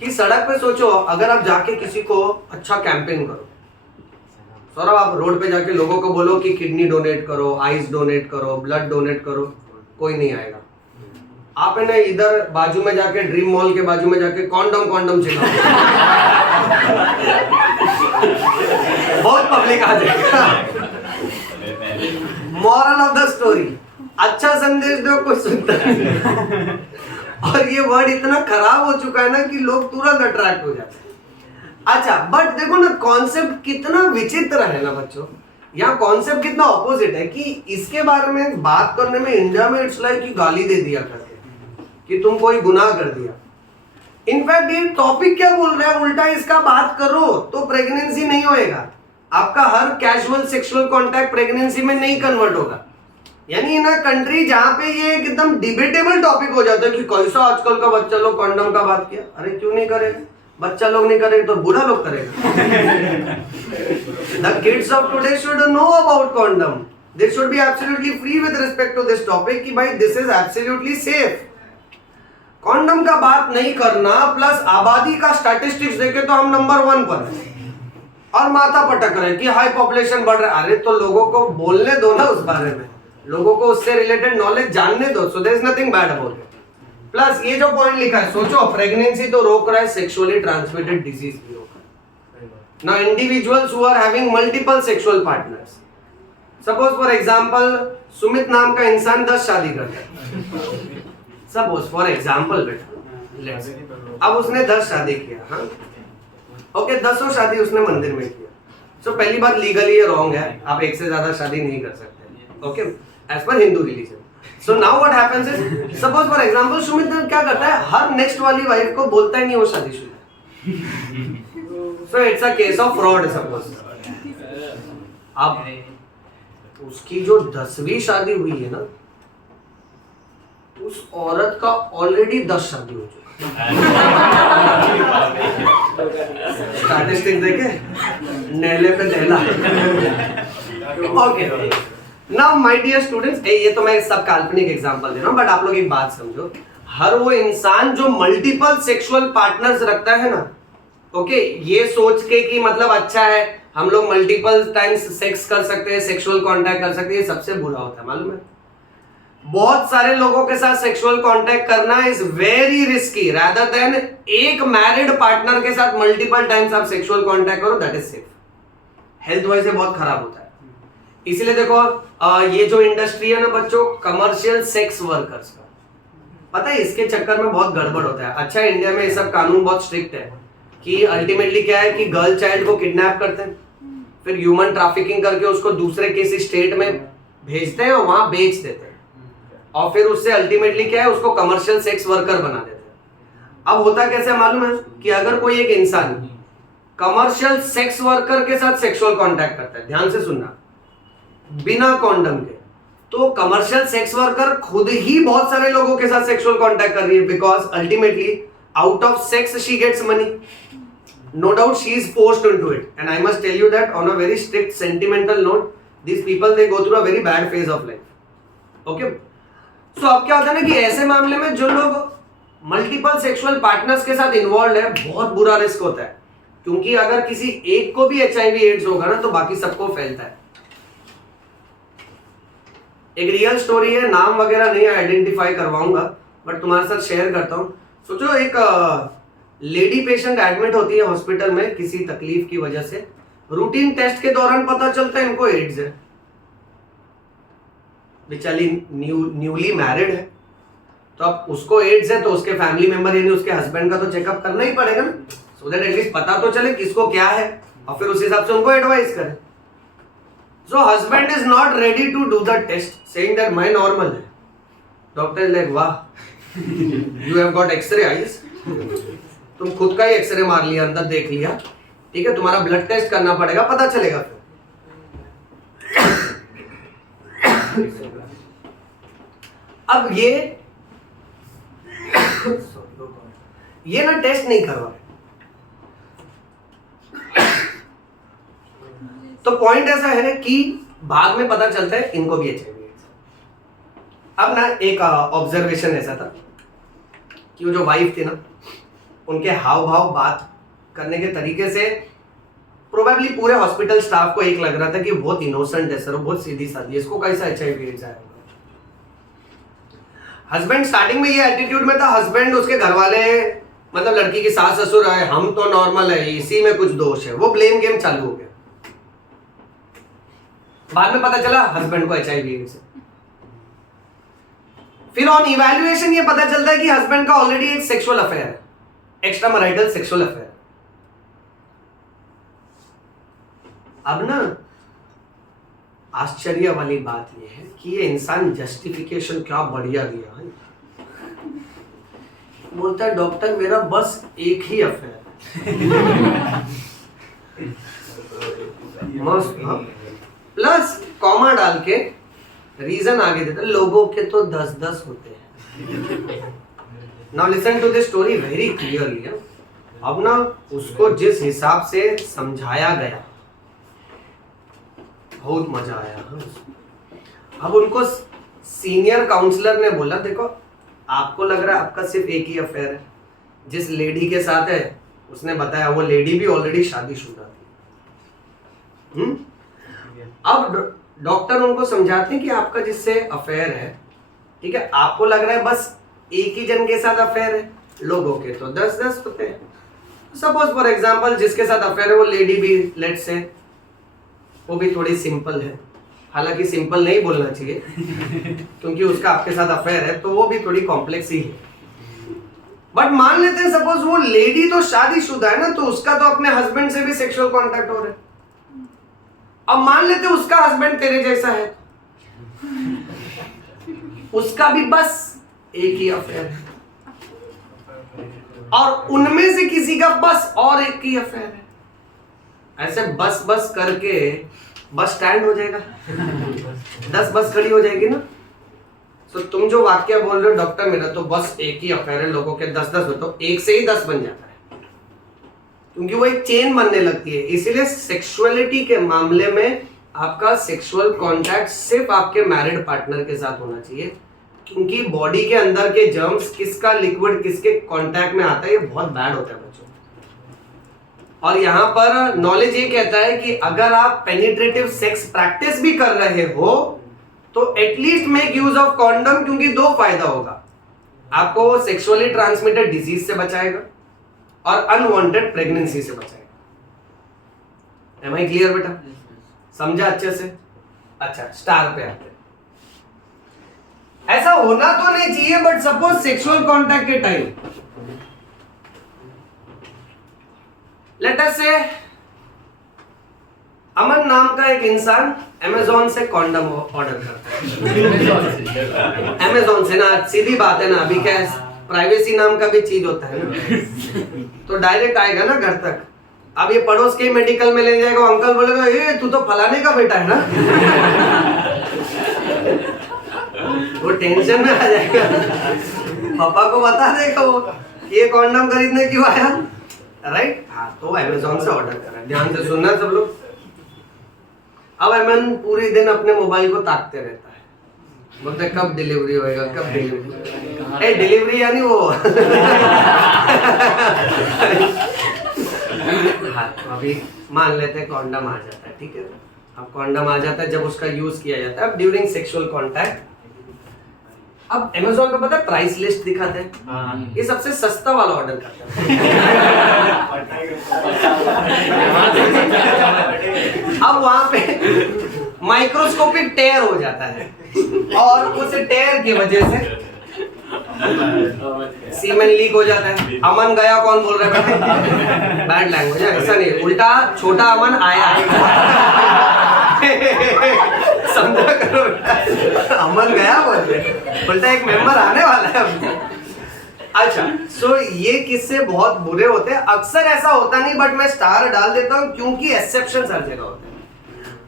कि सड़क पे सोचो, अगर आप जाके किसी को अच्छा कैंपेन करो, सौरभ आप रोड पे जाके लोगों को बोलो कि किडनी डोनेट करो, आइस डोनेट करो, ब्लड डोनेट करो, कोई नहीं आएगा। आप है ना इधर बाजू में जाके ड्रीम मॉल के बाजू में जाके कॉन्डम चिल्लाओ, बहुत पब्लिक आ जाएगा। मॉरल ऑफ द स्टोरी, अच्छा संदेश दो, कुछ सुनता है। और ये वर्ड इतना खराब हो चुका है ना कि लोग तुरंत अट्रैक्ट हो जाते हैं। अच्छा, बट देखो ना कॉन्सेप्ट कितना विचित्र है ना बच्चों, यहाँ कॉन्सेप्ट कितना ऑपोजिट है कि इसके बारे में बात करने में इंडिया में इट्स लाइक कि गाली दे दिया करके कि तुम कोई गुनाह कर दिया। इनफैक्ट ये टॉपिक क्या बोल रहा है, उल्टा इसका बात करो तो प्रेगनेंसी नहीं होएगा, आपका हर कैजुअल सेक्सुअल कॉन्टैक्ट प्रेगनेंसी में नहीं कन्वर्ट होगा। यानी इन कंट्री जहां पे ये एकदम डिबेटेबल टॉपिक हो जाता है कि कैसा आजकल का बच्चा लोग कॉन्डम का बात किया, अरे क्यों नहीं करेगा, बच्चा लोग नहीं करेगा तो बूढ़ा लोग करेगा। The kids of today should know about condom. They should be absolutely free with respect to this topic कि भाई this is absolutely safe. Condom का बात नहीं करना प्लस आबादी का स्टैटिस्टिक्स देखे तो हम नंबर 1 पर हैं और माथा पटक रहे कि हाई पॉपुलेशन बढ़ रहा है। अरे तो लोगों को बोलने दो ना उस बारे में, लोगों को उससे रिलेटेड नॉलेज जानने दो। So there is nothing bad about it. Plus ये जो पॉइंट लिखा है, सोचो प्रेगनेंसी तो रोक रहा है, सेक्सुअली ट्रांसमिटेड डिजीज भी रोक रहा है। Now individuals who are having multiple sexual partners, suppose for example Sumit नाम का इंसान 10 शादी करता है, सपोज फॉर एग्जांपल बेटा, लेट्स अब उसने 10 शादी किया, हाँ ओके, 10 शादी उसने मंदिर में किया। सो पहली बात लीगली ये रॉन्ग है, आप एक से ज्यादा शादी नहीं कर सकते, ओके, एज पर Hindu religion. So now what happens is, suppose for example Sumit क्या करता है, हर नेक्स्ट वाली वाइफ को बोलता ही नहीं वो शादीशुदा है। So it's a case of fraud suppose. अब उसकी जो 10वीं शादी हुई है ना, उस औरत का ऑलरेडी 10 शादी हो चुकी है। स्टैटिस्टिक देखे, नेले पे नेला। Okay, now my dear students, ये तो मैं सब काल्पनिक एग्जांपल दे रहा हूं, बट आप लोग एक बात समझो, हर वो इंसान जो मल्टीपल सेक्सुअल पार्टनर्स रखता है ना, ओके, ये सोच के कि मतलब अच्छा है हम लोग मल्टीपल टाइम्स सेक्स कर सकते हैं, सेक्सुअल कांटेक्ट कर सकते हैं, ये सबसे बुरा होता है, मालूम है। बहुत सारे लोगों के साथ सेक्सुअल कांटेक्ट करना is very risky, rather than एक मैरिड पार्टनर के साथ मल्टीपल टाइम्स आप सेक्सुअल कांटेक्ट करो, that is safe. Health wise से बहुत खराब होता है। इसीलिए देखो ये जो इंडस्ट्री है ना बच्चों, कमर्शियल सेक्स वर्कर्स का, पता है इसके चक्कर में बहुत गड़बड़ होता है। अच्छा इंडिया में ये सब कानून बहुत स्ट्रिक्ट है कि अल्टीमेटली क्या है कि गर्ल चाइल्ड को किडनैप करते हैं, फिर ह्यूमन ट्रैफिकिंग करके उसको दूसरे किसी स्टेट में भेजते हैं और वहां बेच देते हैं, और फिर उससे अल्टीमेटली क्या है उसको कमर्शियल सेक्स वर्कर बना देते हैं। अब होता कैसे मालूम है कि अगर कोई एक इंसान कमर्शियल सेक्स वर्कर के साथ सेक्सुअल कांटेक्ट करता है, ध्यान से सुनना, बिना कॉन्डम के, तो कमर्शियल सेक्स वर्कर खुद ही बहुत सारे लोगों के साथ सेक्सुअल कांटेक्ट कर रही है, because ultimately out of sex she gets money, no doubt she is forced into it, and I must tell you that on a very strict sentimental note, these people they go through a very bad phase of life, okay? So अब क्या होता है ना कि ऐसे मामले में जो लोग मल्टीपल सेक्सुअल पार्टनर्स के साथ इन्वॉल्व है, बहुत बुरा रिस्क होता है, क्योंकि अगर किसी एक को भी HIV एड्स होगा ना तो बाकी सबको फैलता है। एक रियल स्टोरी है, नाम वगैरह नहीं आइडेंटिफाई करवाऊंगा, बट तुम्हारे साथ शेयर करता हूं। सोचो एक लेडी पेशेंट एडमिट होती है हॉस्पिटल में किसी तकलीफ की वजह से, रूटीन टेस्ट के दौरान पता चलता है इनको एड्स है। बेचारी न्यूली मैरिड है, तो अब उसको एड्स है तो उसके फैमिली मेंबर यानी उसके हस्बैंड का तो चेकअप करना ही पड़ेगा ना, सो दैट एटलीस्ट पता तो चले किसको क्या है, और फिर उस हिसाब से उनको एडवाइस करें। So husband is not ready to do the test, saying that मैं नॉर्मल है। डॉक्टर लाइक वाह you have got X-ray eyes, तुम खुद का ही एक्सरे मार लिया, अंदर देख लिया, ठीक है, तुम्हारा ब्लड टेस्ट करना पड़ेगा, पता चलेगा फिर। अब ये ना टेस्ट नहीं करवा, तो पॉइंट ऐसा है कि बाद में पता चलता है इनको भी HIV है। अब ना एक ऑब्जर्वेशन ऐसा था कि वो जो वाइफ थी ना, उनके हाव भाव बात करने के तरीके से प्रोबेबली पूरे हॉस्पिटल स्टाफ को एक लग रहा था कि बहुत इनोसेंट है सर, बहुत सीधी सादी, इसको कैसा HIV एड्स आया। हस्बैंड स्टार्टिंग में ये एटीट्यूड में था, हस्बैंड उसके घर वाले मतलब लड़की की सास ससुर आए, हम तो नॉर्मल है, इसी में कुछ दोष है, वो ब्लेम गेम चालू हो गया। बाद में पता चला हस्बैंड को HIV एड्स है। फिर ऑन इवैल्यूएशन ये पता चलता है कि हस्बैंड का ऑलरेडी एक सेक्सुअल अफेयर है, एक्स्ट्रा मैरिटल सेक्सुअल अफेयर। अब ना आश्चर्य वाली बात यह है कि ये इंसान जस्टिफिकेशन क्या बढ़िया दिया है, बोलता है डॉक्टर मेरा बस एक ही अफेयर मस्त, प्लस कॉमा डाल के रीजन आगे देता, लोगों के तो 10-10 होते हैं। Now listen to this story very clearly. अब ना उसको जिस हिसाब से समझाया गया बहुत मजा आया। अब उनको सीनियर काउंसलर ने बोला देखो आपको लग रहा है आपका सिर्फ एक ही अफेयर है, जिस लेडी के साथ है उसने बताया वो लेडी भी ऑलरेडी शादीशुदा थी। अब डॉक्टर उनको समझाते हैं कि आपका जिससे अफेयर है, ठीक है, आपको लग रहा है बस एक ही जन के साथ अफेयर है, लोगों के तो 10-10 होते हैं। सपोज फॉर एग्जांपल जिसके साथ अफेयर है वो लेडी भी लेट्स से वो भी थोड़ी सिंपल है, हालांकि सिंपल नहीं बोलना चाहिए क्योंकि उसका आपके साथ अफेयर है तो वो भी थोड़ी कॉम्प्लेक्स ही है। बट मान लेते हैं सपोज वो लेडी तो शादीशुदा है ना, तो उसका तो अपने हस्बैंड से भी सेक्सुअल कांटेक्ट हो रहा है। अब मान लेते हैं उसका हस्बैंड तेरे जैसा है, उसका भी बस एक ही अफेयर है, और उनमें से किसी का बस और एक ही अफेयर है। ऐसे बस बस करके बस स्टैंड हो जाएगा, 10 बस खड़ी हो जाएगी ना। तो तुम जो वाक्य बोल रहे हो डॉक्टर मेरा तो बस एक ही अफेयर है, लोगों के 10-10 हो, तो एक से ही 10 बन जाता है, क्योंकि वो एक चेन बनने लगती है। इसीलिए सेक्सुअलिटी के मामले में आपका सेक्सुअल कांटेक्ट सिर्फ आपके मैरिड पार्टनर के साथ होना चाहिए, क्योंकि बॉडी के अंदर के जर्म्स किसका लिक्विड किसके कांटेक्ट में आता है ये बहुत बैड होता है बच्चों। और यहाँ पर नॉलेज ये कहता है कि अगर आप पेनिट्रेटिव सेक्स प्रैक्टिस भी कर रहे हो तो at least make use of condom, क्योंकि 2 फायदा होगा, आपको वो सेक्सुअली ट्रांसमिटेड डिजीज से बचाएगा और अनवांटेड प्रेगनेंसी से बचाएगा। एम आई क्लियर बेटा? समझा अच्छे से? अच्छा, स्टार पे आते हैं। ऐसा होना तो नहीं चाहिए, बट सपोज सेक्सुअल कांटेक्ट के टाइम लेट अस से अमन नाम का एक इंसान अमेज़न से कॉन्डम ऑर्डर करता है। अमेज़न से ना, सीधी बात है ना, अभी क्या प्राइवेसी नाम का भी चीज होता है ना, तो डायरेक्ट आएगा ना घर तक। अब ये पड़ोस के मेडिकल में ले जाएगा, अंकल बोलेगा ए तू तो फलाने का बेटा है ना वो टेंशन में आ जाएगा, पापा को बता देगा वो ये कॉन्डम खरीदने क्यों आया, राइट? हाँ, तो अमेज़न से ऑर्डर करा। ध्यान से सुनना सब लोग। अब अमन पूरे दिन अपने मोबाइल को ताकते रहता है, बोलते कब डिलीवरी होएगा, कब डिलीवरी। ए डिलीवरी यानी वो हाँ, तो अभी मान लेते हैं कॉन्डम आ जाता है, ठीक है। अब कॉन्डम आ जाता है जब उसका यूज किया जाता है। अब ड्यूरिंग सेक्सुअल कॉन्टैक्ट, अब अमेज़न पे पता है प्राइस लिस्ट दिखाते हैं, ये सबसे सस्ता वाला ऑर्डर करता है। अब वहां पे माइक्रोस्कोपिक टेयर हो जाता है और उस टेयर की वजह से सीमेन लीक हो जाता है। अमन गया कौन बोल रहा है? बैड लैंग्वेज है, ऐसा नहीं, उल्टा छोटा अमन आया समझा करो, अमन गया बोल रहे, उल्टा एक मेंबर आने वाला है। अच्छा, सो ये किस्से बहुत बुरे होते हैं। अक्सर ऐसा होता नहीं, बट मैं स्टार डाल देता हूँ क्योंकि एक्सेप्शन हर जगह होते हैं।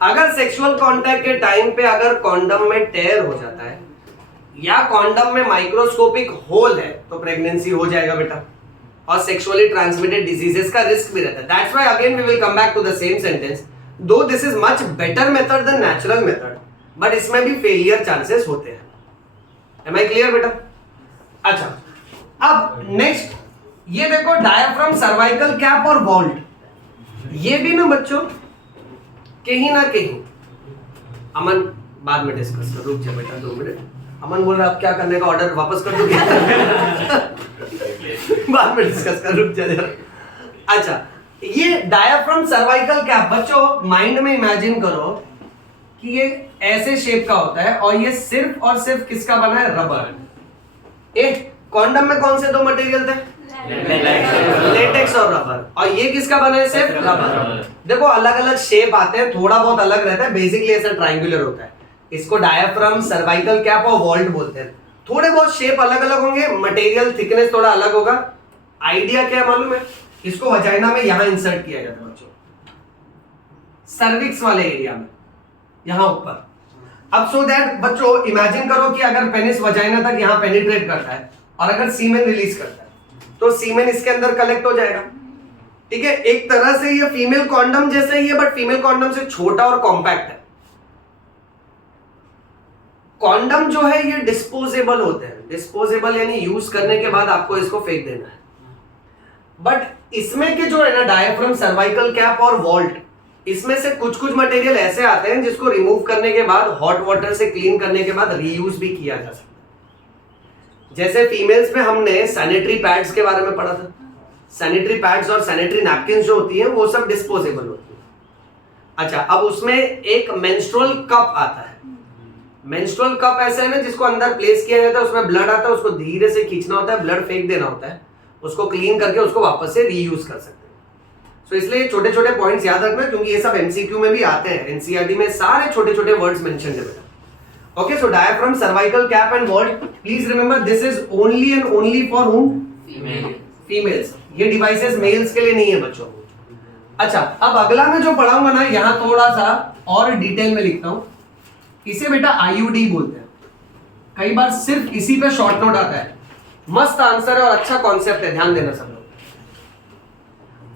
अगर सेक्सुअल कांटेक्ट के टाइम पे अगर कॉन्डम में टेयर हो जाता है या कॉन्डम में माइक्रोस्कोपिक होल है तो प्रेगनेंसी हो जाएगा बेटा, और सेक्सुअली ट्रांसमिटेड डिजीजेस का रिस्क भी रहता है। That's why again we will come back to the same sentence, though this is much better method than natural method, but इसमें भी फेलियर चांसेस होते हैं। एम आई क्लियर बेटा? अच्छा, अब नेक्स्ट ये देखो, डायाफ्राम, सर्वाइकल कैप और वॉल्ट, ये भी ना बच्चों कहीं ना कहीं, अमन बाद में डिस्कस कर, रुक जा बेटा 2 मिनट। अमन बोल रहा अब क्या करने का, ऑर्डर वापस कर दूं बाद में डिस्कस कर, रुक जा जरा। अच्छा, ये डायाफ्राम सर्वाइकल कैप बच्चों माइंड में इमेजिन करो कि ये ऐसे शेप का होता है और ये सिर्फ और सिर्फ किसका बना है? रबर। एक कॉन्डम में कौन से 2 मटेरियल थे? लेटेक्स और रबर। और ये किसका बना है? सिर्फ रबर। देखो अलग अलग शेप आते हैं, थोड़ा बहुत अलग रहता है, बेसिकली ऐसा ट्रायंगुलर होता है। इसको डायाफ्राम, सर्वाइकल कैप और वॉल्ट बोलते हैं। थोड़े बहुत शेप अलग अलग होंगे, मटेरियल थिकनेस थोड़ा अलग होगा। आइडिया क्या मालूम है? इसको वजाइना में यहां इंसर्ट किया जाता है बच्चों, सर्विक्स वाले एरिया में, यहां ऊपर। अब सो दैट बच्चों इमेजिन करो कि अगर पेनिस वजाइना तक यहां पेनिट्रेट करता है और अगर सीमेन रिलीज करता है तो सीमेन इसके अंदर कलेक्ट हो जाएगा, ठीक है। एक तरह से ये फीमेल कॉन्डम जैसे ही है, बट फीमेल कॉन्डम से छोटा और कॉम्पैक्ट है। कॉन्डम जो है ये डिस्पोजेबल होते हैं, डिस्पोजेबल यानी यूज करने के बाद आपको इसको फेंक देना है। बट इसमें के जो है ना डायफ्राम, सर्वाइकल कैप और वॉल्ट, इसमें से कुछ कुछ मटेरियल ऐसे आते हैं जिसको रिमूव करने के बाद हॉट वाटर से क्लीन करने के बाद रीयूज भी किया जा सकता है। जैसे फीमेल्स में हमने सैनिटरी पैड्स के बारे में पढ़ा था, सैनिटरी पैड्स और सैनिटरी नैपकिन जो होती हैं वो सब डिस्पोजेबल होती है। अच्छा, अब उसमें एक मेंस्ट्रुअल कप आता है। मेंस्ट्रुअल कप ऐसा है ना जिसको अंदर प्लेस किया जाता है, उसमें ब्लड आता है, उसको धीरे से खींचना होता है, ब्लड फेंक देना होता है, उसको क्लीन करके उसको वापस से रीयूज कर सकते हैं। सो इसलिए छोटे छोटे पॉइंट्स याद रखना क्योंकि ये सब एमसीक्यू में भी आते हैं, एनसीईआरटी में सारे छोटे छोटे वर्ड्स मेंशन्ड है बेटा। Okay, so diaphragm, cervical cap and vault, please remember this is only and only for whom? Females. ये डिवाइसेस मेल्स के लिए नहीं है बच्चों। अच्छा, अब अगला मैं जो पढ़ाऊंगा ना, यहां थोड़ा सा और डिटेल में लिखता हूं। इसे बेटा आईयूडी बोलते हैं। कई बार सिर्फ इसी पे शॉर्ट नोट आता है। मस्त आंसर है और अच्छा कॉन्सेप्ट है, ध्यान देना सब लोग।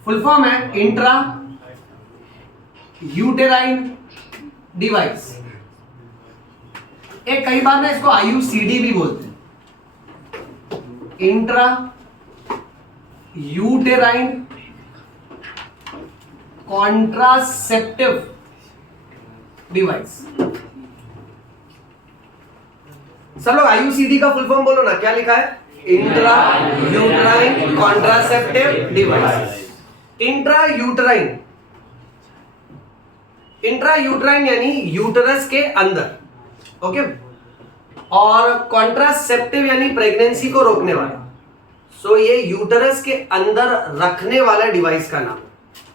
फुल फॉर्म है इंट्रा यूटेराइन डिवाइस। एक कई बार ना इसको आईयूसीडी भी बोलते हैं, इंट्रा यूटेराइन कॉन्ट्रासेप्टिव डिवाइस। सब लोग आईयूसीडी का फुल फॉर्म बोलो ना, क्या लिखा है? Intra uterine contraceptive device. Intra uterine, intra uterine यानी यूटरस के अंदर, ओके। और कॉन्ट्रासेप्टिव यानी प्रेगनेंसी को रोकने वाला। सो ये यूटरस के अंदर रखने वाला डिवाइस का नाम है,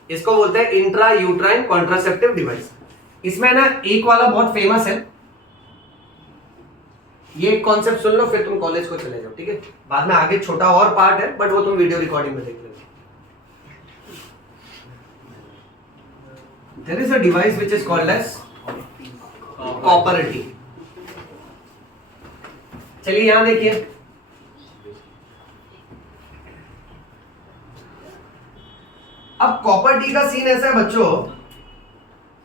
इसको बोलते हैं इंट्रा यूटेराइन कॉन्ट्रासेप्टिव डिवाइस। इसमें ना एक वाला बहुत फेमस है, ये एक कॉन्सेप्ट सुन लो फिर तुम कॉलेज को चले जाओ, ठीक है? बाद में आगे छोटा और पार्ट है बट वो तुम वीडियो रिकॉर्डिंग में देख लेना। There is a device which is called as copper T। चलिए यहां देखिए, अब कॉपर टी का सीन ऐसा है बच्चों,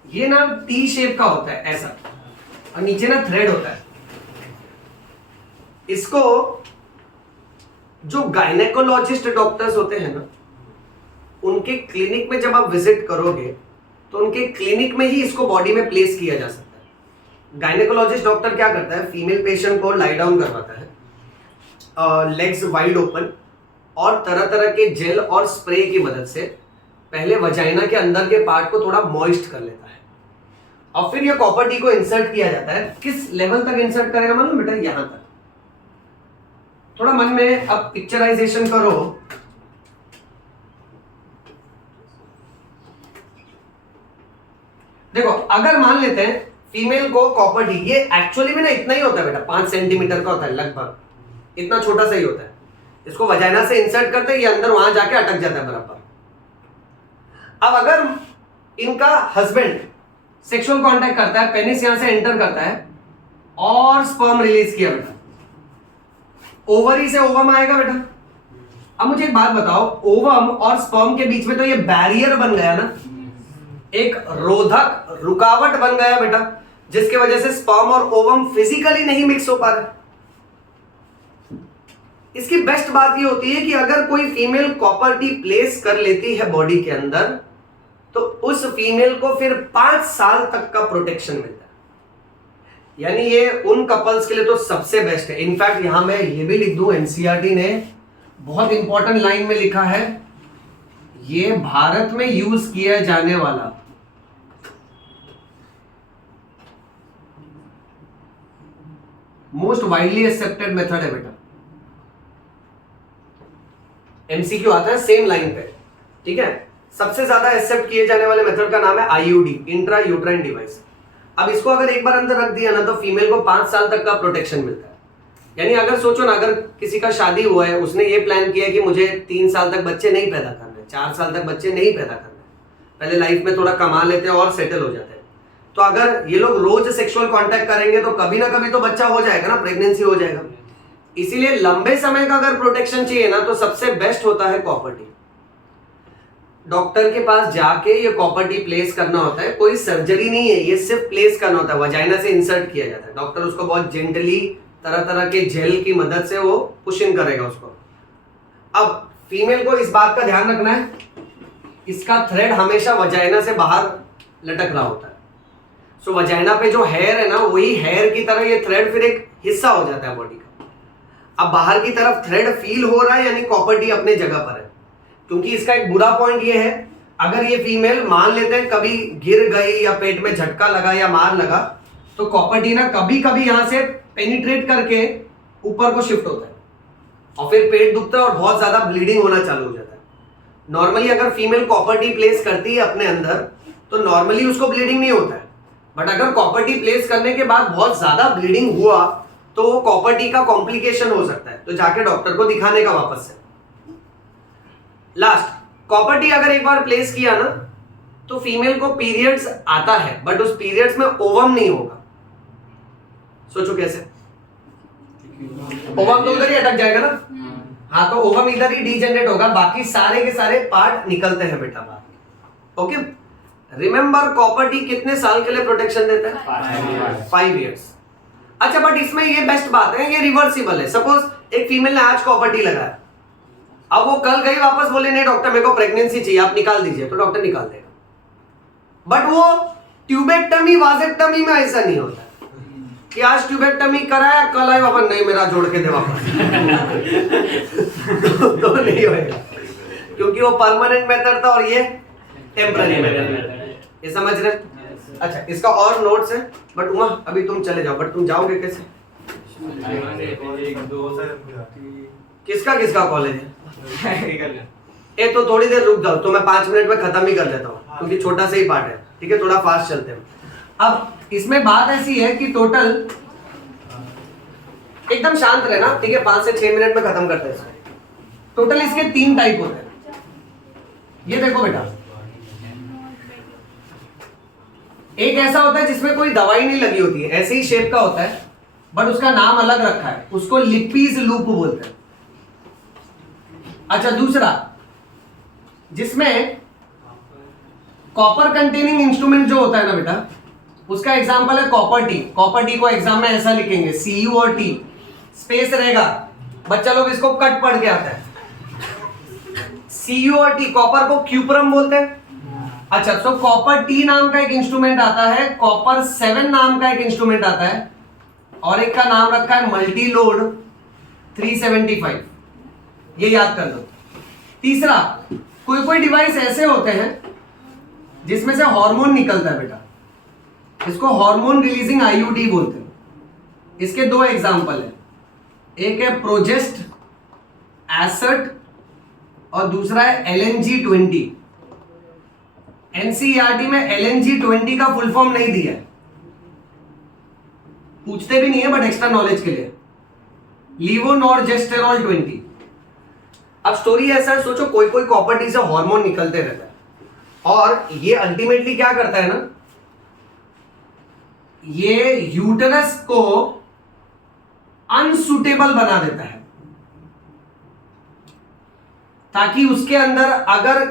ये ना टी शेप का होता है ऐसा, और नीचे ना थ्रेड होता है। इसको जो गायनेकोलॉजिस्ट डॉक्टर्स होते हैं ना, उनके क्लिनिक में जब आप विजिट करोगे तो उनके क्लिनिक में ही इसको बॉडी में प्लेस किया जा सकता है। गायनेकोलॉजिस्ट डॉक्टर क्या करता है, फीमेल पेशेंट को लाई डाउन करवाता है, लेग्स वाइड ओपन, और तरह तरह के जेल और स्प्रे की मदद से पहले वजाइना के अंदर के पार्ट को थोड़ा मॉइस्ट कर लेता है, और फिर ये कॉपर टी को इंसर्ट किया जाता है। किस लेवल तक इंसर्ट करेगा मालूम बेटा? यहां तक। थोड़ा मन में अब पिक्चराइजेशन करो। देखो, अगर मान लेते हैं फीमेल को कॉपर टी, ये एक्चुअली में ना इतना ही होता है बेटा, 5 सेंटीमीटर का होता है लगभग, इतना छोटा सा ही होता है। इसको वजाइना से इंसर्ट करते हैं, ये अंदर वहां जाके अटक जाता है बराबर। अब अगर इनका हस्बैंड सेक्सुअल कांटेक्ट करता है, पेनिस यहां से एंटर करता है और स्पर्म रिलीज किया बेटा, ओवरी से ओवम आएगा बेटा। अब मुझे एक बात बताओ, ओवम और स्पर्म के बीच में तो ये बैरियर बन गया ना, एक रोधक रुकावट बन गया बेटा, जिसकी वजह से स्पर्म और ओवम फिजिकली नहीं मिक्स हो पा रहे। इसकी बेस्ट बात ये होती है कि अगर कोई फीमेल कॉपर टी प्लेस कर लेती है बॉडी के अंदर, तो उस फीमेल को फिर 5 साल तक का प्रोटेक्शन मिलता है। यानी ये उन कपल्स के लिए तो सबसे बेस्ट है। इनफैक्ट यहां मैं ये भी लिख दूं, एनसीईआरटी ने बहुत इंपॉर्टेंट लाइन में लिखा है, ये भारत में यूज किया जाने वाला मोस्ट वाइडली एक्सेप्टेड मेथड है बेटा। एमसीक्यू आता है सेम लाइन पे, ठीक है? सबसे ज्यादा एक्सेप्ट किए जाने वाले मेथड का नाम है आईयूडी, इंट्रा यूट्राइन डिवाइस। अब इसको अगर एक बार अंदर रख दिया ना, तो फीमेल को 5 साल तक का प्रोटेक्शन मिलता है। यानी अगर सोचो ना, अगर किसी का शादी हुआ है, उसने ये प्लान किया कि मुझे 3 साल तक बच्चे नहीं पैदा करने, 4 साल तक बच्चे नहीं पैदा करने, पहले लाइफ में थोड़ा कमा लेते हैं और सेटल हो जाते हैं, तो अगर ये लोग रोज सेक्सुअल कांटेक्ट करेंगे तो कभी ना कभी तो बच्चा हो जाएगा ना, प्रेगनेंसी हो जाएगा। इसीलिए लंबे समय का अगर प्रोटेक्शन चाहिए ना, तो सबसे बेस्ट होता है कॉपर टी। डॉक्टर के पास जाके ये कॉपर टी प्लेस करना होता है, कोई सर्जरी नहीं है, ये सिर्फ प्लेस करना होता है, वजाइना से इंसर्ट किया जाता है। डॉक्टर उसको बहुत जेंटली तरह तरह के जेल की मदद से वो पुश इन करेगा उसको। अब फीमेल को इस बात का ध्यान रखना है, इसका थ्रेड हमेशा वजाइना से बाहर लटक रहा होता है। सो वजाइना पे जो हेयर है ना, वही हेयर की तरह ये थ्रेड फिर एक हिस्सा हो जाता है बॉडी का। अब बाहर की तरफ थ्रेड फील हो रहा है, यानी कॉपर टी अपने जगह पर है। क्योंकि इसका एक बुरा पॉइंट ये है, अगर ये फीमेल मान लेते हैं कभी गिर गई या पेट में झटका लगा या मार लगा, तो कॉपर टी ना कभी कभी यहां से पेनिट्रेट करके ऊपर को शिफ्ट होता है और फिर पेट दुखता है और बहुत ज्यादा ब्लीडिंग होना चालू हो जाता है। नॉर्मली अगर फीमेल कॉपर टी प्लेस करती है अपने अंदर तो नॉर्मली उसको ब्लीडिंग नहीं होता है, बट अगर कॉपर टी प्लेस करने के बाद बहुत ज्यादा ब्लीडिंग हुआ तो वो कॉपर टी का कॉम्प्लिकेशन हो सकता है, तो जाके डॉक्टर को दिखाने का वापस से। लास्ट, कॉपर टी अगर एक बार प्लेस किया ना तो फीमेल को पीरियड्स आता है, बट उस पीरियड्स में ओवम नहीं होगा। सोचो कैसे? ओवम तो उधर ही अटक जाएगा ना। हाँ, तो ओवम इधर ही डीजेनरेट होगा, बाकी सारे के सारे पार्ट निकलते हैं बेटा बाहर। ओके, रिमेंबर कॉपर टी कितने साल के लिए प्रोटेक्शन देता है? 5 years। अच्छा, बट इसमें ये बेस्ट बात है, ये रिवर्सिबल है। सपोज एक फीमेल ने आज कॉपर टी लगाया, अब वो कल गई वापस बोले नहीं डॉक्टर मेरे को प्रेगनेंसी चाहिए, आप निकाल दीजिए, तो डॉक्टर निकाल देगा। बट वो ट्यूबेक्टमी वाजेक्टमी में ऐसा नहीं होता कि आज ट्यूबेक्टमी कराया कल आए वापस नहीं मेरा जोड़ के दे वापस तो नहीं होएगा, क्योंकि वो परमानेंट मेथड था और ये टेम्पररी मेथड। ये समझ रहे? अच्छा, इसका और नोट्स है, बट उमा अभी तुम चले जाओ। बट तुम जाओगे कैसे? किसका किसका कॉलेज है? ये तो थोड़ी देर रुक जाओ, तो मैं 5 मिनट में खत्म ही कर लेता हूँ, क्योंकि छोटा सा ही पार्ट है। ठीक है, थोड़ा फास्ट चलते हैं। अब इसमें बात ऐसी है कि टोटल एकदम शांत रहना, ठीक है, 5 से 6 मिनट में खत्म करते हैं इसको। टोटल इसके 3 टाइप होते हैं। ये देखो बेटा, एक ऐसा होता है जिसमें कोई दवाई नहीं लगी होती है, ऐसे ही शेप का होता है, बट उसका नाम अलग रखा है, उसको लिपीज लूप बोलते हैं। अच्छा, दूसरा जिसमें कॉपर कंटेनिंग इंस्ट्रूमेंट जो होता है ना बेटा, उसका एग्जांपल है कॉपर टी। कॉपर टी को एग्जाम में ऐसा लिखेंगे, Cu और T, स्पेस रहेगा, बच्चा लोग इसको कट पढ़ के आता है। Cu और T, कॉपर को क्यूप्रम बोलते हैं। अच्छा, तो कॉपर टी नाम का एक इंस्ट्रूमेंट आता है, कॉपर 7 नाम का एक इंस्ट्रूमेंट आता है, और एक का नाम रखा है मल्टी लोड 375। ये याद कर लो। तीसरा, कोई कोई डिवाइस ऐसे होते हैं जिसमें से हार्मोन निकलता है बेटा, इसको हार्मोन रिलीजिंग आईयूडी बोलते हैं। इसके 2 एग्जांपल है, एक है प्रोजेस्ट एसर्ट और दूसरा है LNG-20। एनसीईआरटी में LNG-20 का फुल फॉर्म नहीं दिया है, पूछते भी नहीं है, बट एक्स्ट्रा नॉलेज के लिए लीवोनॉर्जेस्टेरॉल 20। अब स्टोरी ऐसा है, सोचो कोई कोई कॉपर टी से हार्मोन निकलते रहता है और ये अल्टीमेटली क्या करता है ना, ये यूटेरस को अनसुटेबल बना देता है, ताकि उसके अंदर अगर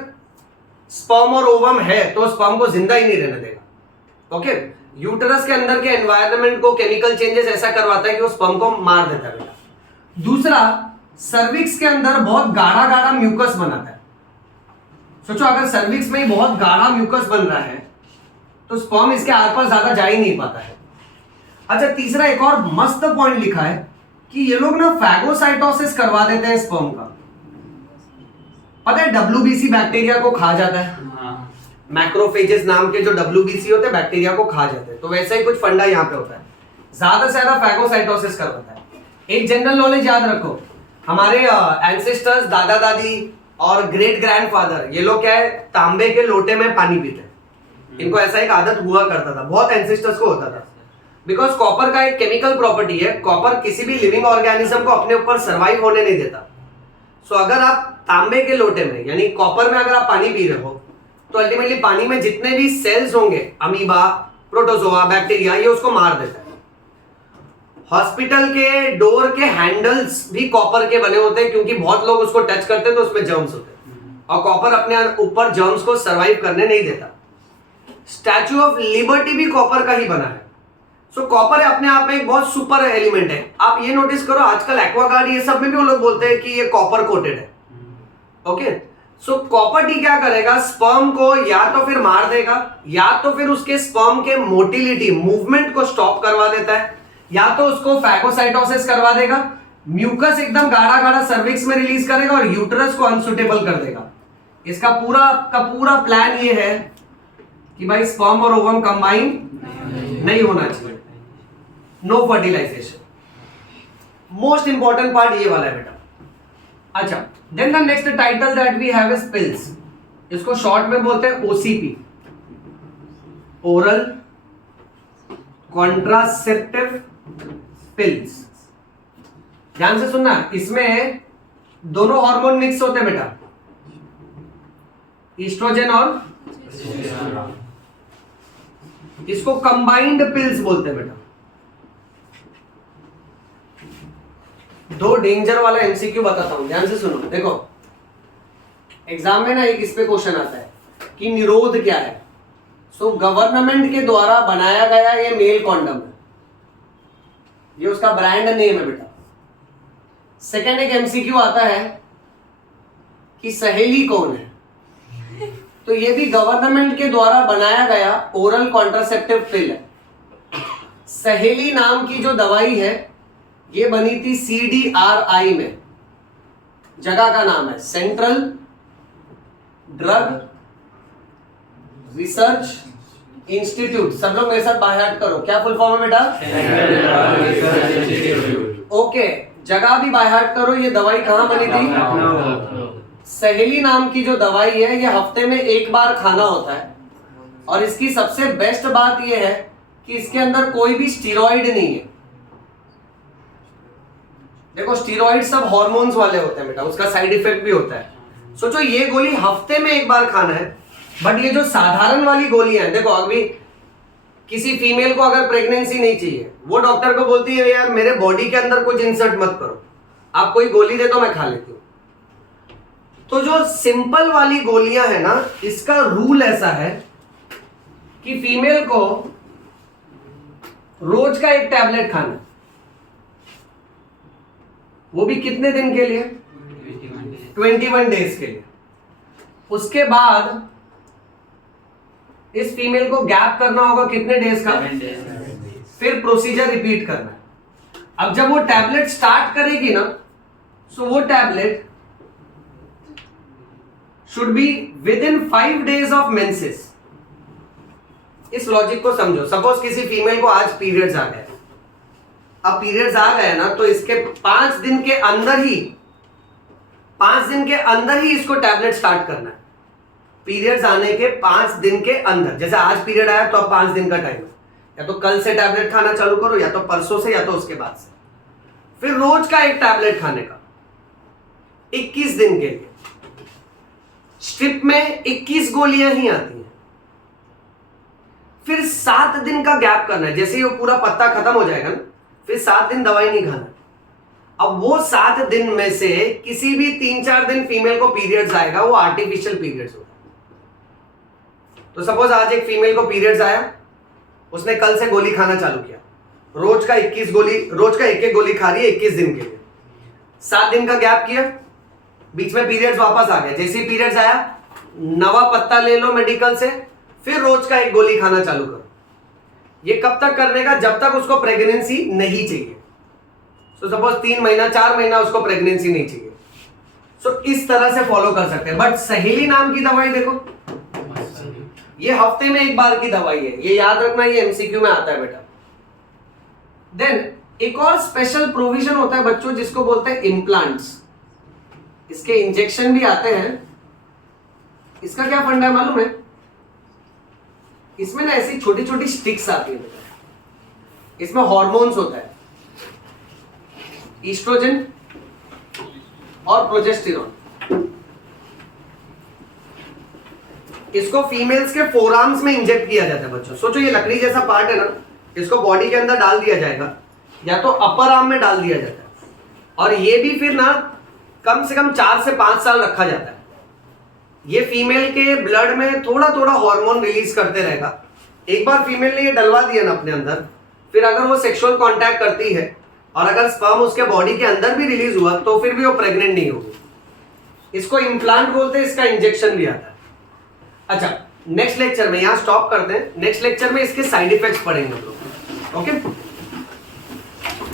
स्पर्म और ओवम है तो स्पर्म को जिंदा ही नहीं रहने देगा। ओके, यूटेरस के अंदर के एनवायरनमेंट को केमिकल चेंजेस ऐसा करवाता है कि वो स्पर्म को मार देता है बेटा। दूसरा, सर्विक्स के अंदर बहुत गाढ़ा गाढ़ा म्यूकस बनाता है। सोचो अगर सर्विक्स में ही बहुत गाढ़ा म्यूकस बन रहा है तो स्पर्म इसके आर पार ज्यादा जा ही नहीं पाता है। अच्छा, तीसरा एक और मस्त पॉइंट लिखा है कि ये लोग ना फैगोसाइटोसिस करवा देते हैं स्पर्म का। पता है WBC बैक्टीरिया को खा जाता है, मैक्रोफेजेस नाम के जो WBC होते हैं बैक्टीरिया को खा जाते हैं, तो वैसा ही कुछ फंडा यहाँ पे होता है, ज्यादा से ज्यादा फैगोसाइटोसिस करवाता है। एक जनरल नॉलेज याद रखो, हमारे एंसेस्टर्स, दादा दादी और ग्रेट ग्रैंडफादर, ये लोग क्या है, तांबे के लोटे में पानी पीते हैं। इनको ऐसा एक आदत हुआ करता था, बहुत एंसेस्टर्स को होता था, बिकॉज कॉपर का एक केमिकल प्रॉपर्टी है, कॉपर किसी भी लिविंग ऑर्गेनिज्म को अपने ऊपर सर्वाइव होने नहीं देता। सो अगर आप तांबे के लोटे में यानी कॉपर में अगर आप पानी पी रहे हो तो अल्टीमेटली पानी में जितने भी सेल्स होंगे, अमीबा, प्रोटोजोआ, बैक्टीरिया, ये उसको मार देता है। हॉस्पिटल के डोर के हैंडल्स भी कॉपर के बने होते हैं, क्योंकि बहुत लोग उसको टच करते हैं तो उसमें जर्म्स होते हैं। और कॉपर अपने ऊपर जर्म्स को सरवाइव करने नहीं देता। स्टैच्यू ऑफ लिबर्टी भी कॉपर का ही बना है। सो कॉपर अपने आप में एक बहुत सुपर एलिमेंट है। आप ये नोटिस करो, आजकल एक्वागार्ड ये सब में भी वो लोग बोलते हैं कि ये कॉपर कोटेड है। ओके, सो कॉपर टी क्या करेगा, स्पर्म को या तो फिर मार देगा, या तो फिर उसके स्पर्म के मोटिलिटी मूवमेंट को स्टॉप करवा देता है, या तो उसको फैगोसाइटोसिस करवा देगा, म्यूकस एकदम गाढ़ा गाढ़ा सर्विक्स में रिलीज करेगा और यूटरस को अनसुटेबल कर देगा। इसका पूरा प्लान ये है कि भाई स्पर्म और ओवम कंबाइन नहीं होना चाहिए, no fertilization. Most important part ये वाला है बेटा। अच्छा, then the next title that we have is pills. इसको शॉर्ट में बोलते हैं ओसीपी, ओरल कॉन्ट्रासेप्टिव पिल्स। ध्यान से सुनना, इसमें दोनों हार्मोन मिक्स होते हैं बेटा, ईस्ट्रोजन और इसको कंबाइंड पिल्स बोलते हैं बेटा। दो डेंजर वाला एमसीक्यू बताता हूं, ध्यान से सुनो। देखो एग्जाम में ना एक इस पे क्वेश्चन आता है कि निरोध क्या है। सो गवर्नमेंट के द्वारा बनाया गया ये मेल कॉन्डम है, ये उसका ब्रांड नेम है बेटा। सेकंड एक एमसीक्यू आता है कि सहेली कौन है, तो ये भी गवर्नमेंट के द्वारा बनाया गया ओरल कॉन्ट्रासेप्टिव पिल है। सहेली नाम की जो दवाई है ये बनी थी CDRI में, जगह का नाम है सेंट्रल ड्रग रिसर्च इंस्टीट्यूट। सब लोग मेरे साथ बाय हार्ट करो, क्या फुल फॉर्म है बेटा? ओके, जगह भी बाय हार्ट करो। ये दवाई कहां बनी थी? सहेली नाम की जो दवाई है ये हफ्ते में एक बार खाना होता है, और इसकी सबसे बेस्ट बात ये है कि इसके अंदर कोई भी स्टीरॉइड नहीं है। देखो स्टीरॉइड सब हार्मोन्स वाले होते हैं बेटा, उसका साइड इफेक्ट भी होता है। सोचो ये गोली हफ्ते में एक बार खाना है, बट ये जो साधारण वाली गोलियां हैं, देखो अभी किसी फीमेल को अगर प्रेगनेंसी नहीं चाहिए, वो डॉक्टर को बोलती है यार मेरे बॉडी के अंदर कुछ इंसर्ट मत करो, आप कोई गोली दे दो मैं खा लेती हूँ। तो जो सिंपल वाली गोलियां है ना, इसका रूल ऐसा है कि फीमेल को रोज का एक टैबलेट खाना है, वो भी कितने दिन के लिए? 21 डेज के लिए। उसके बाद इस फीमेल को गैप करना होगा कितने डेज का? फिर प्रोसीजर रिपीट करना है। अब जब वो टैबलेट स्टार्ट करेगी ना, सो वो tablet should be with in 5 days of menses. इस लॉजिक को समझो। सपोज किसी फीमेल को आज पीरियड्स आ गए, अब पीरियड्स आ गए ना, तो इसके 5 दिन के अंदर ही इसको टैबलेट स्टार्ट करना है। पीरियड्स आने के 5 दिन के अंदर, जैसे आज पीरियड आया तो अब 5 दिन का टाइम है, या तो कल से टैबलेट खाना चालू करो, या तो परसों से, या तो उसके बाद से। फिर रोज का एक टैबलेट खाने का 21 दिन के लिए। स्ट्रिप में 21 गोलियां ही आती हैं। फिर 7 दिन का गैप करना है, जैसे ही वो पूरा पत्ता खत्म हो जाएगा ना, फिर 7 दिन दवाई नहीं खाना। अब वो 7 दिन में से किसी भी 3-4 दिन फीमेल को पीरियड्स आएगा, वो आर्टिफिशियल पीरियड्स होगा। तो सपोज आज एक फीमेल को पीरियड्स आया, उसने कल से गोली खाना चालू किया, रोज का 21 गोली, रोज का एक गोली खा रही है 21 दिन के लिए। 7 दिन का गैप किया, बीच में पीरियड्स वापस आ गया, जैसे ही पीरियड्स आया नवा पत्ता ले लो मेडिकल से, फिर रोज का एक गोली खाना चालू करो। ये कब तक करने का? जब तक उसको प्रेगनेंसी नहीं चाहिए। सो सपोज 3 महीना 4 महीना उसको प्रेगनेंसी नहीं चाहिए, सो इस तरह से फॉलो कर सकते हैं। बट सहेली नाम की दवाई देखो, ये हफ्ते में एक बार की दवाई है, ये याद रखना, ये एमसीक्यू में आता है बेटा। देन एक और स्पेशल प्रोविजन होता है बच्चों, जिसको बोलते हैं इम्प्लांट्स। इसके इंजेक्शन भी आते हैं। इसका क्या फंडा है मालूम है? इसमें ना ऐसी छोटी छोटी स्टिक्स आती है बेटा, इसमें हॉर्मोन्स होता है, ईस्ट्रोजन और प्रोजेस्टेरोन। इसको फीमेल्स के फोरआर्म्स में इंजेक्ट किया जाता है बच्चों। सोचो ये लकड़ी जैसा पार्ट है ना, इसको बॉडी के अंदर डाल दिया जाएगा, या तो अपर आर्म में डाल दिया जाता है, और ये भी फिर ना कम से कम 4 से 5 साल रखा जाता है। ये फीमेल के ब्लड में थोड़ा थोड़ा हार्मोन रिलीज करते रहेगा। एक बार फीमेल ने ये डलवा दिया ना अपने अंदर, फिर अगर वो सेक्सुअल कांटेक्ट करती है और अगर स्पर्म उसके बॉडी के अंदर भी रिलीज हुआ तो फिर भी वो प्रेग्नेंट नहीं होगी। इसको इम्प्लांट बोलते हैं, इसका इंजेक्शन भी आता है। अच्छा, नेक्स्ट लेक्चर में यहाँ स्टॉप करते हैं, नेक्स्ट लेक्चर में इसके साइड इफेक्ट्स पढ़ेंगे हम लोग। ओके।